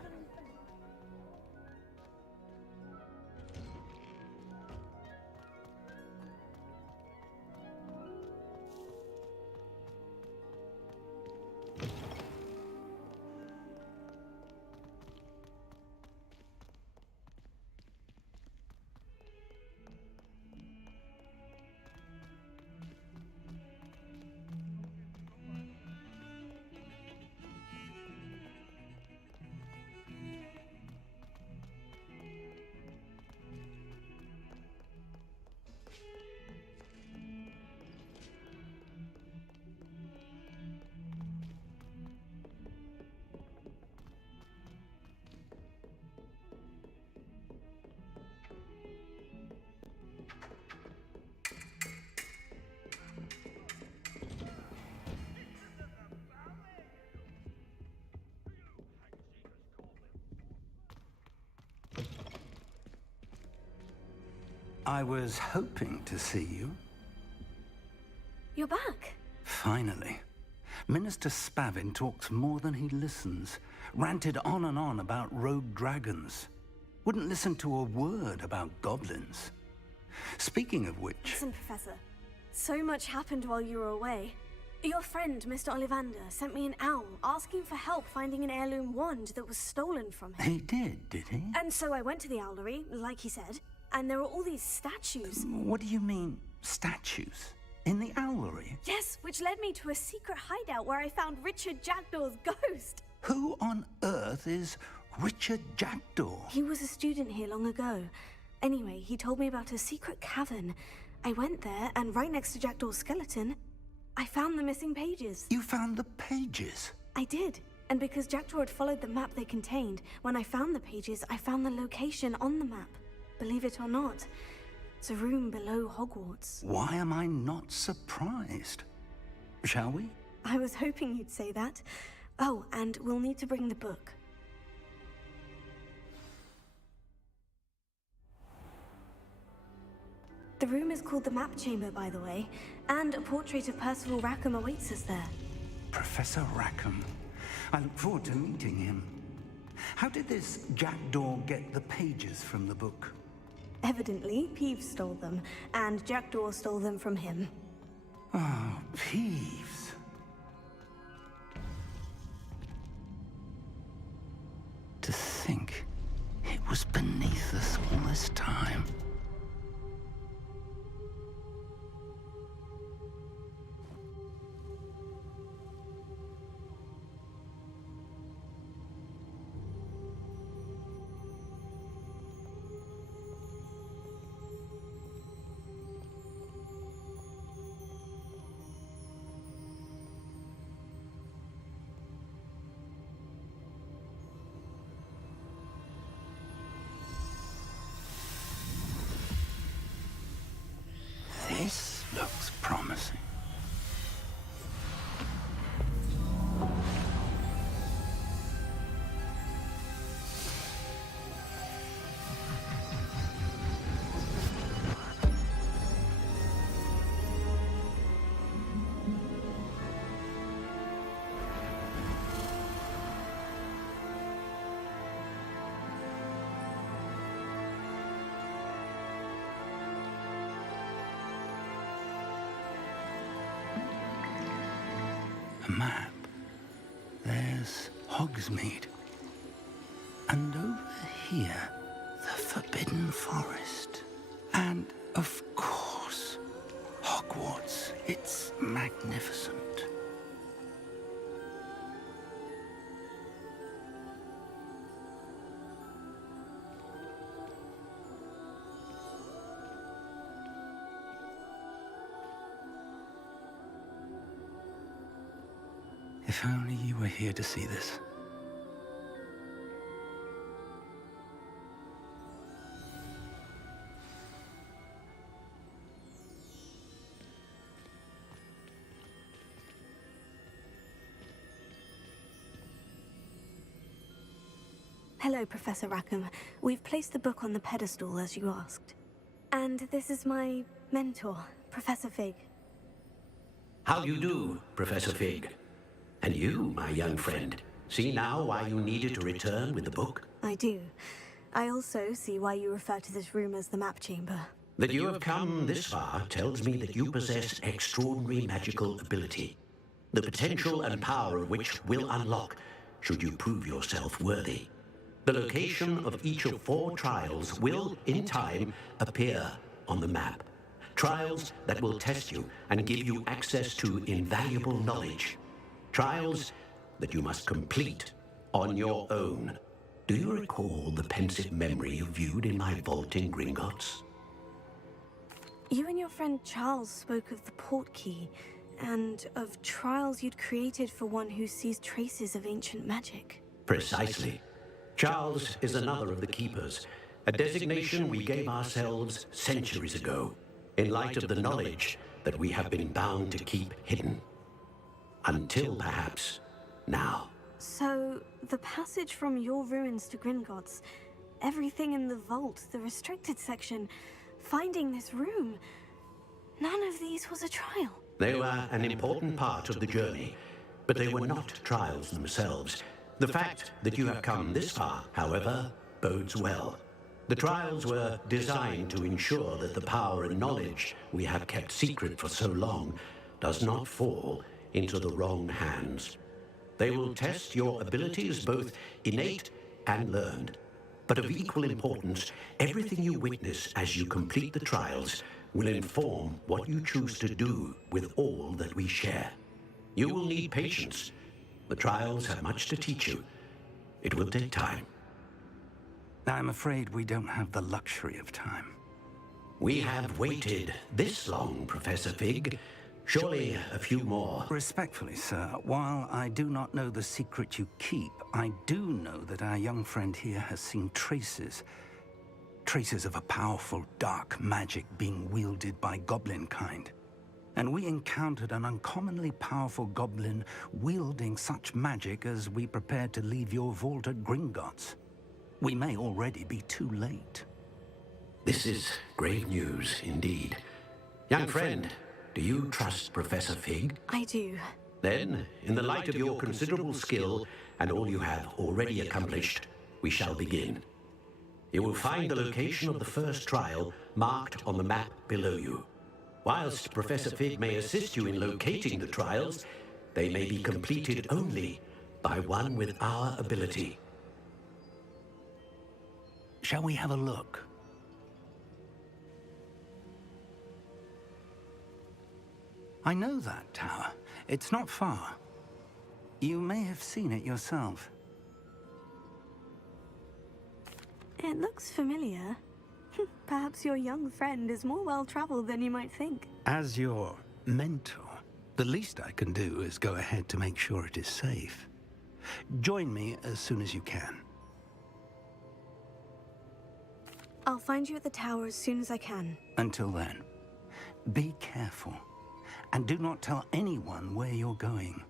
I was hoping to see you. You're back. Finally. Minister Spavin talks more than he listens. Ranted on and on about rogue dragons. Wouldn't listen to a word about goblins. Speaking of which... Listen, Professor. So much happened while you were away. Your friend, Mr. Ollivander, sent me an owl asking for help finding an heirloom wand that was stolen from him. He did he? And so I went to the owlery, like he said, and there were all these statues. What do you mean, statues? In the owlery? Yes, which led me to a secret hideout where I found Richard Jackdaw's ghost. Who on earth is Richard Jackdaw? He was a student here long ago. Anyway, he told me about a secret cavern. I went there, and right next to Jackdaw's skeleton, I found the missing pages. You found the pages? I did. And because Jackdaw had followed the map they contained, when I found the pages, I found the location on the map. Believe it or not, it's a room below Hogwarts. Why am I not surprised? Shall we? I was hoping you'd say that. Oh, and we'll need to bring the book. The room is called the Map Chamber, by the way, and a portrait of Percival Rackham awaits us there. Professor Rackham. I look forward to meeting him. How did this Jackdaw get the pages from the book? Evidently, Peeves stole them, and Jackdaw stole them from him. Oh, Peeves. To think it was beneath us all this time. This looks promising. A map. There's Hogsmeade. And over here, the Forbidden Forest. And, of course, Hogwarts. It's magnificent. If only you were here to see this. Hello, Professor Rackham. We've placed the book on the pedestal, as you asked. And this is my mentor, Professor Fig. How do you do, Professor Fig? And you, my young friend, see now why you needed to return with the book? I do. I also see why you refer to this room as the Map Chamber. That you have come this far tells me that you possess extraordinary magical ability, the potential and power of which will unlock should you prove yourself worthy. The location of each of 4 trials will, in time, appear on the map. Trials that will test you and give you access to invaluable knowledge. Trials that you must complete on your own. Do you recall the pensive memory you viewed in my vault in Gringotts? You and your friend Charles spoke of the portkey, and of trials you'd created for one who sees traces of ancient magic. Precisely. Charles is another of the Keepers, a designation we gave ourselves centuries ago, in light of the knowledge that we have been bound to keep hidden. Until, perhaps, now. So, the passage from your ruins to Gringotts, everything in the vault, the restricted section, finding this room. None of these was a trial. They were an important part of the journey, but they were not trials themselves. The fact that you have come this far, however, bodes well. The trials were designed to ensure that the power and knowledge we have kept secret for so long does not fall into the wrong hands. They will test your abilities, both innate and learned. But of equal importance, everything you witness as you complete the trials will inform what you choose to do with all that we share. You will need patience. The trials have much to teach you. It will take time. I'm afraid we don't have the luxury of time. We have waited this long, Professor Fig. Surely a few more. Respectfully, sir, while I do not know the secret you keep, I do know that our young friend here has seen traces of a powerful dark magic being wielded by goblin kind. And we encountered an uncommonly powerful goblin wielding such magic as we prepared to leave your vault at Gringotts. We may already be too late. This is grave news indeed. Young friend, do you trust Professor Fig? I do. Then, in the light of your considerable skill and all you have already accomplished, we shall begin. You will find the location of the first trial marked on the map below you. Whilst Professor Fig may assist you in locating the trials, they may be completed only by one with our ability. Shall we have a look? I know that tower. It's not far. You may have seen it yourself. It looks familiar. Perhaps your young friend is more well-traveled than you might think. As your mentor, the least I can do is go ahead to make sure it is safe. Join me as soon as you can. I'll find you at the tower as soon as I can. Until then, be careful. And do not tell anyone where you're going.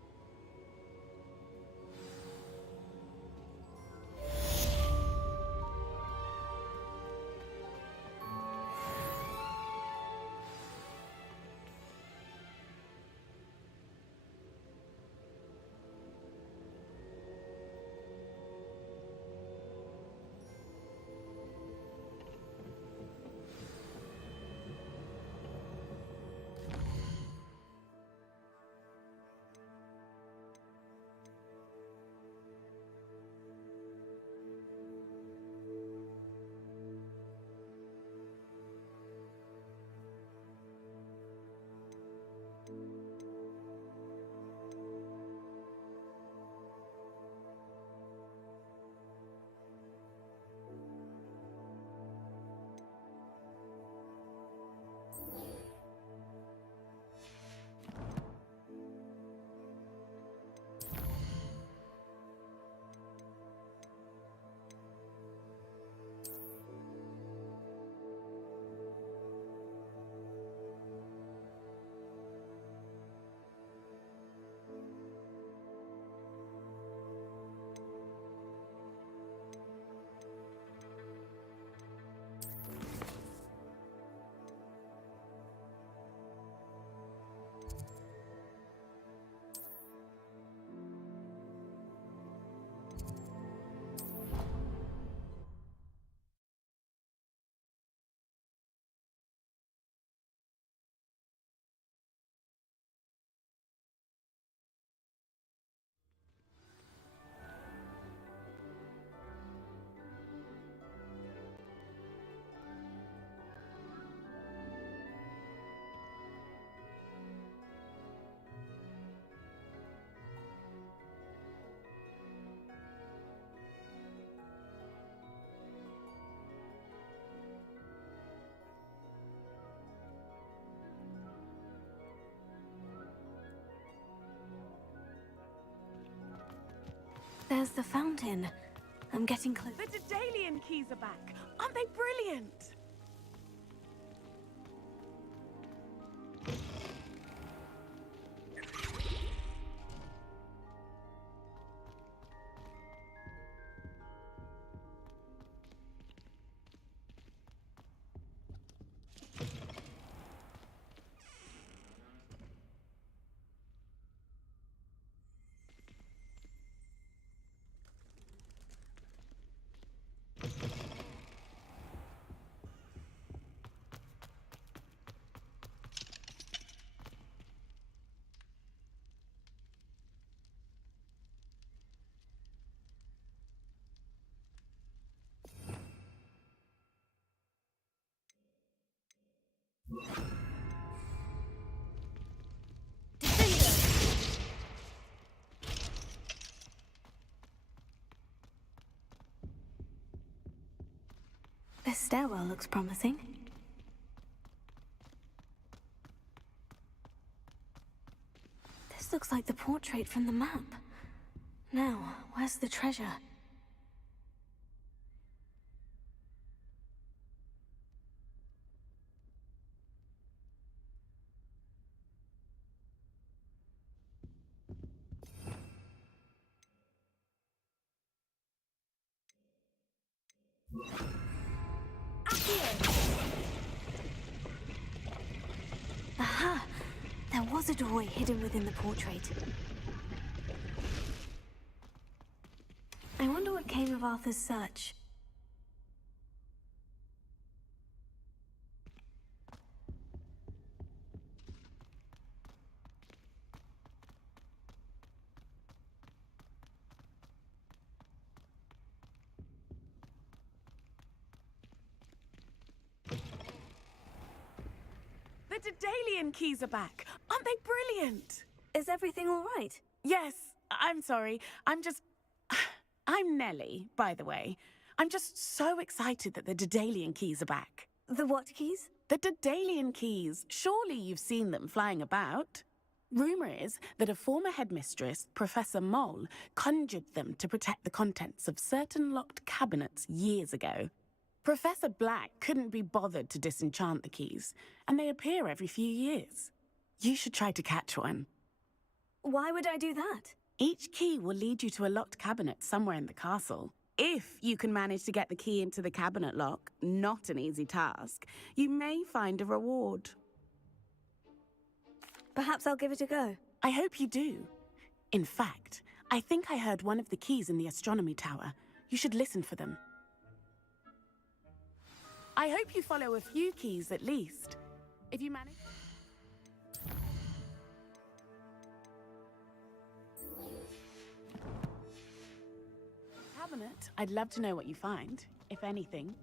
There's the fountain. I'm getting close. The Daedalian keys are back. Aren't they brilliant? This stairwell looks promising. This looks like the portrait from the map. Now, where's the treasure? Aha! There was a doorway hidden within the portrait. I wonder what came of Arthur's search. The Daedalian keys are back. Aren't they brilliant? Is everything all right? Yes. I'm sorry. I'm Nellie, by the way. I'm just so excited that the Daedalian keys are back. The what keys? The Daedalian keys. Surely you've seen them flying about. Rumour is that a former headmistress, Professor Mole, conjured them to protect the contents of certain locked cabinets years ago. Professor Black couldn't be bothered to disenchant the keys, and they appear every few years. You should try to catch one. Why would I do that? Each key will lead you to a locked cabinet somewhere in the castle. If you can manage to get the key into the cabinet lock, not an easy task, you may find a reward. Perhaps I'll give it a go. I hope you do. In fact, I think I heard one of the keys in the astronomy tower. You should listen for them. I hope you follow a few keys at least. If you manage... Cabinet, I'd love to know what you find, if anything.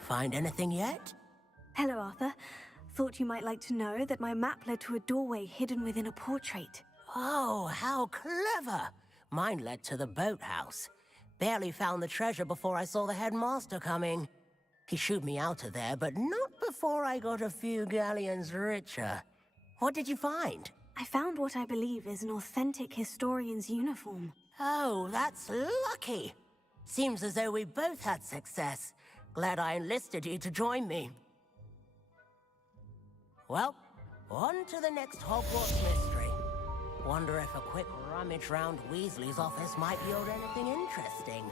Find anything yet? Hello, Arthur. Thought you might like to know that my map led to a doorway hidden within a portrait. Oh, how clever! Mine led to the boathouse. Barely found the treasure before I saw the headmaster coming. He shooed me out of there, but not before I got a few galleons richer. What did you find? I found what I believe is an authentic historian's uniform. Oh, that's lucky. Seems as though we both had success. Glad I enlisted you to join me. Well, on to the next Hogwarts mystery. Wonder if a quick rummage round Weasley's office might yield anything interesting.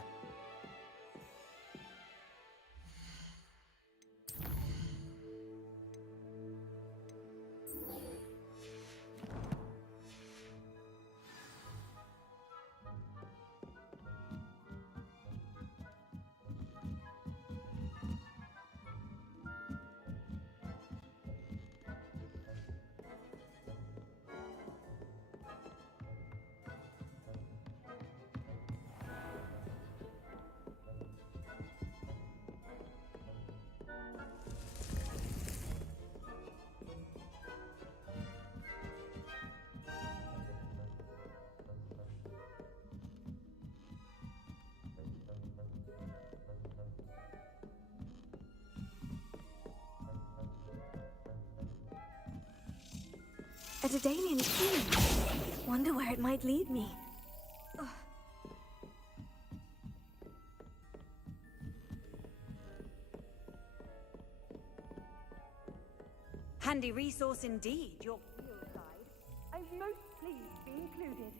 A Daedalian key. Wonder where it might lead me. Ugh. Handy resource indeed, your field guide. I'm most pleased to be included.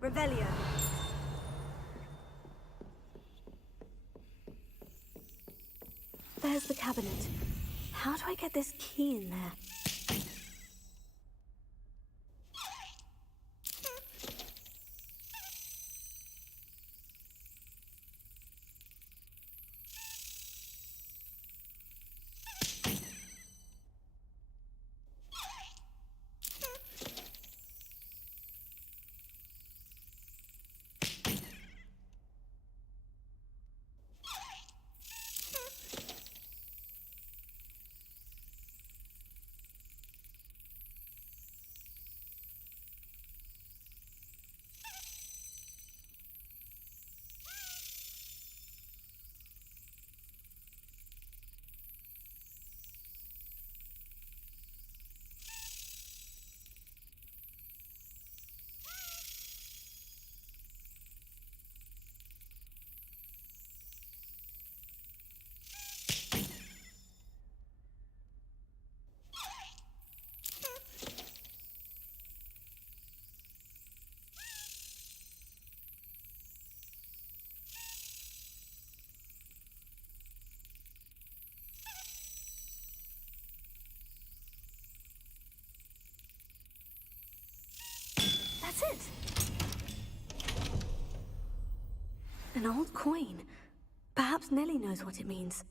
Revelio. There's the cabinet. How do I get this key in there? That's it. An old coin. Perhaps Nellie knows what it means.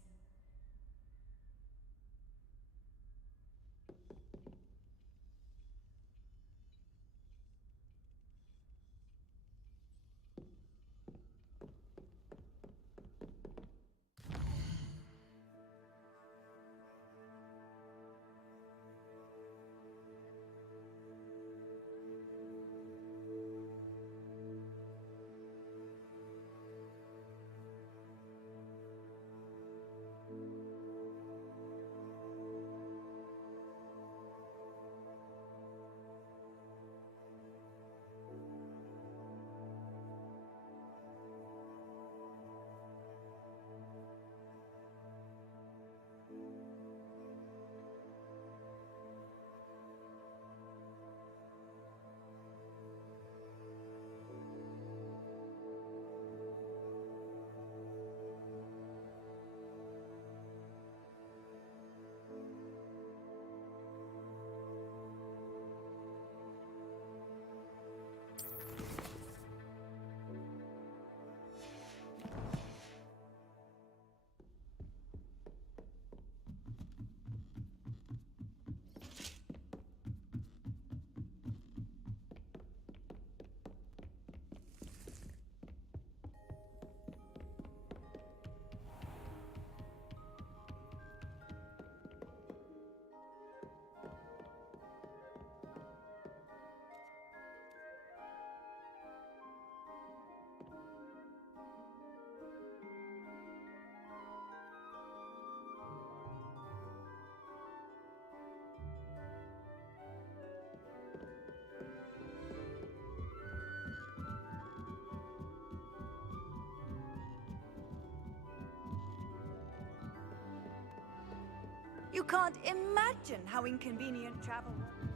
You can't imagine how inconvenient travel was.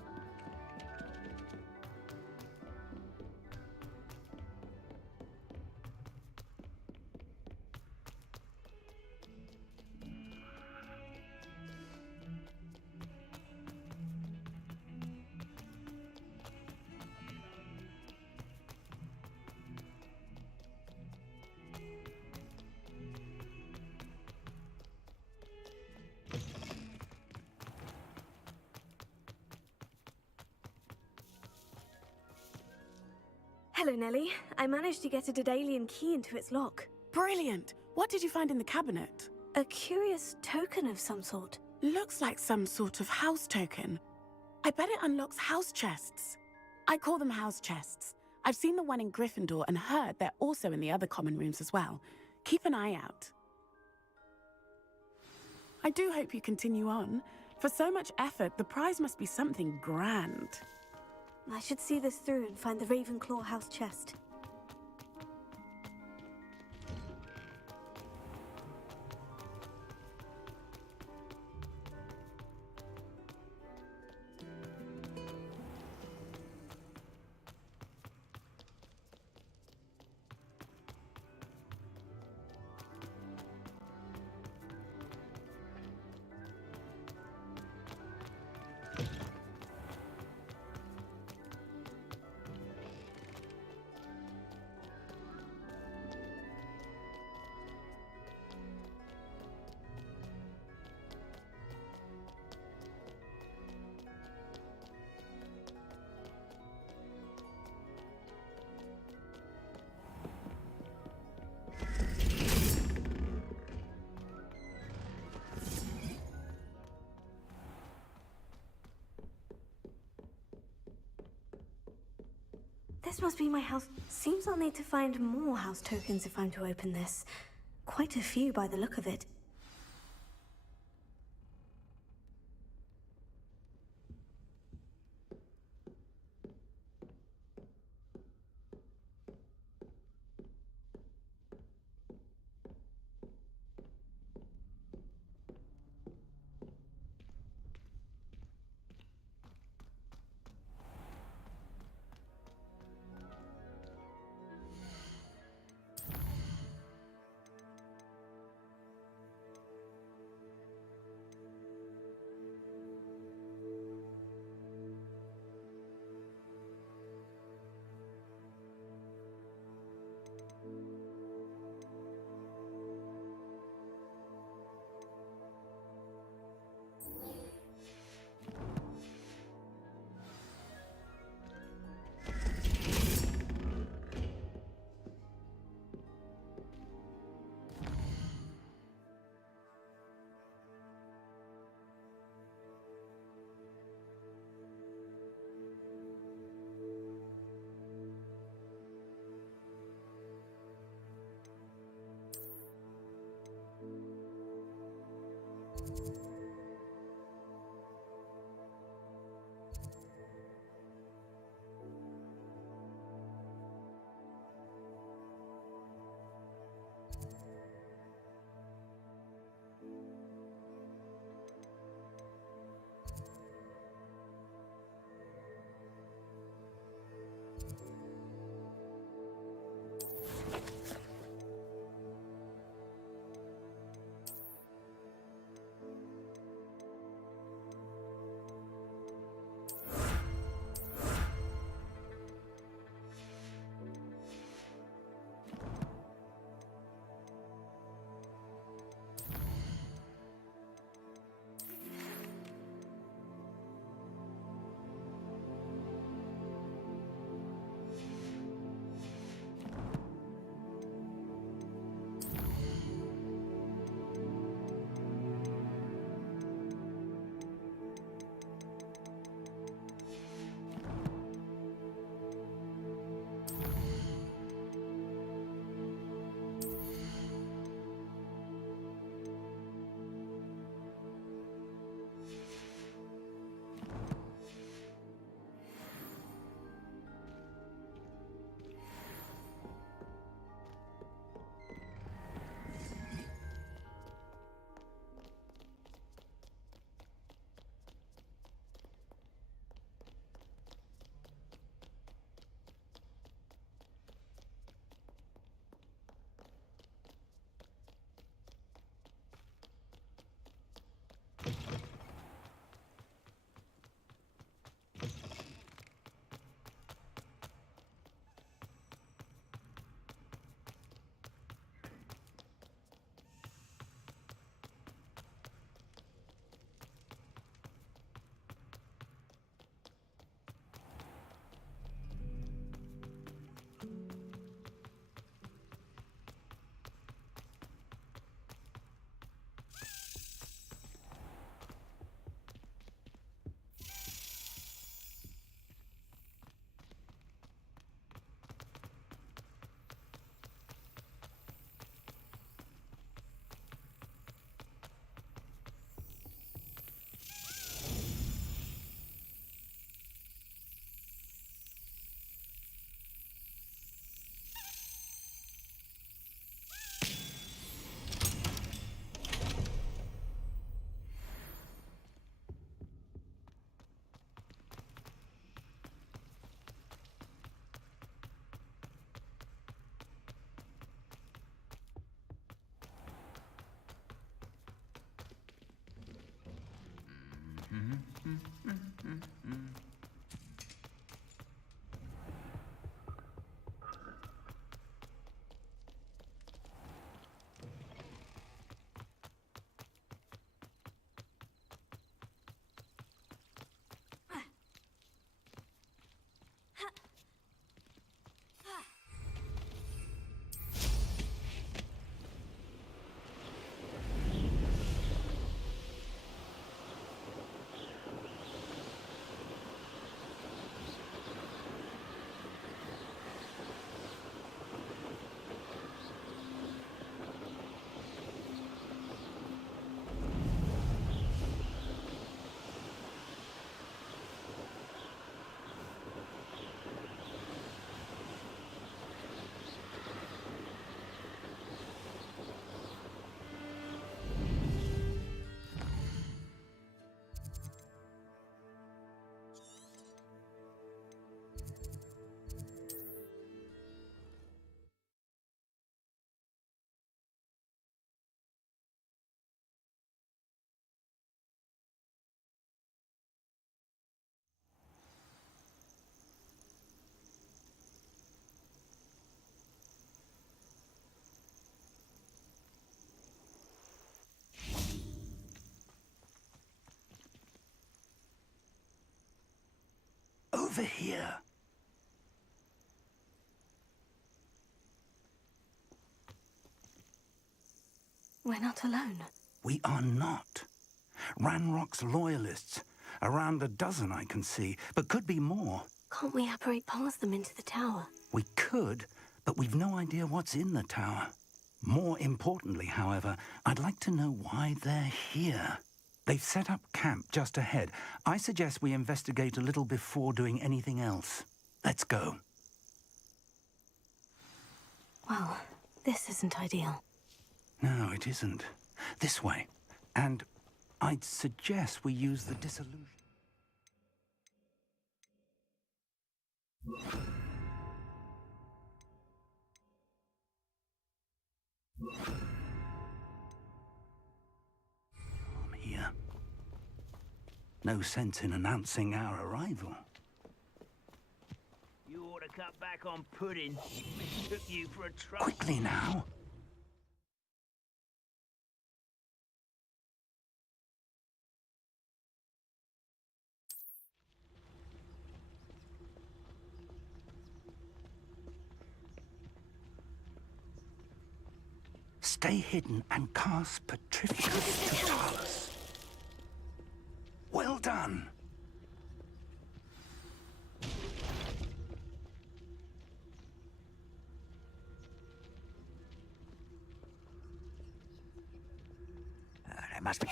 Hello, Nellie. I managed to get a Daedalian key into its lock. Brilliant! What did you find in the cabinet? A curious token of some sort. Looks like some sort of house token. I bet it unlocks house chests. I call them house chests. I've seen the one in Gryffindor and heard they're also in the other common rooms as well. Keep an eye out. I do hope you continue on. For so much effort, the prize must be something grand. I should see this through and find the Ravenclaw house chest. This must be my house. Seems I'll need to find more house tokens if I'm to open this. Quite a few by the look of it. Over here. We're not alone. We are not. Ranrock's loyalists. Around a dozen I can see, but could be more. Can't we apparate past them into the tower? We could, but we've no idea what's in the tower. More importantly, however, I'd like to know why they're here. They've set up camp just ahead. I suggest we investigate a little before doing anything else. Let's go. Well, this isn't ideal. No, it isn't. This way. And I'd suggest we use the disillusion. I'm here. No sense in announcing our arrival. You ought to cut back on pudding. Took you for a trot. Quickly now. Stay hidden and cast Petrificus Totalis. Well done. There must be...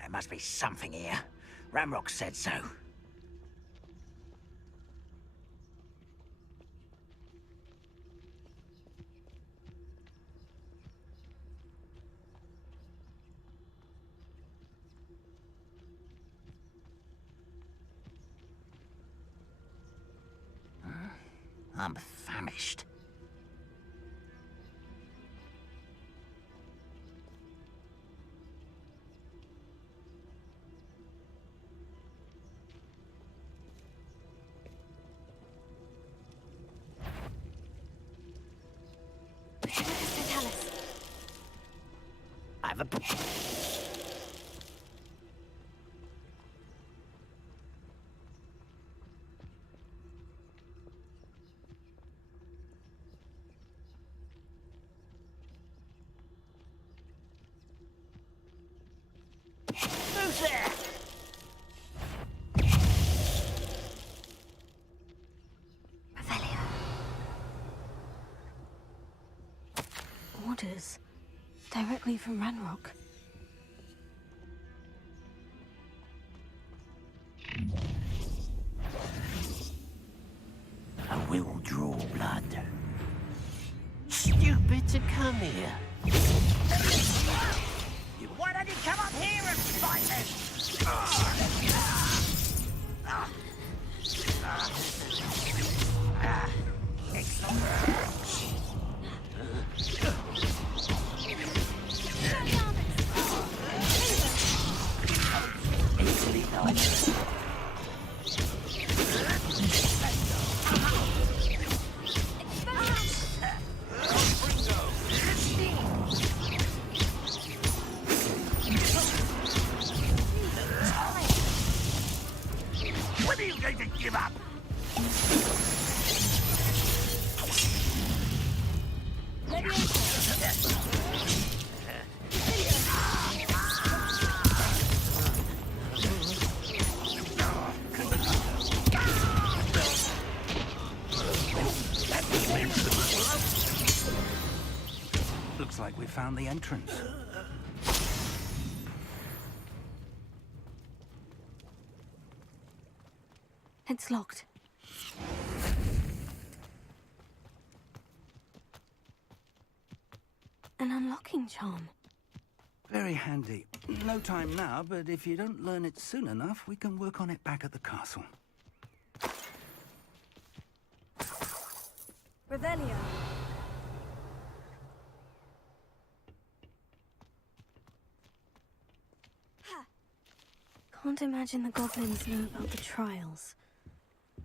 There must be something here. Ramrock said so. I'm famished. I've a... Who's there? Orders. Directly from Ranrock. to come here. Why don't you come up here and fight me? When are you going to give up? Looks like we found the entrance. It's locked. An unlocking charm. Very handy. No time now, but if you don't learn it soon enough, we can work on it back at the castle. Revelio. Can't imagine the goblins know about the trials.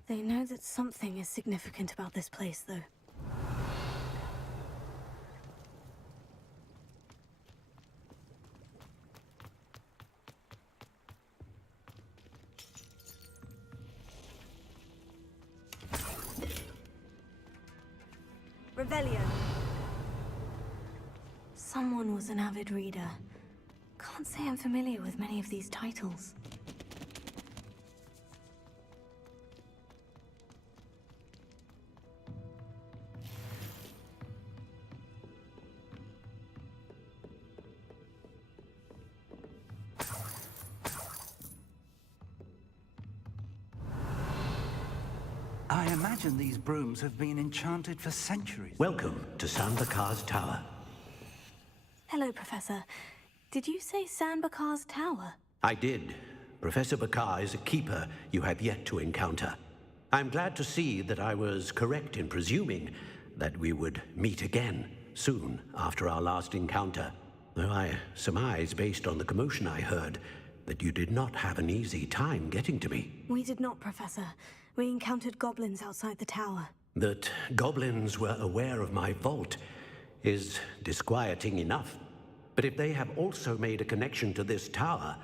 They know that something is significant about this place, though. Revelio. Someone was an avid reader. Can't say I'm familiar with many of these titles. I imagine these brooms have been enchanted for centuries. Welcome to Sanbakar's Tower. Hello, Professor. Did you say Sanbakar's Tower? I did. Professor Bakar is a keeper you have yet to encounter. I'm glad to see that I was correct in presuming that we would meet again soon after our last encounter. Though I surmise, based on the commotion I heard, that you did not have an easy time getting to me. We did not, Professor. We encountered goblins outside the tower. That goblins were aware of my vault is disquieting enough. But if they have also made a connection to this tower,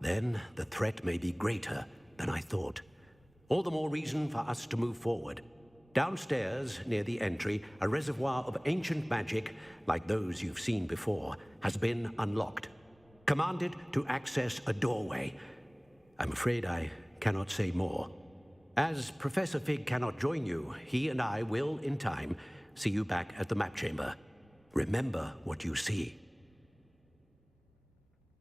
then the threat may be greater than I thought. All the more reason for us to move forward. Downstairs, near the entry, a reservoir of ancient magic, like those you've seen before, has been unlocked. Commanded to access a doorway. I'm afraid I cannot say more. As Professor Fig cannot join you, he and I will, in time, see you back at the map chamber. Remember what you see.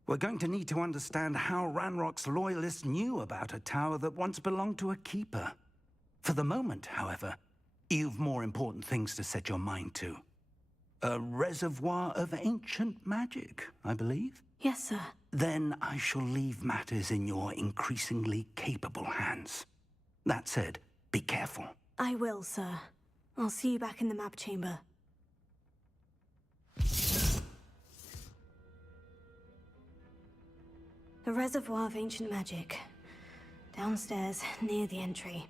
We're going to need to understand how Ranrock's loyalists knew about a tower that once belonged to a keeper. For the moment, however, you've more important things to set your mind to. A reservoir of ancient magic, I believe? Yes, sir. Then I shall leave matters in your increasingly capable hands. That said, be careful. I will, sir. I'll see you back in the map chamber. A reservoir of ancient magic. Downstairs, near the entry.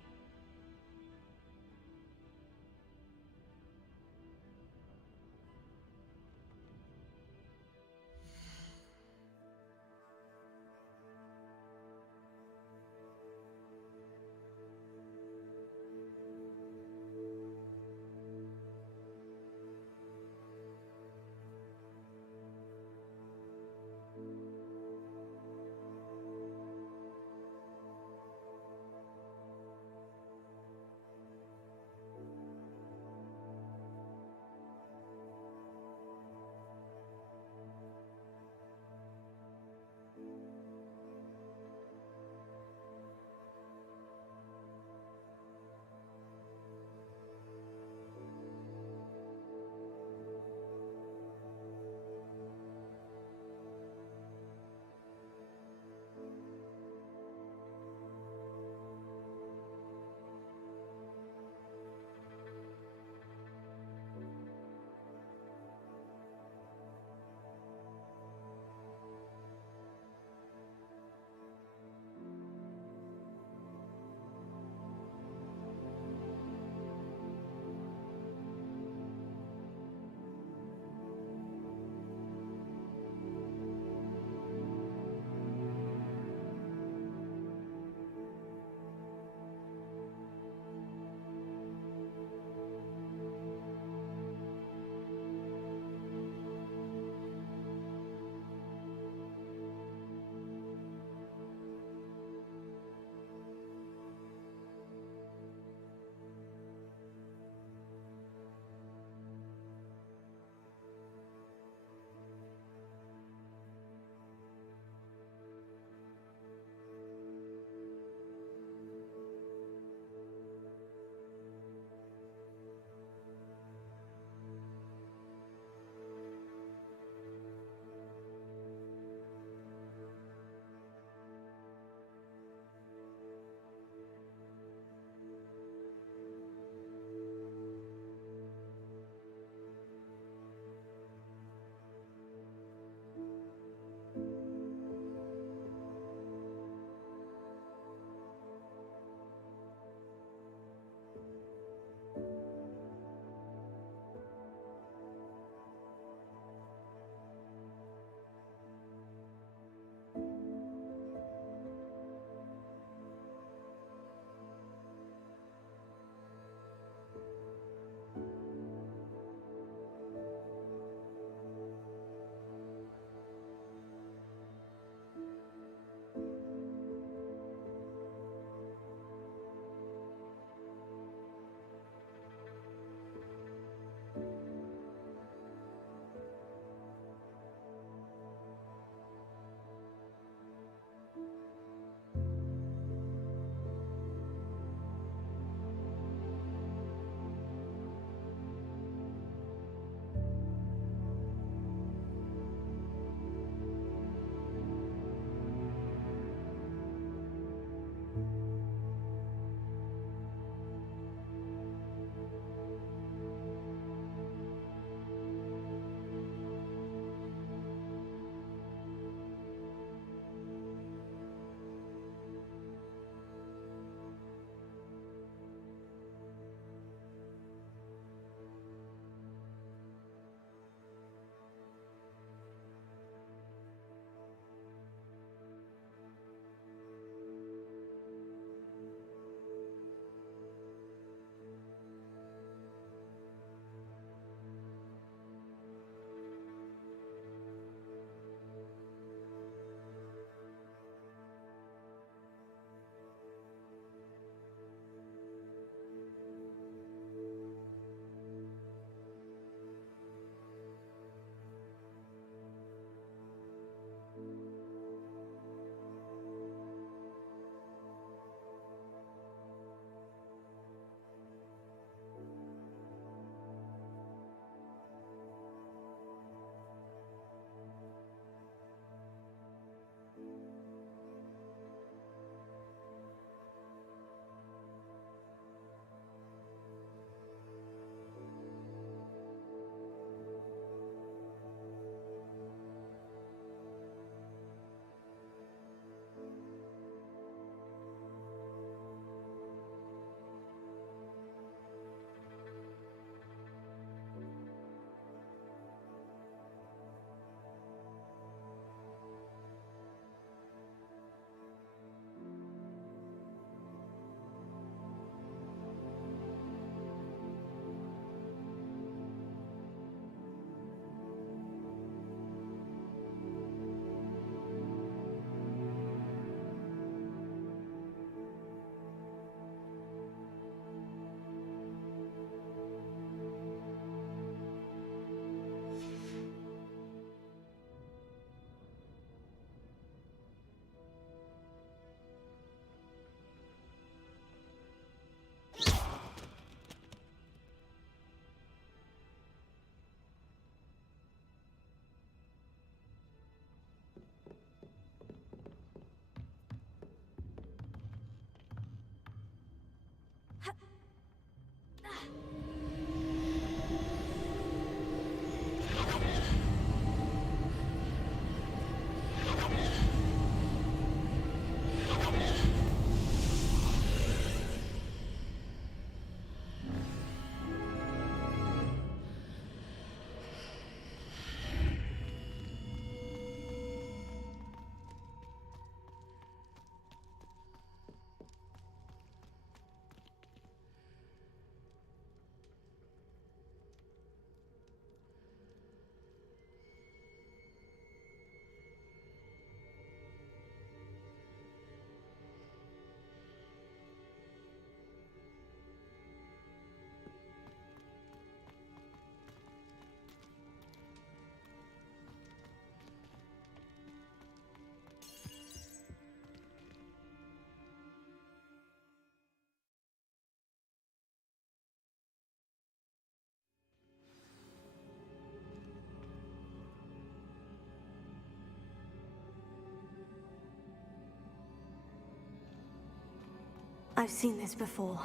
I've seen this before.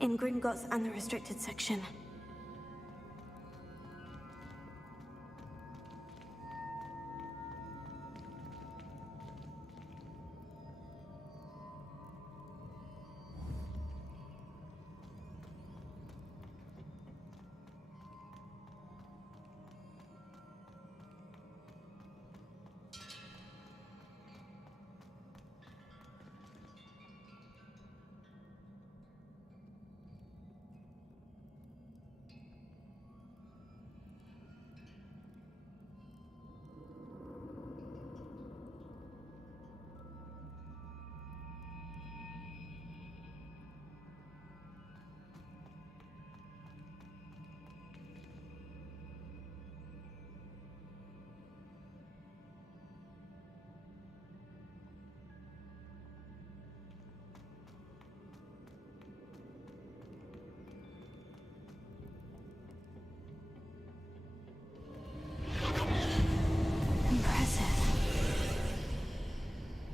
In Gringotts and the restricted section.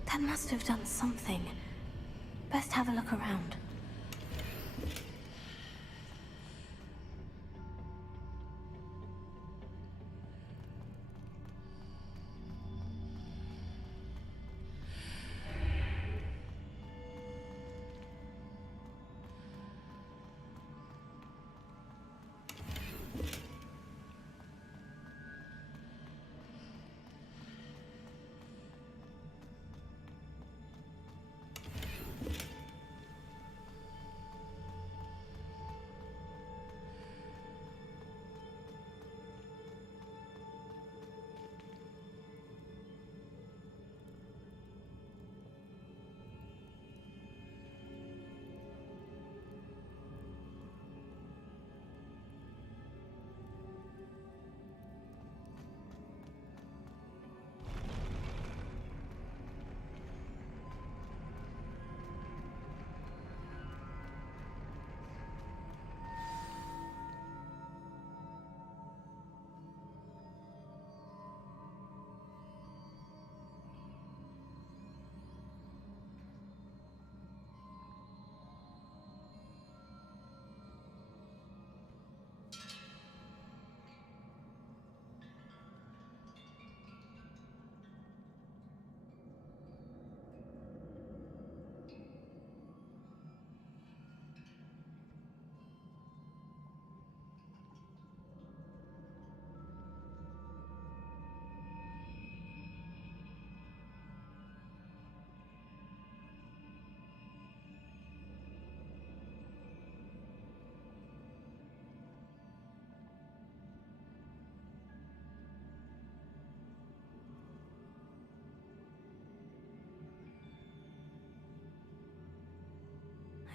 That must have done something. Best have a look around.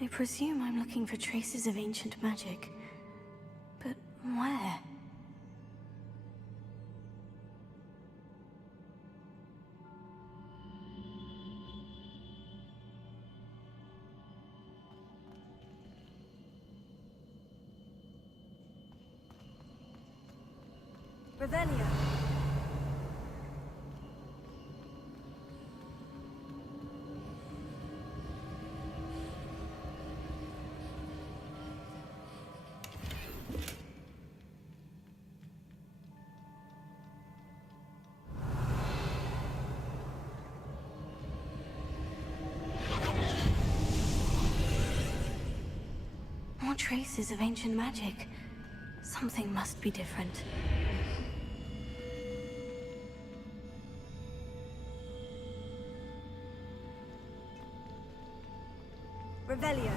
I presume I'm looking for traces of ancient magic. But where? Revelio. More traces of ancient magic. Something must be different. Revelio.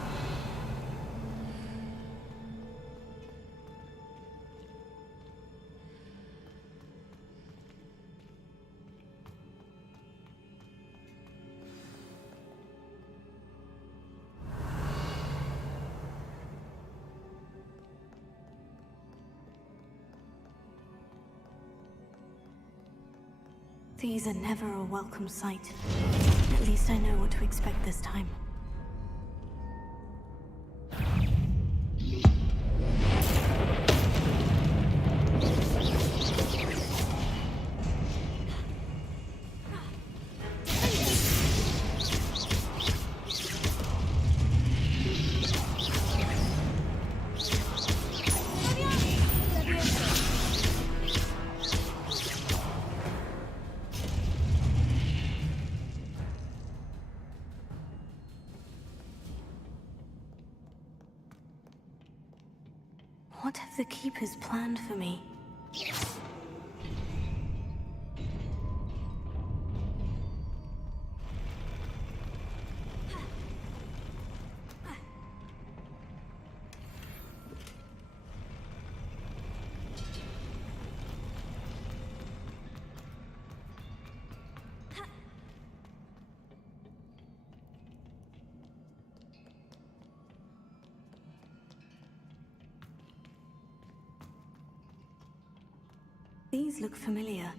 These are never a welcome sight. At least I know what to expect this time. the Keepers planned for me. These look familiar.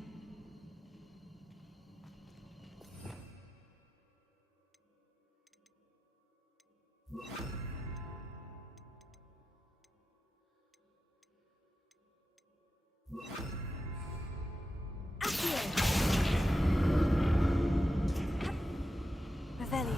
Revelio.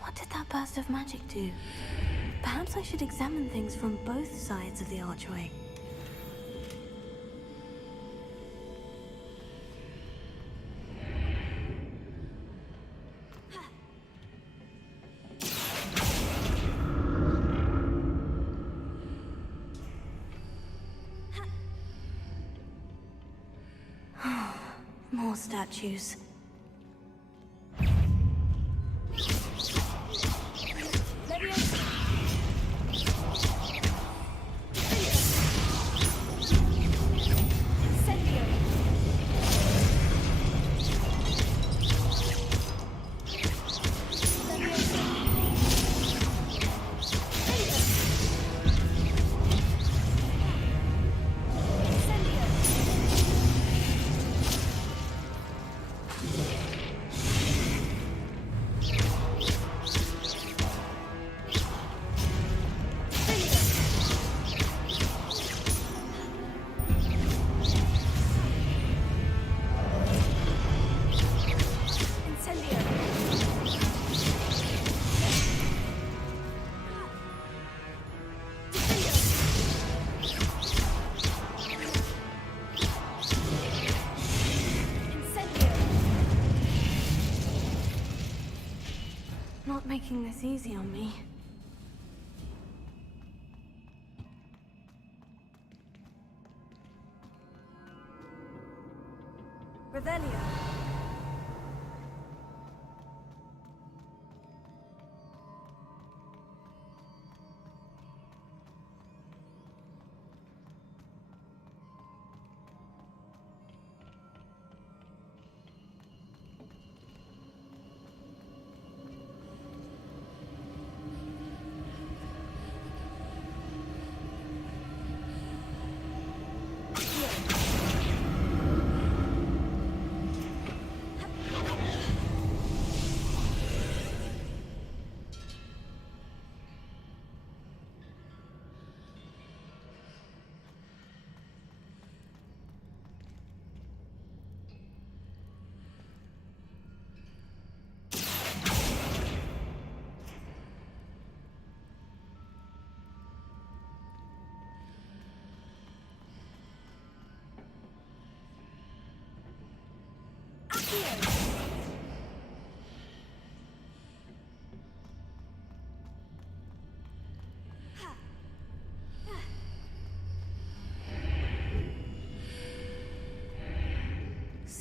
What did that burst of magic do? Perhaps I should examine things from both sides of the archway. More statues. Not making this easy on me. Revelio.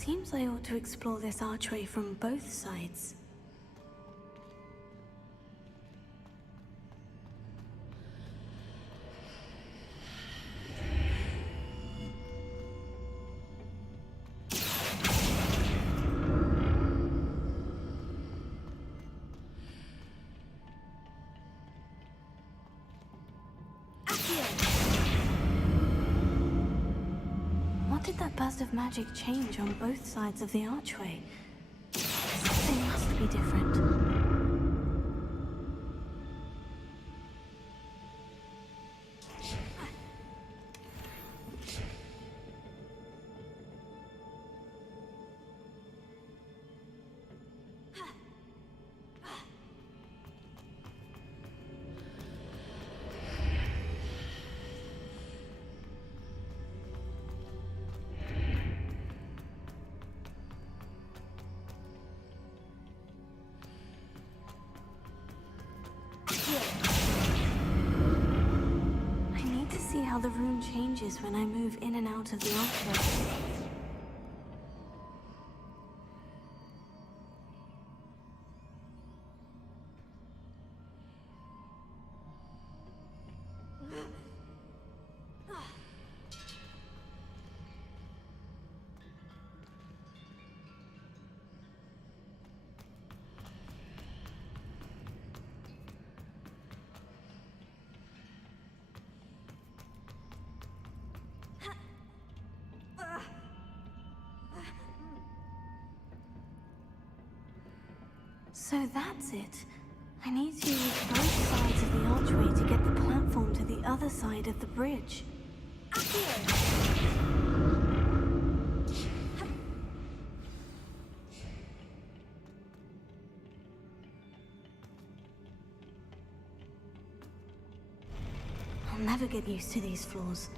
Seems I ought to explore this archway from both sides. What did that burst of magic change on both sides of the archway? Something must be different. I need to see how the room changes when I move in and out of the archway. So that's it. I need to use both sides of the archway to get the platform to the other side of the bridge. I'll never get used to these floors.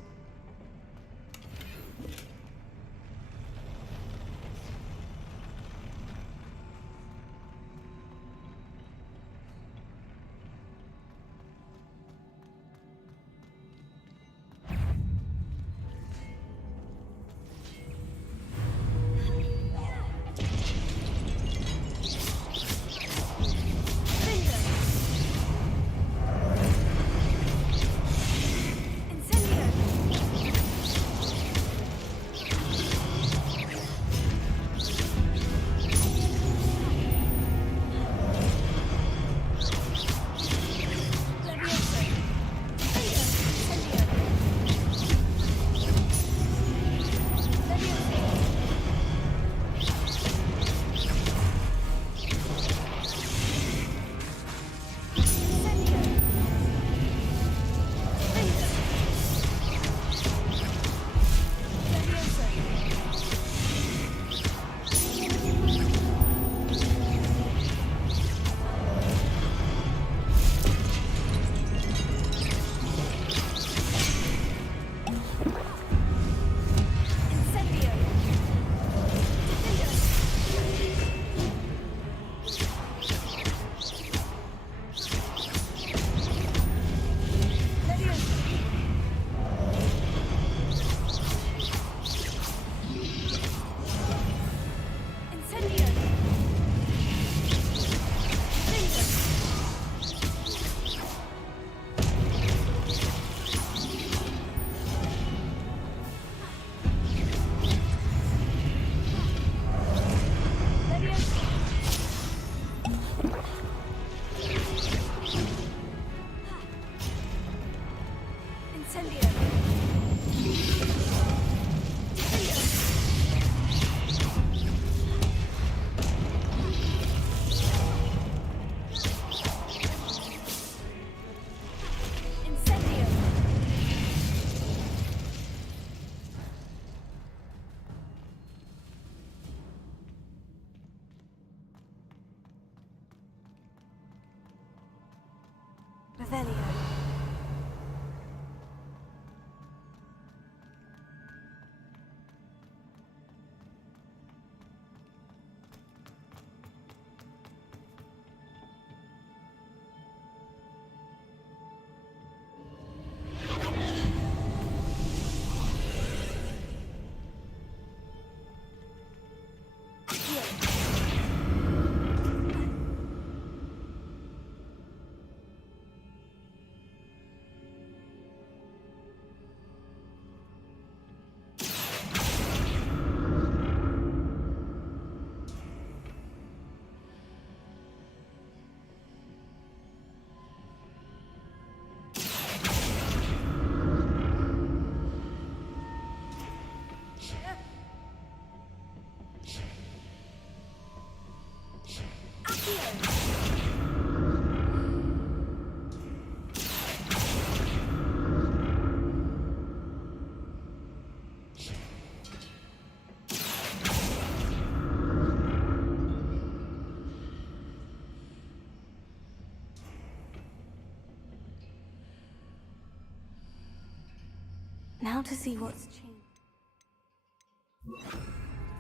Now to see what's changed.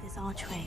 This archway.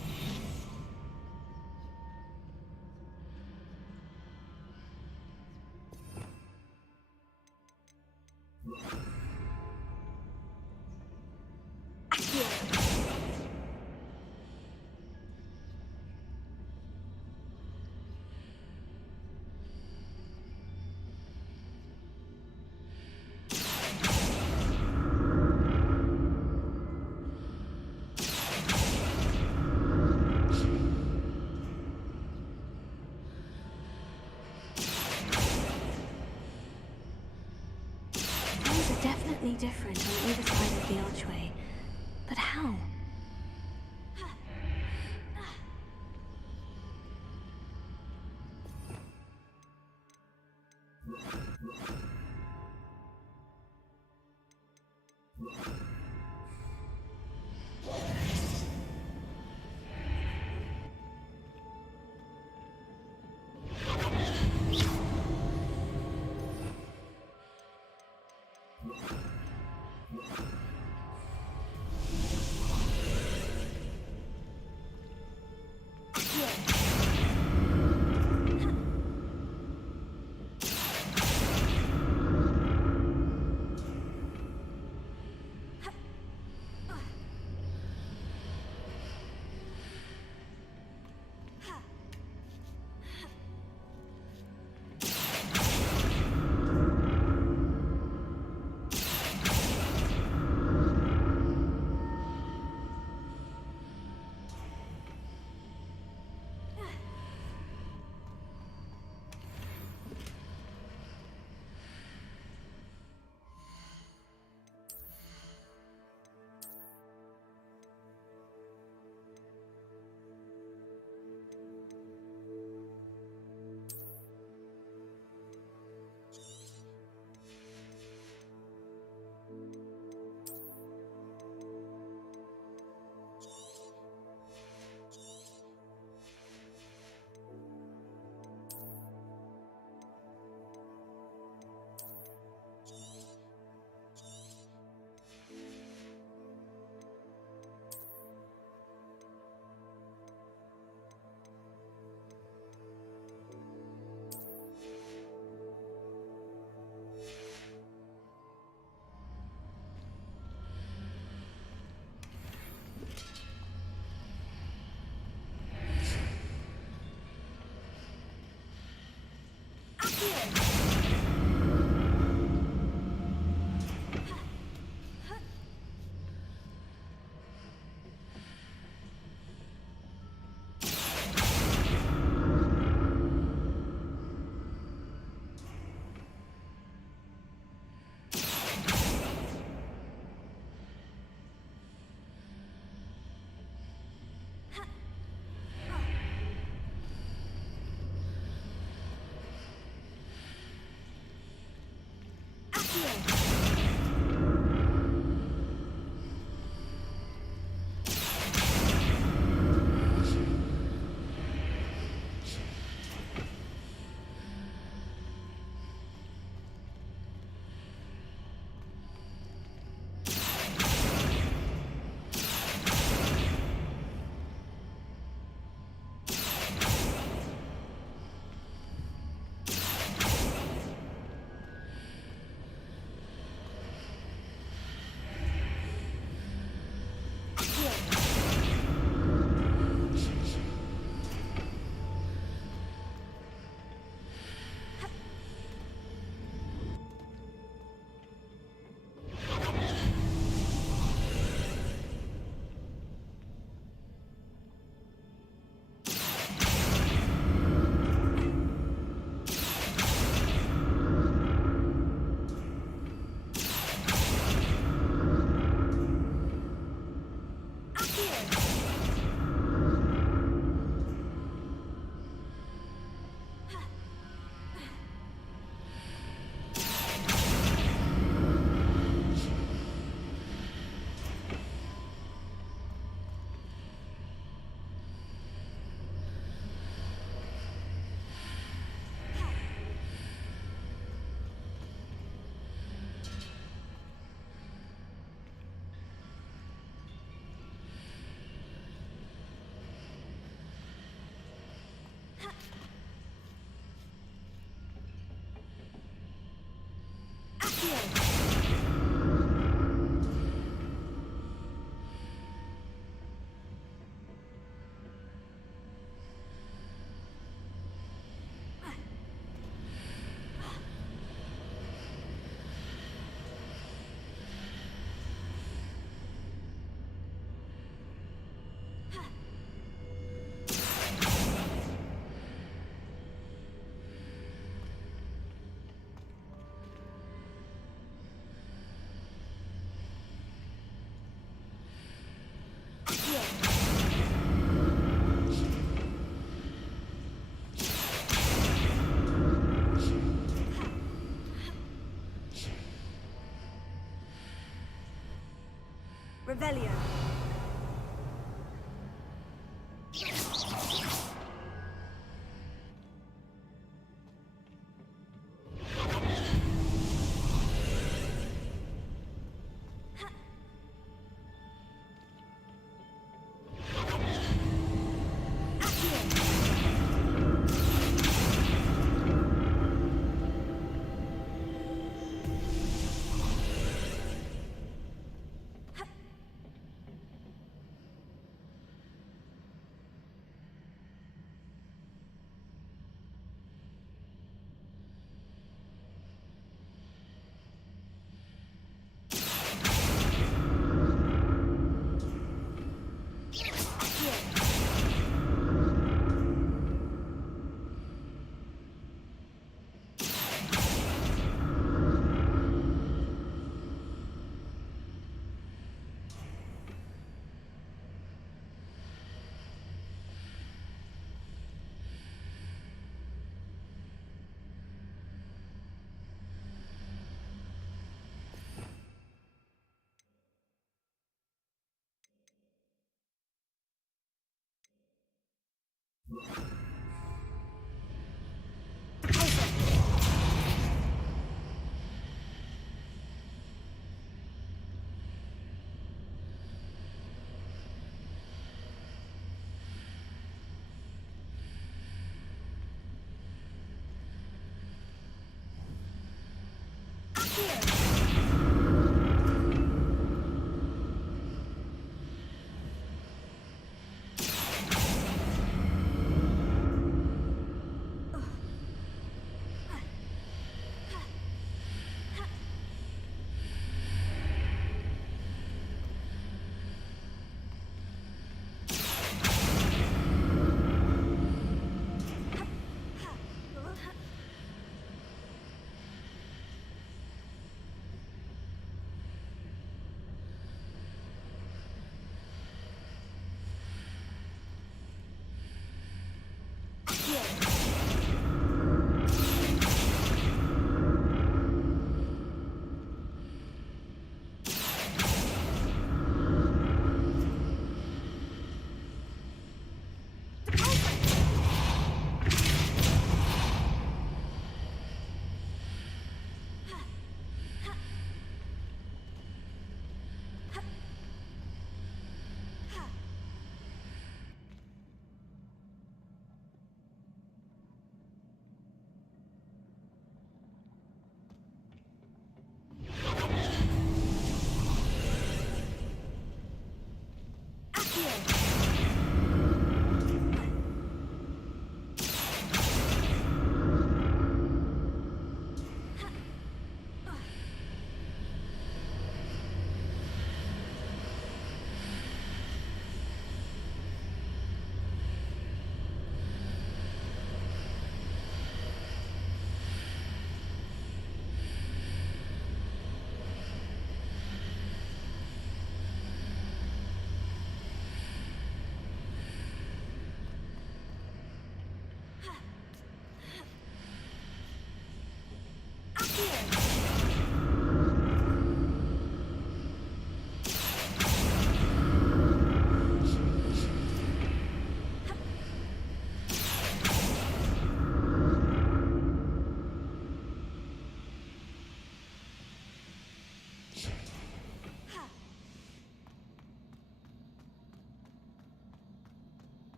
Revelio.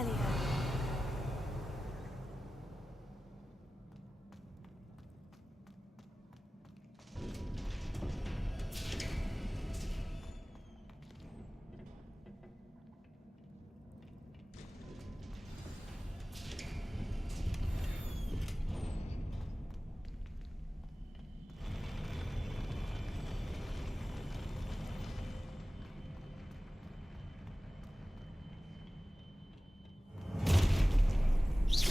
Revelio.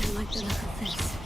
I like the look of this.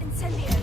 Incendio!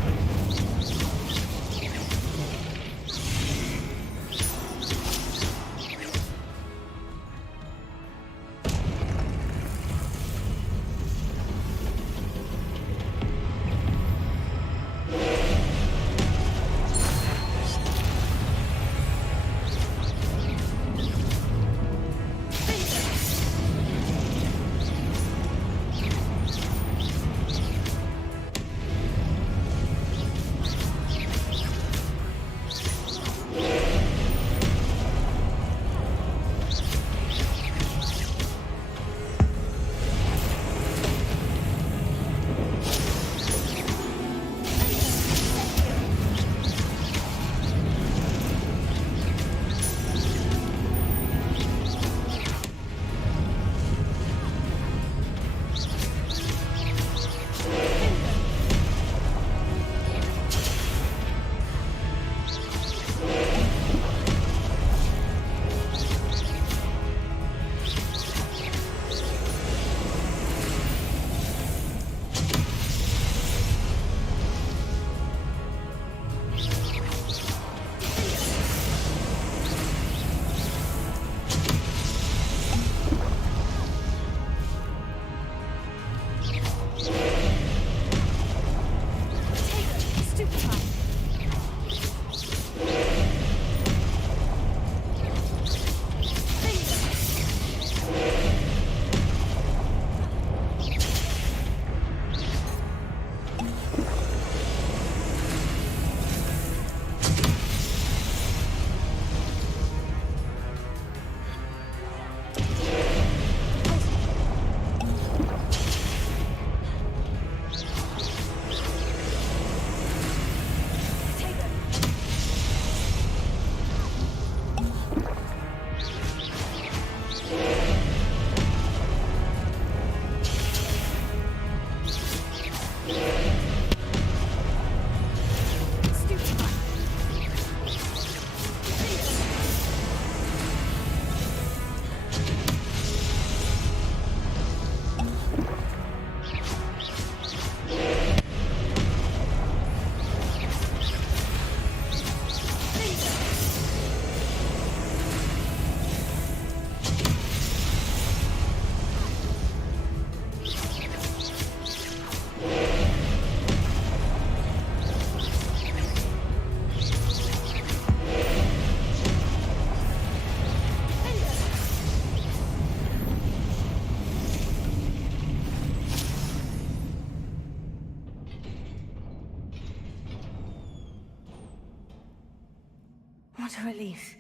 What a relief.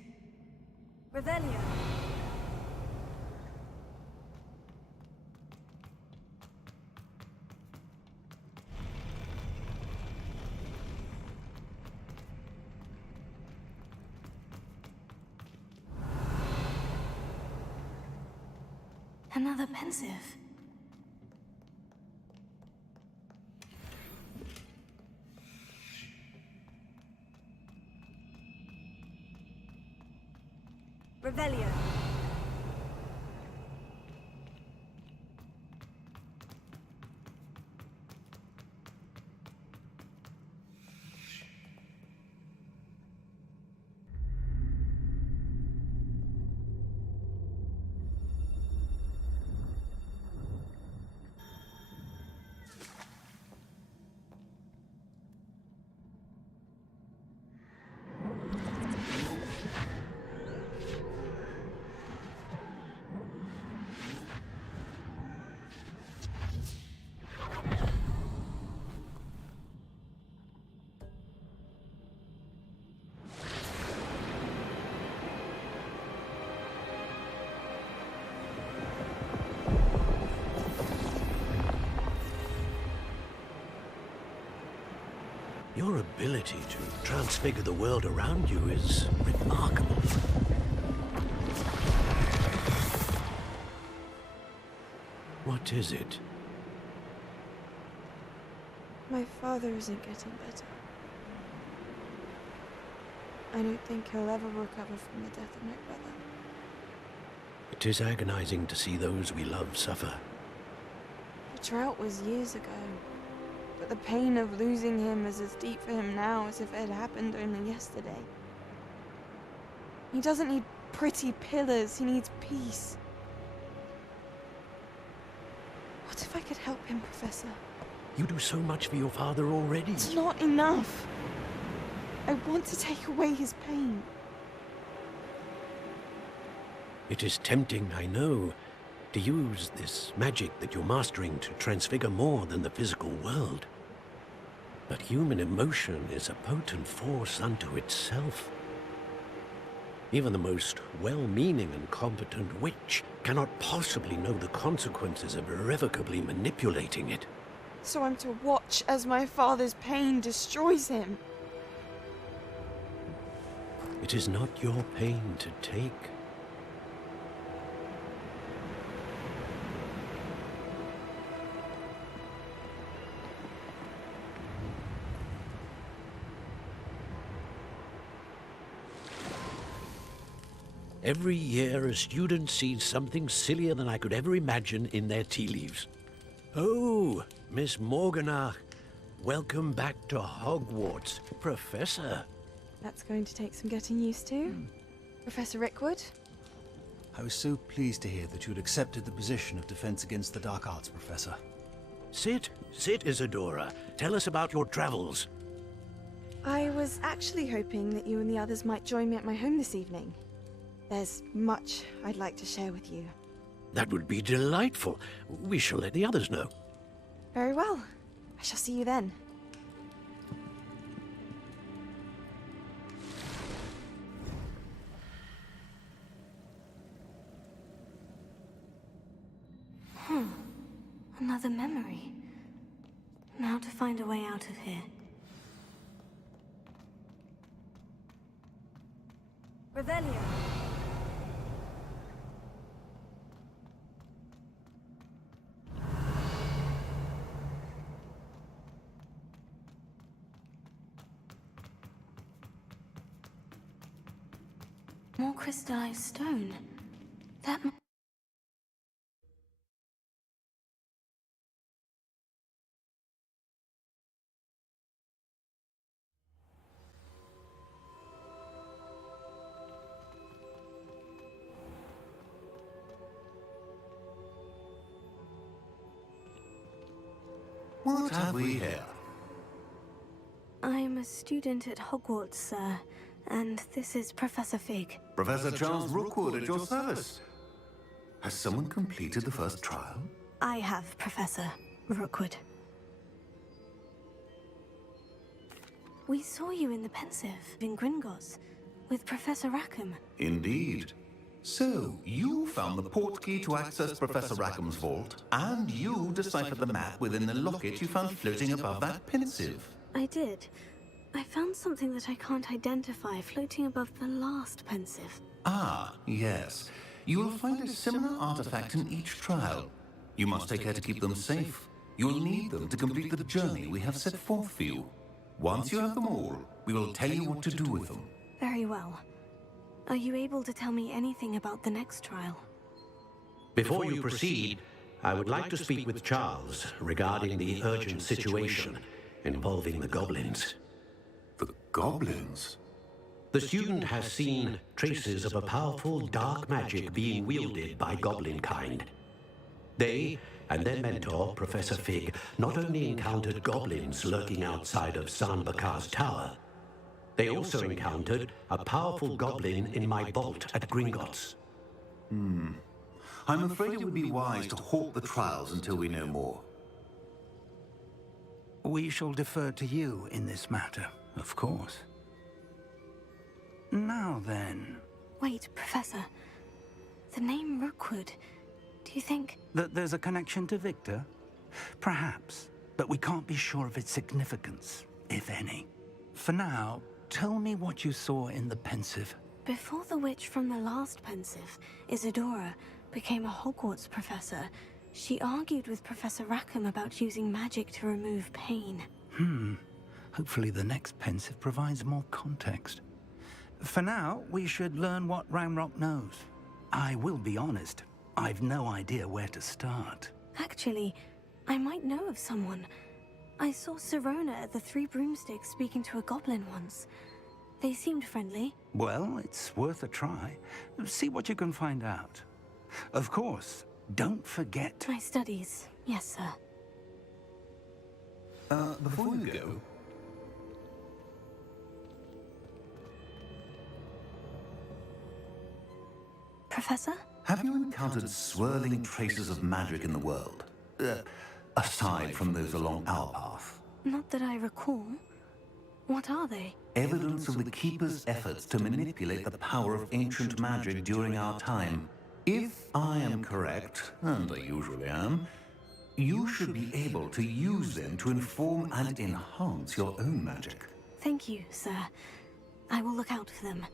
Revelio. Another pensive. Revelio. Your ability to transfigure the world around you is remarkable. What is it? My father isn't getting better. I don't think he'll ever recover from the death of my brother. It is agonizing to see those we love suffer. The drought was years ago, but the pain of losing him is as deep for him now as if it had happened only yesterday. He doesn't need pretty pillars, he needs peace. What if I could help him, Professor? You do so much for your father already. It's not enough. I want to take away his pain. It is tempting, I know, to use this magic that you're mastering to transfigure more than the physical world. But human emotion is a potent force unto itself. Even the most well-meaning and competent witch cannot possibly know the consequences of irrevocably manipulating it. So I'm to watch as my father's pain destroys him. It is not your pain to take. Every year, a student sees something sillier than I could ever imagine in their tea leaves. Oh, Miss Morganach, welcome back to Hogwarts, Professor. That's going to take some getting used to. Professor Rickwood? I was so pleased to hear that you had accepted the position of Defense Against the Dark Arts, Professor. Sit, Isadora. Tell us about your travels. I was actually hoping that you and the others might join me at my home this evening. There's much I'd like to share with you. That would be delightful. We shall let the others know. Very well. I shall see you then. Another memory. Now to find a way out of here. Revelio. More crystallized stone. That What have we here? I'm a student at Hogwarts, sir, and this is Professor Fig. Professor Charles Rookwood at your service. Has someone completed the first trial? I have, Professor Rookwood. We saw you in the Pensive in Gringotts with Professor Rackham. Indeed. So, you found the portkey to access Professor Rackham's vault, and you deciphered the map within the locket you found floating above that pensive. I did. I found something that I can't identify floating above the last Pensive. Ah, yes. You will find a similar artifact in each trial. You must take care to keep them safe. You will need them to complete the journey we have set forth for you. Once you have them all, we will tell you what to do with them. Very well. Are you able to tell me anything about the next trial? Before you proceed, I would like to speak with Charles regarding the urgent situation involving the goblins. The goblins? The student has seen traces of a powerful dark magic being wielded by goblin kind. They and their mentor, Professor Fig, not only encountered goblins lurking outside of San Bakar's tower, they also encountered a powerful goblin in my vault at Gringotts. I'm afraid it would be wise to halt the trials until we know more. We shall defer to you in this matter, of course. Now then... Wait, Professor. The name Rookwood. Do you think... That there's a connection to Victor? Perhaps, but we can't be sure of its significance, if any. For now, tell me what you saw in the Pensive. Before the witch from the last Pensive, Isadora, became a Hogwarts professor, she argued with Professor Rackham about using magic to remove pain. Hopefully the next Pensive provides more context. For now, we should learn what Ramrock knows. I will be honest, I've no idea where to start. Actually, I might know of someone. I saw Sirona at the Three Broomsticks speaking to a goblin once. They seemed friendly. Well, it's worth a try. See what you can find out. Of course, don't forget... My studies. Yes, sir. Before you go... Professor? Have you encountered swirling traces of magic in the world? Aside from those along our path? Not that I recall. What are they? Evidence of the Keeper's efforts to manipulate the power of ancient magic during our time. If I am correct, and I usually am, you should be able to use them to inform and enhance your own magic. Thank you, sir. I will look out for them.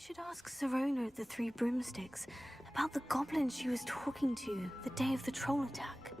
should ask Sirona at the Three Broomsticks about the goblin she was talking to the day of the troll attack.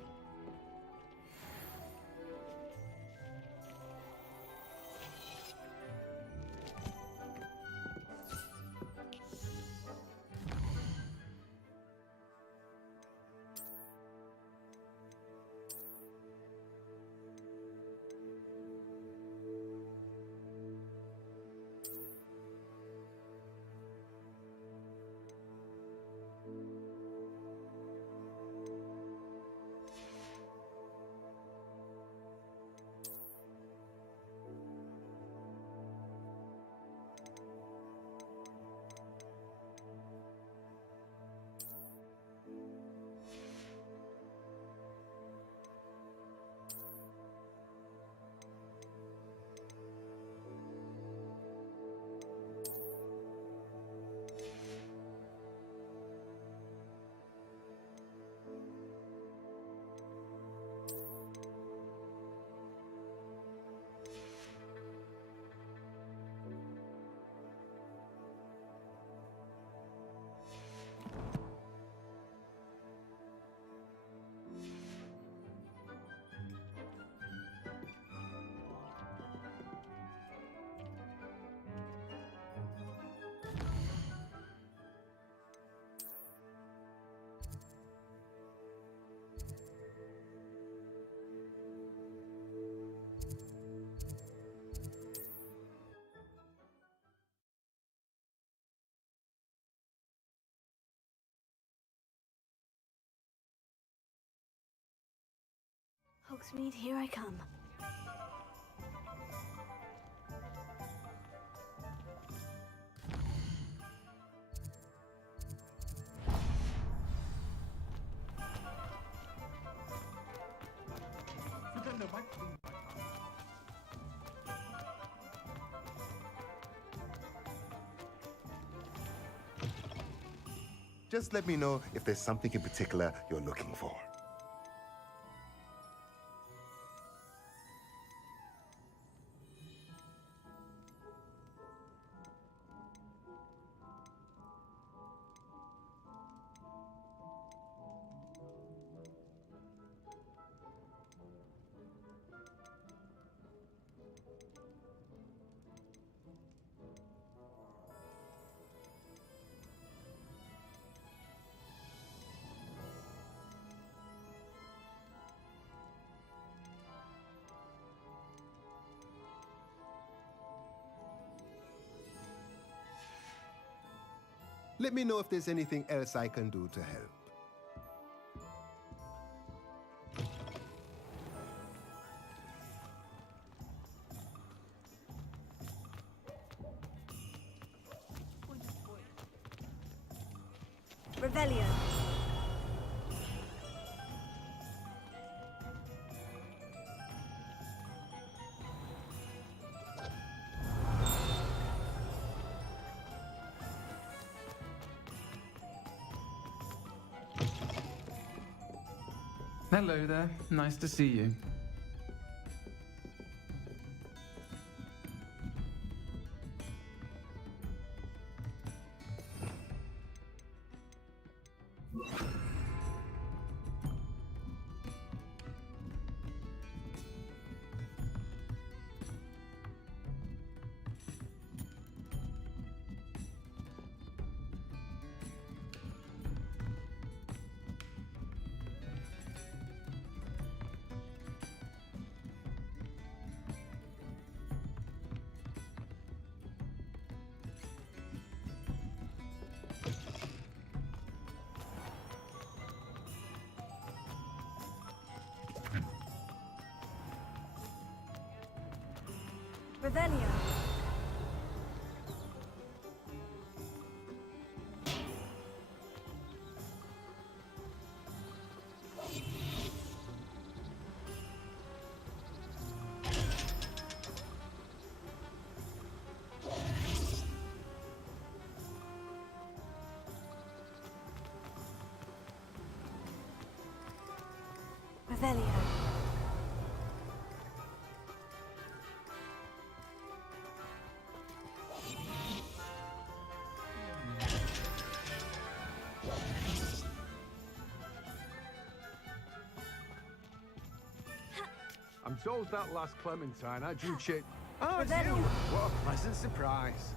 Hogsmeade, here I come. Just let me know if there's something in particular you're looking for. Let me know if there's anything else I can do to help. Revelio. Hello there. Nice to see you. Revelio. Revelio. so's that last Clementine. How'd you check? Oh, it's Revelio. you! What a pleasant surprise.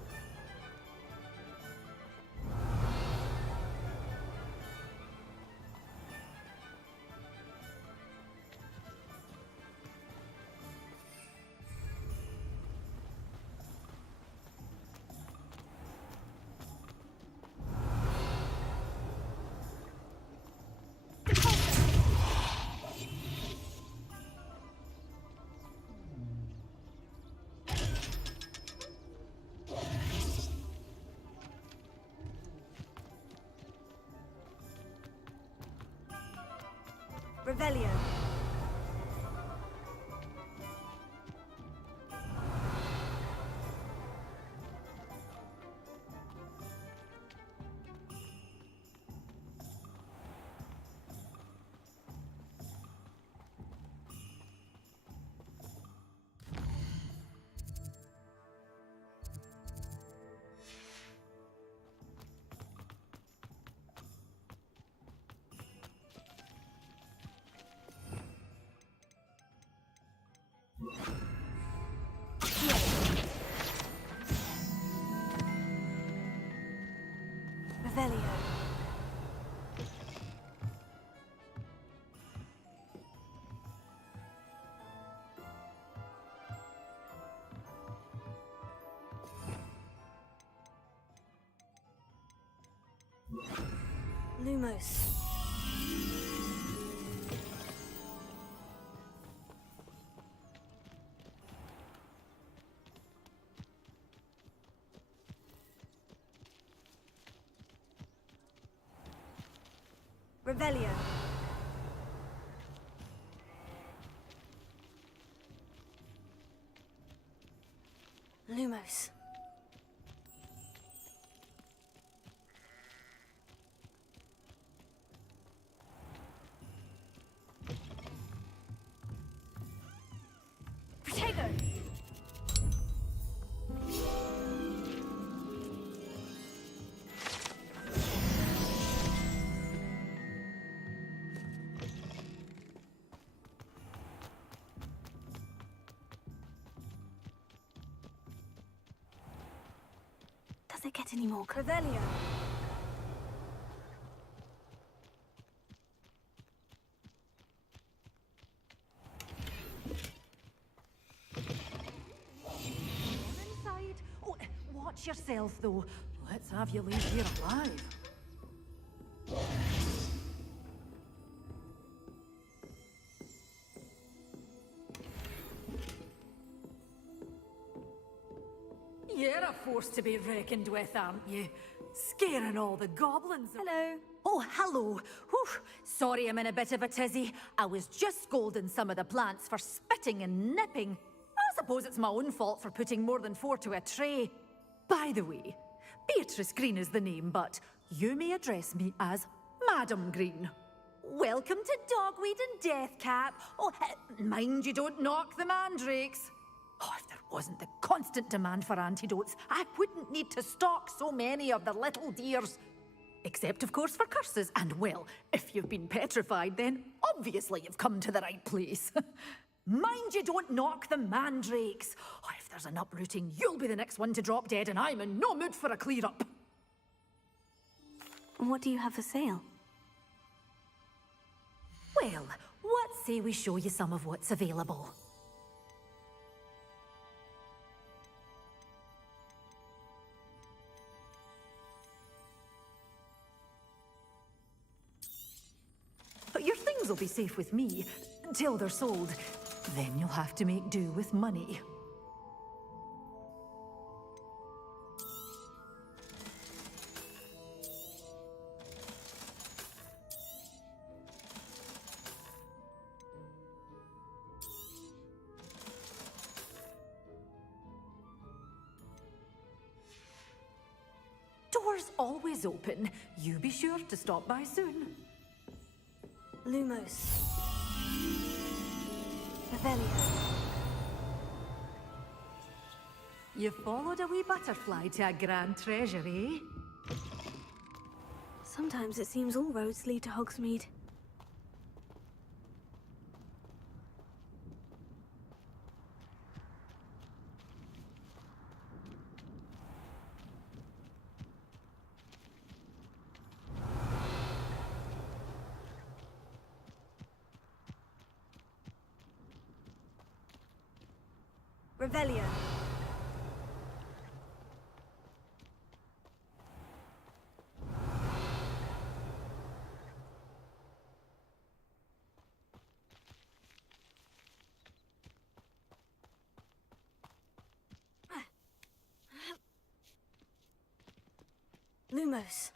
Revelio. Revelio. Lumos. Revelio. Lumos. Protego. Does it get any more? Revelio. Inside? Oh, watch yourself, though. Let's have you leave here alive. You're a force to be reckoned with, aren't you? Scaring all the goblins. Hello. Oh, hello. Whew. Sorry I'm in a bit of a tizzy. I was just scolding some of the plants for spitting and nipping. I suppose it's my own fault for putting more than 4 to a tray. By the way, Beatrice Green is the name, but you may address me as Madam Green. Welcome to Dogweed and Deathcap. Oh, mind you don't knock the mandrakes. Oh, if there wasn't the constant demand for antidotes, I wouldn't need to stock so many of the little dears. Except, of course, for curses. And, well, if you've been petrified, then obviously you've come to the right place. Mind you don't knock the mandrakes. Oh, if there's an uprooting, you'll be the next one to drop dead, and I'm in no mood for a clear-up. What do you have for sale? Well, what say we show you some of what's available? Your things will be safe with me, until they're sold. Then you'll have to make do with money. Doors always open. You be sure to stop by soon. Lumos. Revelio. You followed a wee butterfly to a grand treasure, eh? Sometimes it seems all roads lead to Hogsmeade. Revelio. Lumos.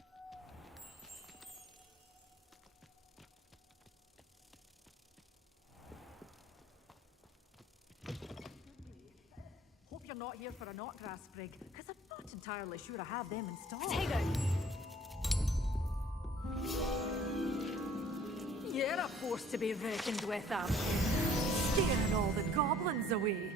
Hope you're not here for a knotgrass sprig, because I'm not entirely sure I have them installed. Potato! You're a force to be reckoned with, Ab. Scaring all the goblins away.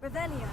Revelio.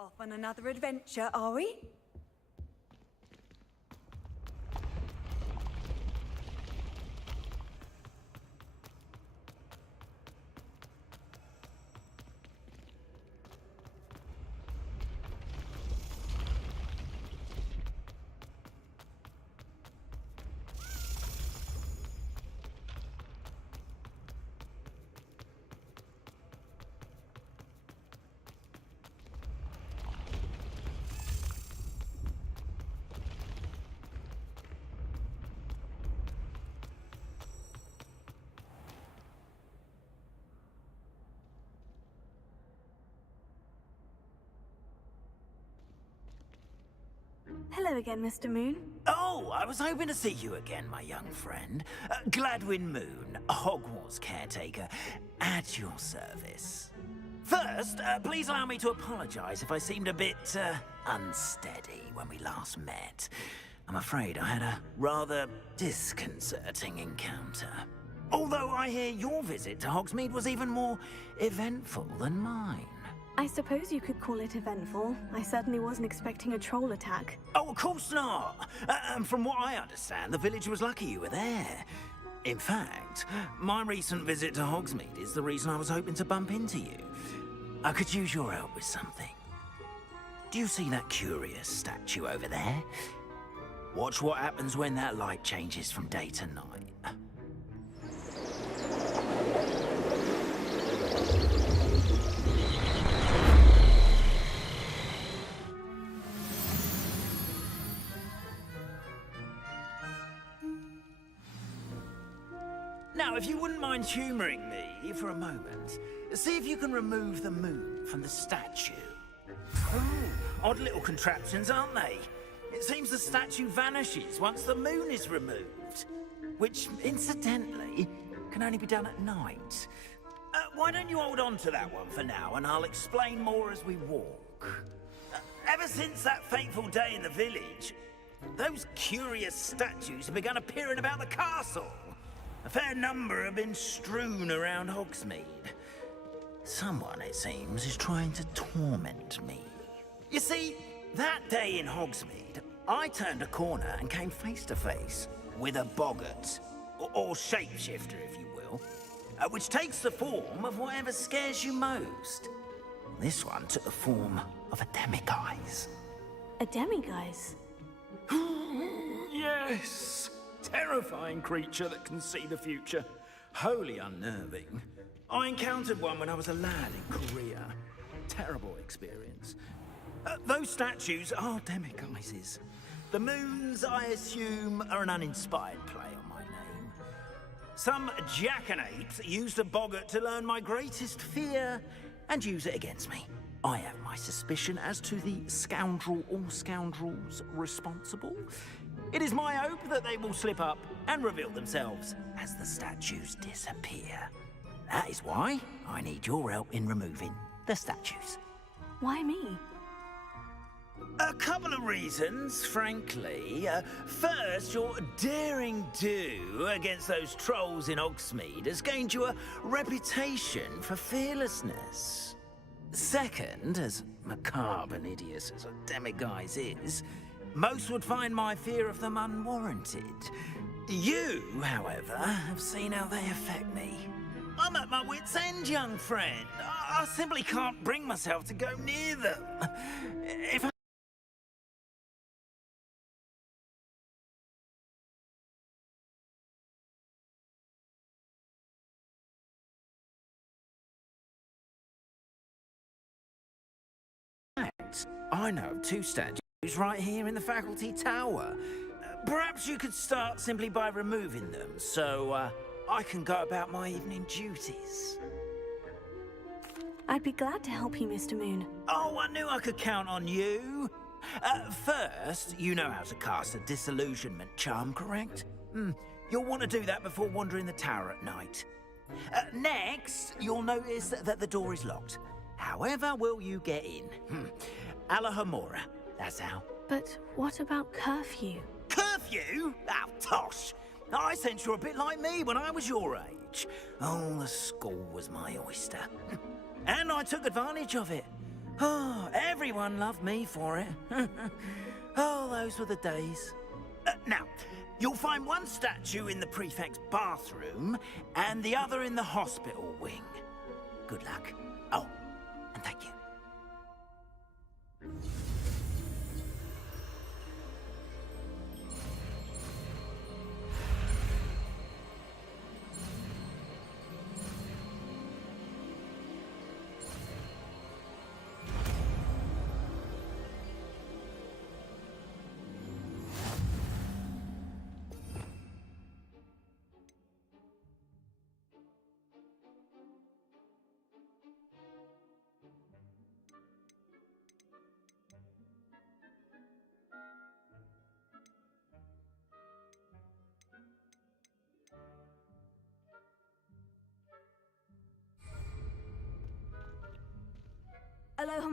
Off on another adventure, are we? Hello again, Mr. Moon. Oh, I was hoping to see you again, my young friend. Gladwin Moon, Hogwarts caretaker, at your service. First, please allow me to apologise if I seemed a bit, unsteady when we last met. I'm afraid I had a rather disconcerting encounter. Although I hear your visit to Hogsmeade was even more eventful than mine. I suppose you could call it eventful. I certainly wasn't expecting a troll attack. Oh, of course not. And from what I understand, the village was lucky you were there. In fact, my recent visit to Hogsmeade is the reason I was hoping to bump into you. I could use your help with something. Do you see that curious statue over there? Watch what happens when that light changes from day to night. Now, if you wouldn't mind humouring me for a moment, see if you can remove the moon from the statue. Oh, odd little contraptions, aren't they? It seems the statue vanishes once the moon is removed, which, incidentally, can only be done at night. Why don't you hold on to that one for now, and I'll explain more as we walk. Ever since that fateful day in the village, those curious statues have begun appearing about the castle. A fair number have been strewn around Hogsmeade. Someone, it seems, is trying to torment me. You see, that day in Hogsmeade, I turned a corner and came face to face with a boggart, or shapeshifter, if you will, which takes the form of whatever scares you most. This one took the form of a demiguise. A demiguise? Yes! Terrifying creature that can see the future. Wholly unnerving. I encountered one when I was a lad in Korea. Terrible experience. Those statues are demiguises. The moons, I assume, are an uninspired play on my name. Some jackanapes used a boggart to learn my greatest fear and use it against me. I have my suspicion as to the scoundrel or scoundrels responsible. It is my hope that they will slip up and reveal themselves as the statues disappear. That is why I need your help in removing the statues. Why me? A couple of reasons, frankly. First, your daring do against those trolls in Hogsmeade has gained you a reputation for fearlessness. Second, as macabre and hideous as a demiguise is, most would find my fear of them unwarranted. You, however, have seen how they affect me. I'm at my wit's end, young friend. I simply can't bring myself to go near them. If I... I know of two statues right here in the faculty tower. Perhaps you could start simply by removing them, so I can go about my evening duties. I'd be glad to help you, Mr. Moon. Oh, I knew I could count on you. First, you know how to cast a disillusionment charm, correct? You'll want to do that before wandering the tower at night. Next, you'll notice that the door is locked. However will you get in? Alahomora, that's how. But what about curfew? Curfew? Oh, tosh! I sense you're a bit like me when I was your age. Oh, the school was my oyster. And I took advantage of it. Oh, everyone loved me for it. Oh, those were the days. Now, you'll find one statue in the prefect's bathroom and the other in the hospital wing. Good luck. Oh, and thank you.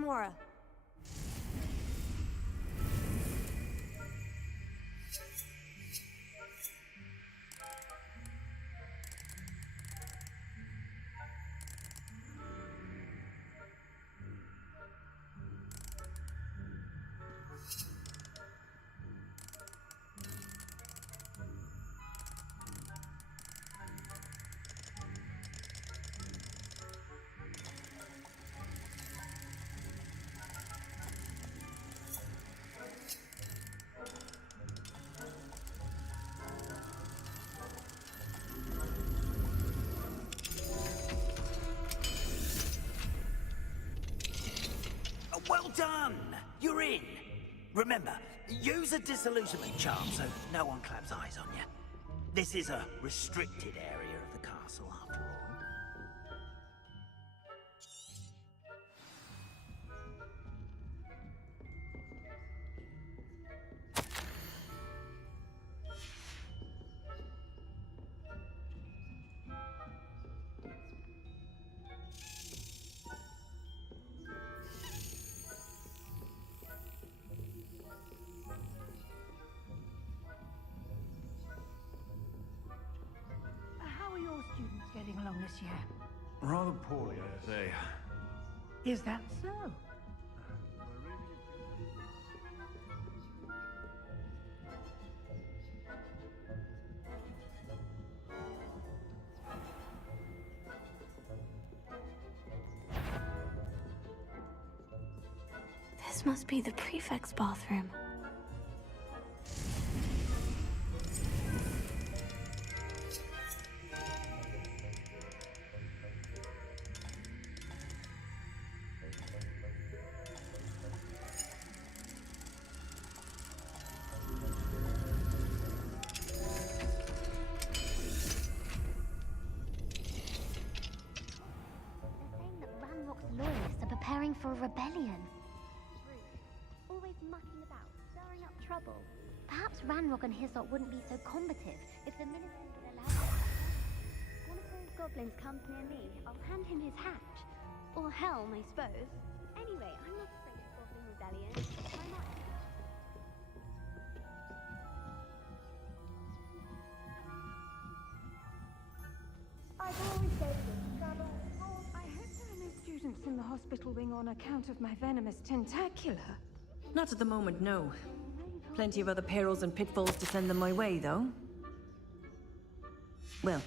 tomorrow. Well done! You're in. Remember, use a disillusionment charm so no one claps eyes on you. This is a restricted area of the castle, after all. How are your students getting along this year? Rather poorly, I'd say. Is that so? This must be the prefect's bathroom. Loyalists are preparing for a rebellion. Always mucking about, stirring up trouble. Perhaps Ranrock and Hislop wouldn't be so combative if the ministers would allow it. One of those goblins comes near me, I'll hand him his hat. Or helm, I suppose. Anyway, I'm not afraid of Goblin Rebellion. Why not? I've always said this travel. I hope there are no students in the hospital wing on account of my venomous tentacular. Not at the moment, no. Plenty of other perils and pitfalls to send them my way, though. Well,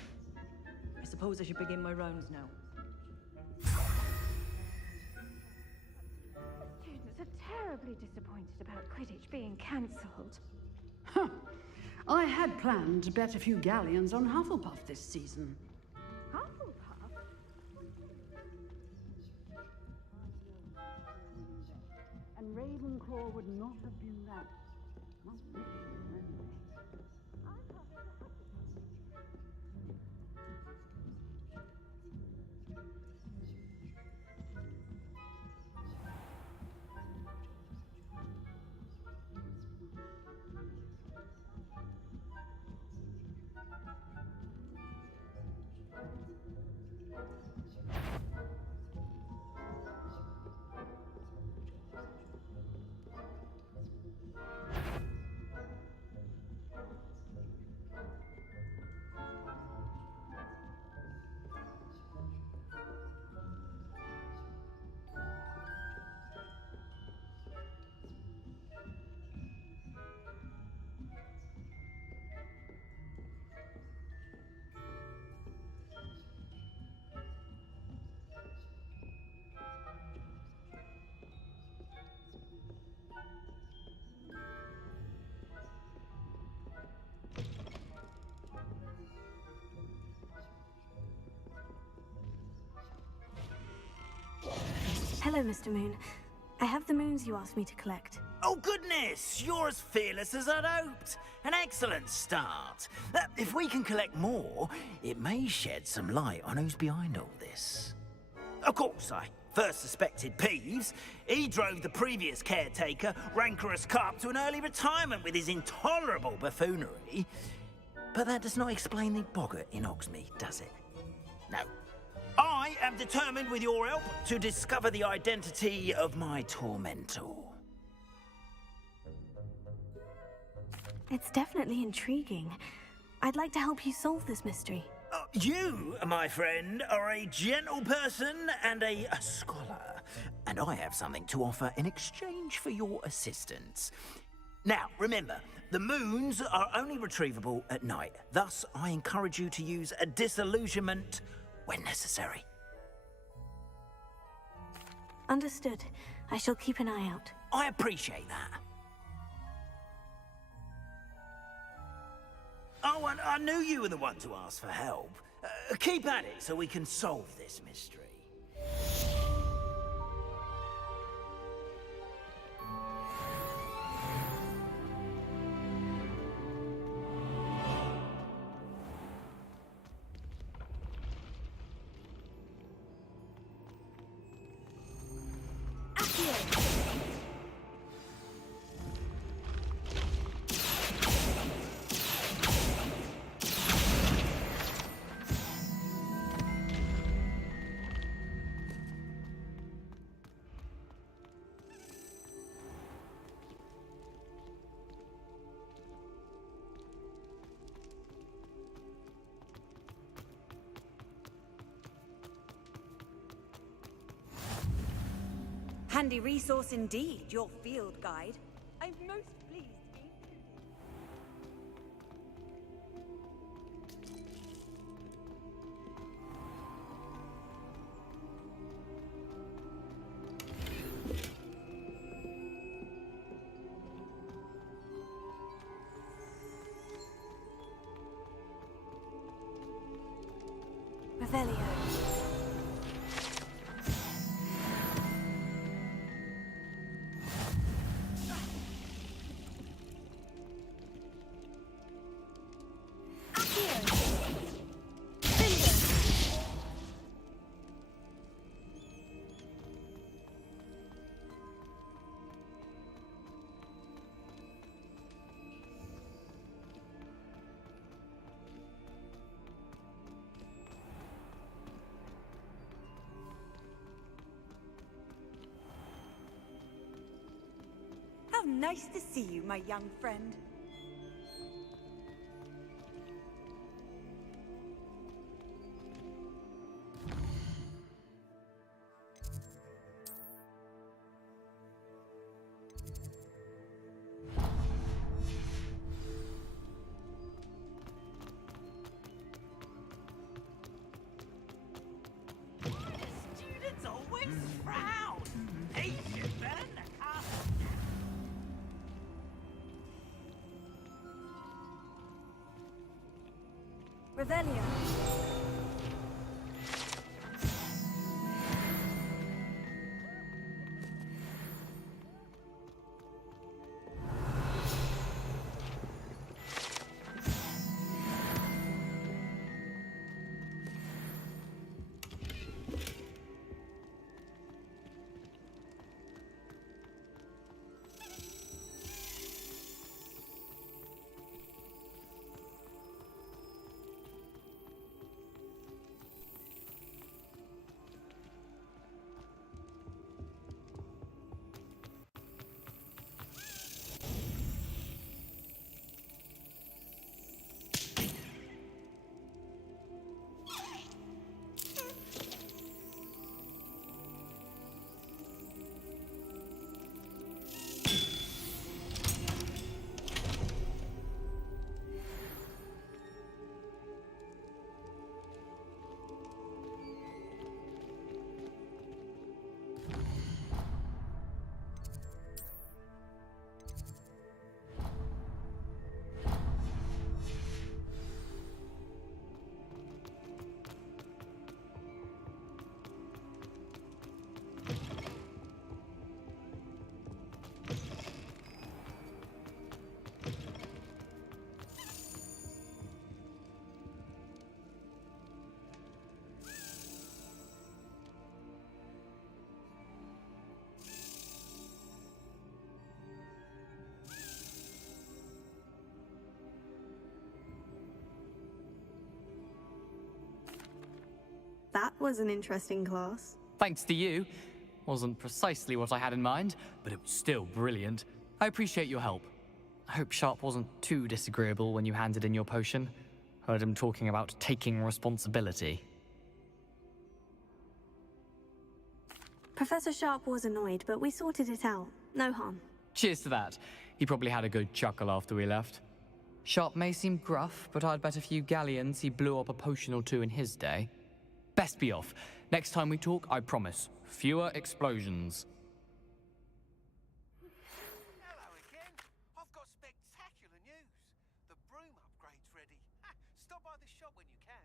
I suppose I should begin my rounds now. The students are terribly disappointed about Quidditch being cancelled. Huh. I had planned to bet a few galleons on Hufflepuff this season. Hufflepuff? And Ravenclaw would not have been that. Not this year, anyway. Hello, Mr. Moon. I have the moons you asked me to collect. Oh, goodness! You're as fearless as I'd hoped. An excellent start. If we can collect more, it may shed some light on who's behind all this. Of course, I first suspected Peeves. He drove the previous caretaker, Rancorous Carp, to an early retirement with his intolerable buffoonery. But that does not explain the boggart in Hogsmeade, does it? No. I I am determined, with your help, to discover the identity of my tormentor. It's definitely intriguing. I'd like to help you solve this mystery. You, my friend, are a gentle person and a scholar, and I have something to offer in exchange for your assistance. Now, remember, the moons are only retrievable at night. Thus, I encourage you to use a disillusionment when necessary. Understood. I shall keep an eye out. I appreciate that. Oh, and I knew you were the one to ask for help. Keep at it so we can solve this mystery. Handy resource indeed, your field guide. I'm most pleased to be included. Revelio. How nice to see you, my young friend. Students always frown. They should burn the castle. Revelio. That was an interesting class. Thanks to you. Wasn't precisely what I had in mind, but it was still brilliant. I appreciate your help. I hope Sharp wasn't too disagreeable when you handed in your potion. Heard him talking about taking responsibility. Professor Sharp was annoyed, but we sorted it out. No harm. Cheers to that. He probably had a good chuckle after we left. Sharp may seem gruff, but I'd bet a few galleons he blew up a potion or two in his day. Best be off. Next time we talk, I promise, fewer explosions. Hello again. I've got spectacular news. The broom upgrade's ready. Stop by the shop when you can.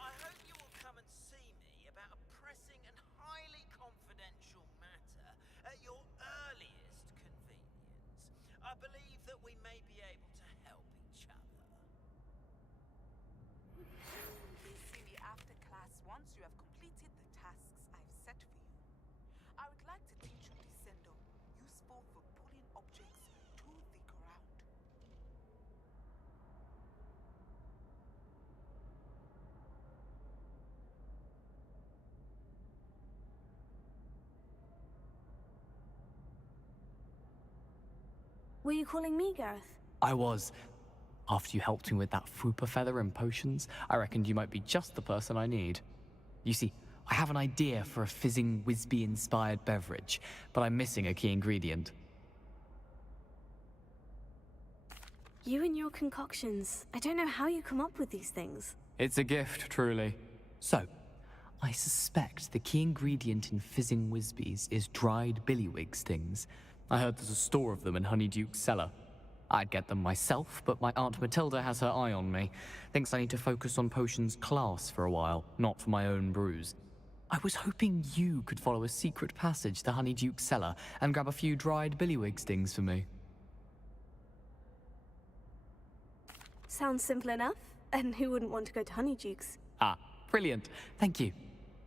I hope you will come and see me about a pressing and highly confidential matter at your earliest convenience. I believe that we may be able to help each other. Please see me after class once you have completed the tasks I've set for you. I would like to teach you Descendo, useful for pulling objects to the ground. Were you calling me, Gareth? I was. After you helped me with that Fupa feather and potions, I reckoned you might be just the person I need. You see, I have an idea for a fizzing Whizbee-inspired beverage, but I'm missing a key ingredient. You and your concoctions. I don't know how you come up with these things. It's a gift, truly. So, I suspect the key ingredient in fizzing Whizbees is dried billywig stings. I heard there's a store of them in Honeyduke's cellar. I'd get them myself, but my Aunt Matilda has her eye on me. Thinks I need to focus on potions class for a while, not for my own brews. I was hoping you could follow a secret passage to Honeyduke's cellar and grab a few dried billywig stings for me. Sounds simple enough. And who wouldn't want to go to Honeyduke's? Ah, brilliant. Thank you.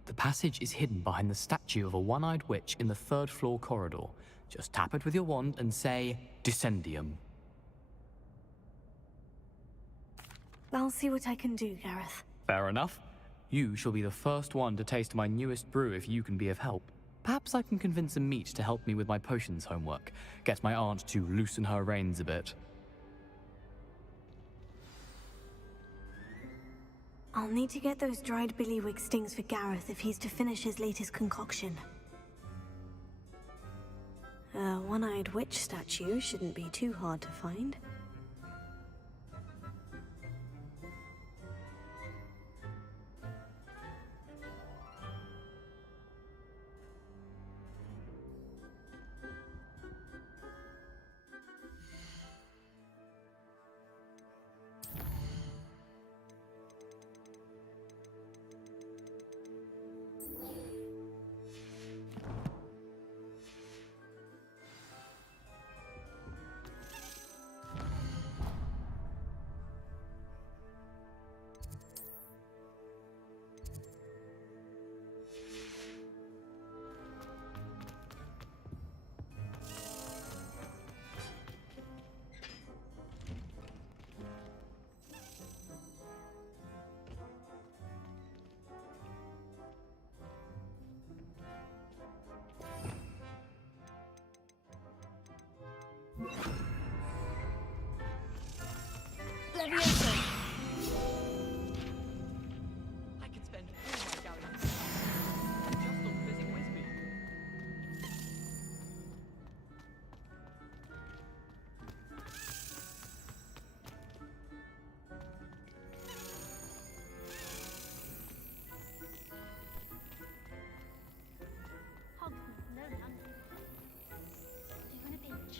The passage is hidden behind the statue of a one-eyed witch in the third-floor corridor. Just tap it with your wand and say, Descendium. I'll see what I can do, Gareth. Fair enough. You shall be the first one to taste my newest brew if you can be of help. Perhaps I can convince a meat to help me with my potions homework. Get my aunt to loosen her reins a bit. I'll need to get those dried billywig stings for Gareth if he's to finish his latest concoction. A one-eyed witch statue shouldn't be too hard to find. I could spend all my galleons just on fizzing Whizbee. Hogwarts, no London. Doing a beach.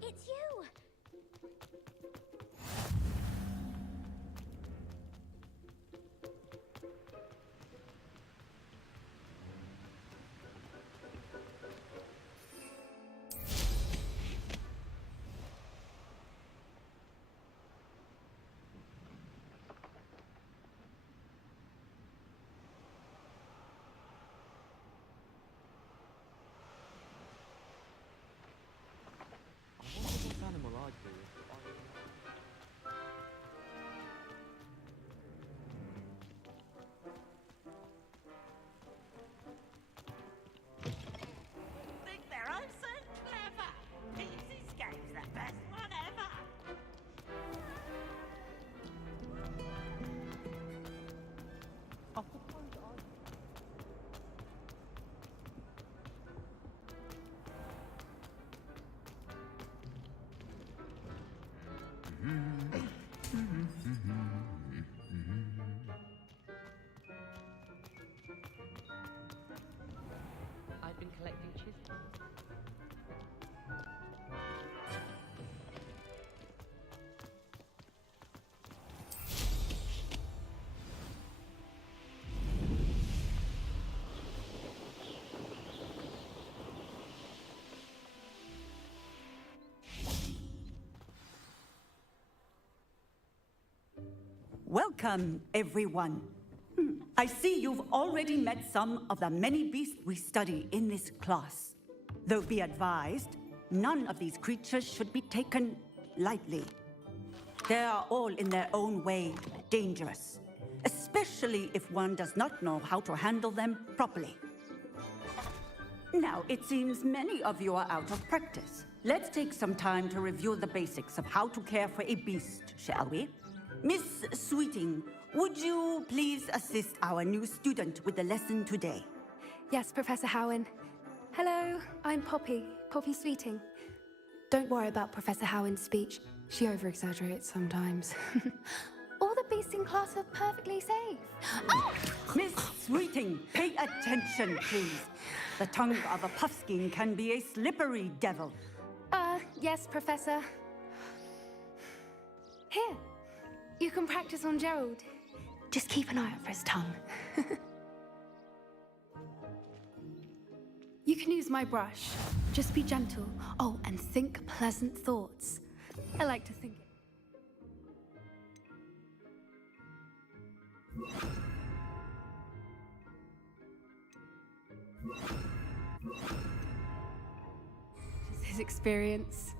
It's you! Think they're oh so clever. This game's the best one ever. I've been collecting chisels. Welcome, everyone. I see you've already met some of the many beasts we study in this class. Though be advised, none of these creatures should be taken lightly. They are all in their own way dangerous, especially if one does not know how to handle them properly. Now, it seems many of you are out of practice. Let's take some time to review the basics of how to care for a beast, shall we? Miss Sweeting, would you please assist our new student with the lesson today? Yes, Professor Howen. Hello, I'm Poppy Sweeting. Don't worry about Professor Howen's speech. She over-exaggerates sometimes. All the beasts in class are perfectly safe. Oh! Miss Sweeting, pay attention, please. The tongue of a puffskein can be a slippery devil. Yes, Professor. Here, you can practice on Gerald. Just keep an eye out for his tongue. You can use my brush. Just be gentle. Oh, and think pleasant thoughts. I like to think it. Just his experience.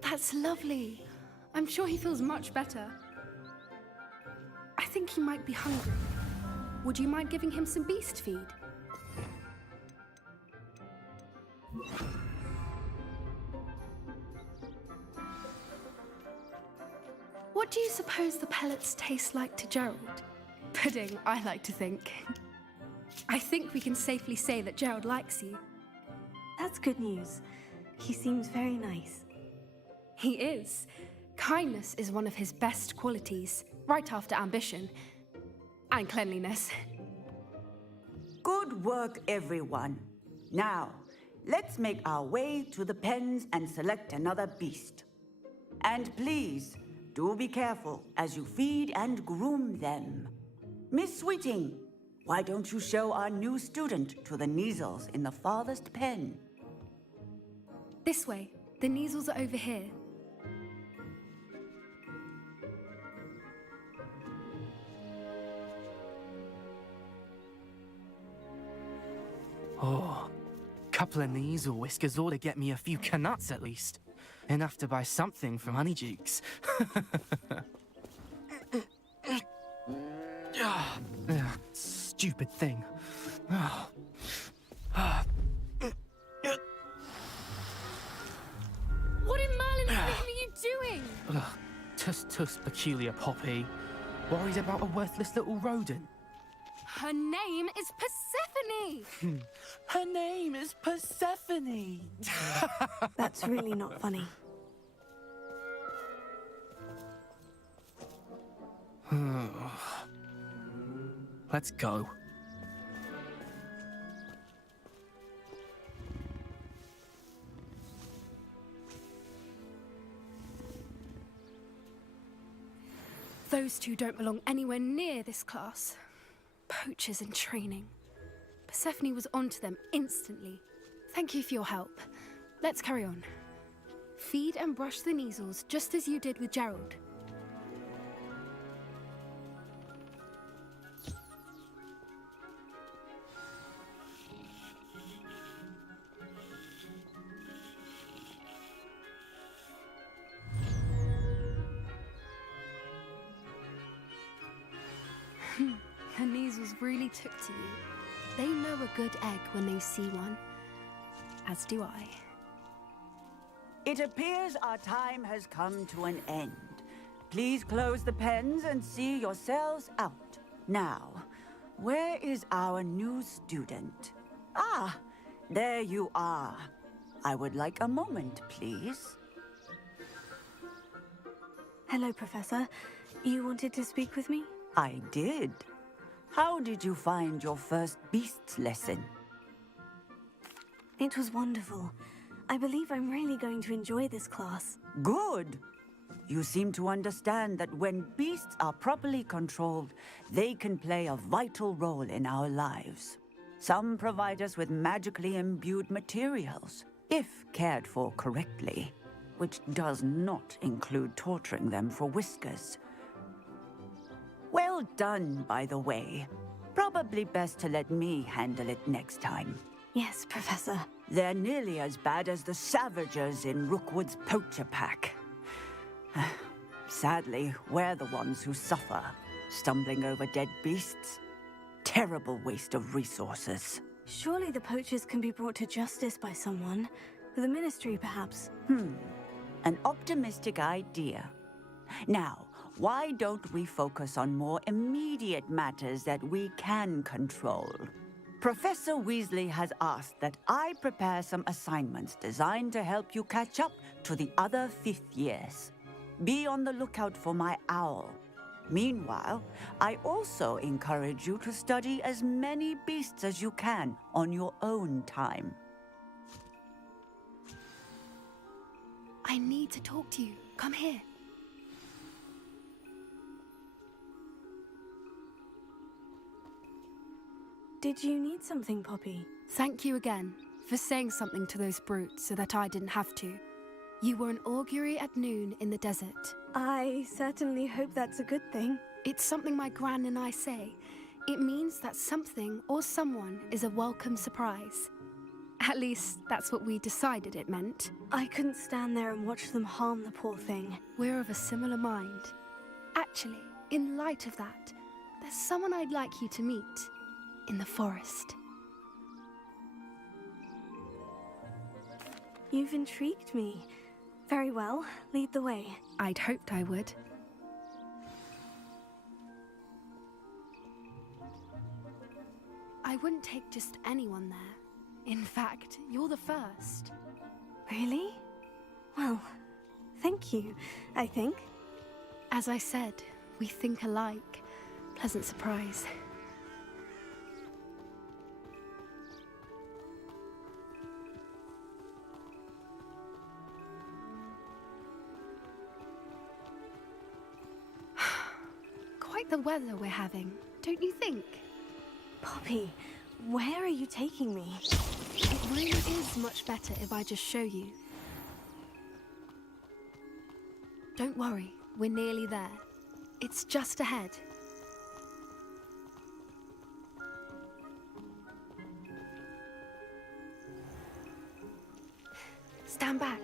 That's lovely. I'm sure he feels much better. I think he might be hungry. Would you mind giving him some beast feed? What do you suppose the pellets taste like to Gerald? Pudding, I like to think. I think we can safely say that Gerald likes you. That's good news. He seems very nice. He is. Kindness is one of his best qualities, right after ambition. And cleanliness. Good work, everyone. Now, let's make our way to the pens and select another beast. And please, do be careful as you feed and groom them. Miss Sweeting, why don't you show our new student to the Neasels in the farthest pen? This way. The Neasels are over here. Oh, couple of Neasel whiskers ought to get me a few canuts at least. Enough to buy something from Honeydukes. Stupid thing. What in Merlin's name are you doing? Tuss, peculiar Poppy. Worried about a worthless little rodent. Her name is Persephone! Her name is Persephone! That's really not funny. Let's go. Those two don't belong anywhere near this class. Poachers in training. Persephone was onto them instantly. Thank you for your help. Let's carry on. Feed and brush the Neasels just as you did with Gerald. The Neasels really took to you. They know a good egg when they see one. As do I. It appears our time has come to an end. Please close the pens and see yourselves out. Now, where is our new student? Ah, there you are. I would like a moment, please. Hello, Professor. You wanted to speak with me? I did. How did you find your first beasts lesson? It was wonderful. I believe I'm really going to enjoy this class. Good. You seem to understand that when beasts are properly controlled, they can play a vital role in our lives. Some provide us with magically imbued materials, if cared for correctly, which does not include torturing them for whiskers. Well done, by the way. Probably best to let me handle it next time. Yes, Professor. They're nearly as bad as the Savagers in Rookwood's Poacher Pack. Sadly, we're the ones who suffer, stumbling over dead beasts. Terrible waste of resources. Surely the poachers can be brought to justice by someone. The Ministry, perhaps. An optimistic idea. Now, why don't we focus on more immediate matters that we can control? Professor Weasley has asked that I prepare some assignments designed to help you catch up to the other 5th years. Be on the lookout for my owl. Meanwhile, I also encourage you to study as many beasts as you can on your own time. I need to talk to you. Come here. Did you need something, Poppy? Thank you again for saying something to those brutes so that I didn't have to. You were an augury at noon in the desert. I certainly hope that's a good thing. It's something my gran and I say. It means that something or someone is a welcome surprise. At least, that's what we decided it meant. I couldn't stand there and watch them harm the poor thing. We're of a similar mind. Actually, in light of that, there's someone I'd like you to meet. In the forest. You've intrigued me. Very well, lead the way. I'd hoped I would. I wouldn't take just anyone there. In fact, you're the first. Really? Well, thank you, I think. As I said, we think alike. Pleasant surprise. Quite the weather we're having, don't you think? Poppy, where are you taking me? It really is much better if I just show you. Don't worry, we're nearly there. It's just ahead. Stand back.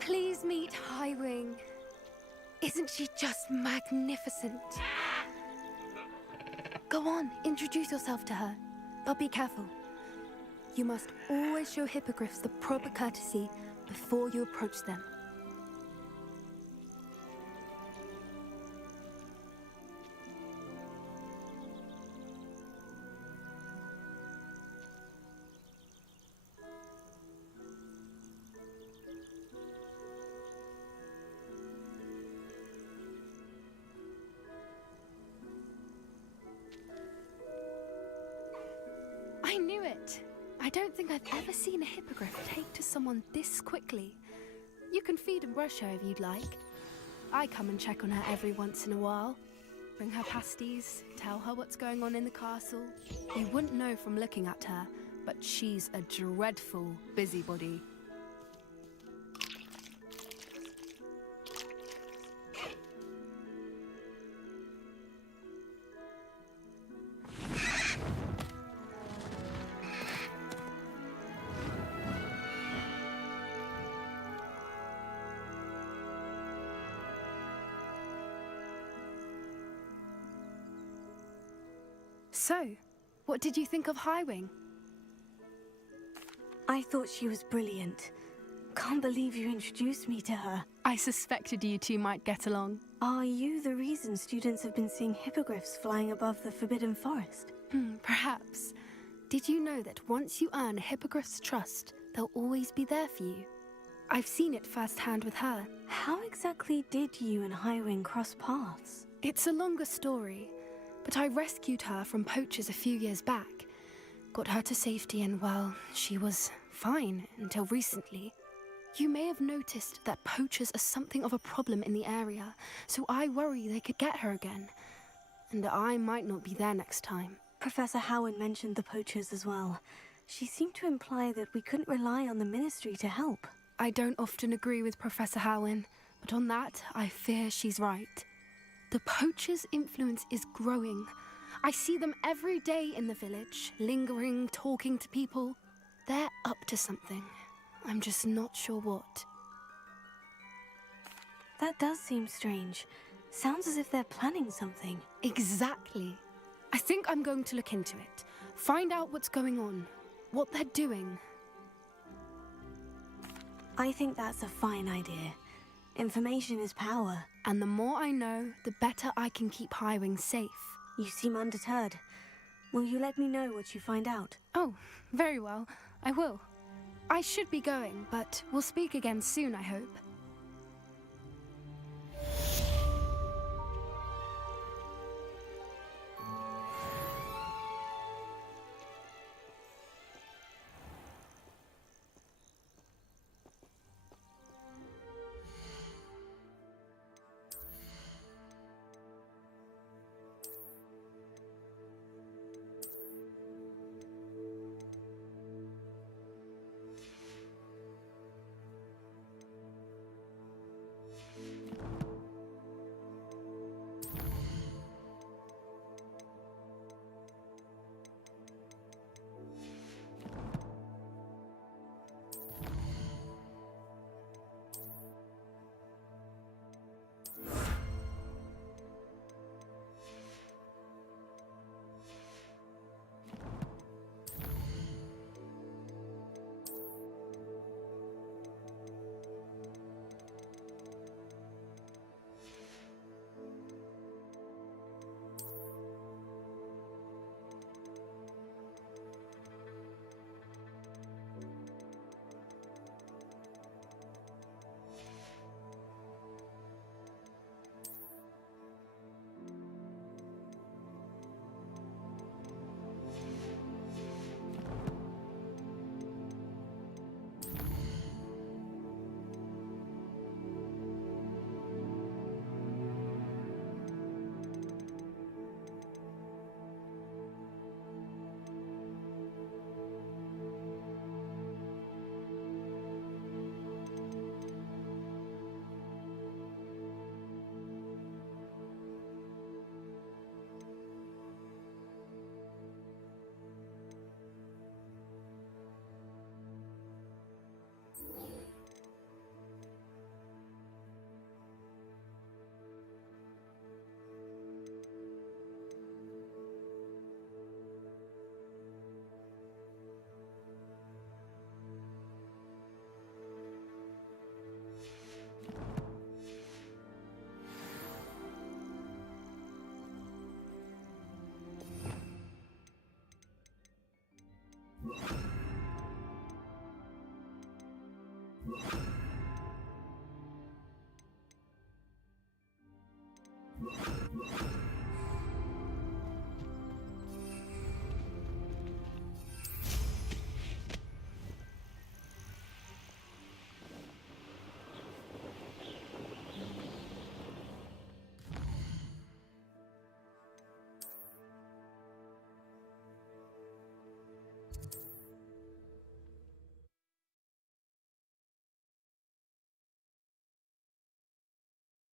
Please meet Highwing. Isn't she just magnificent? Go on, introduce yourself to her. But be careful. You must always show hippogriffs the proper courtesy before you approach them. I don't think I've ever seen a hippogriff take to someone this quickly. You can feed and brush her if you'd like. I come and check on her every once in a while. Bring her pasties, tell her what's going on in the castle. You wouldn't know from looking at her, but she's a dreadful busybody. So, what did you think of Highwing? I thought she was brilliant. Can't believe you introduced me to her. I suspected you two might get along. Are you the reason students have been seeing hippogriffs flying above the Forbidden Forest? Perhaps. Did you know that once you earn a hippogriff's trust, they'll always be there for you? I've seen it firsthand with her. How exactly did you and Highwing cross paths? It's a longer story, but I rescued her from poachers a few years back. Got her to safety and, well, she was fine until recently. You may have noticed that poachers are something of a problem in the area, so I worry they could get her again. And I might not be there next time. Professor Howard mentioned the poachers as well. She seemed to imply that we couldn't rely on the Ministry to help. I don't often agree with Professor Howin, but on that, I fear she's right. The poachers' influence is growing. I see them every day in the village, lingering, talking to people. They're up to something. I'm just not sure what. That does seem strange. Sounds as if they're planning something. Exactly. I think I'm going to look into it. Find out what's going on, what they're doing. I think that's a fine idea. Information is power. And the more I know, the better I can keep Highwing safe. You seem undeterred. Will you let me know what you find out? Oh, very well. I will. I should be going, but we'll speak again soon, I hope.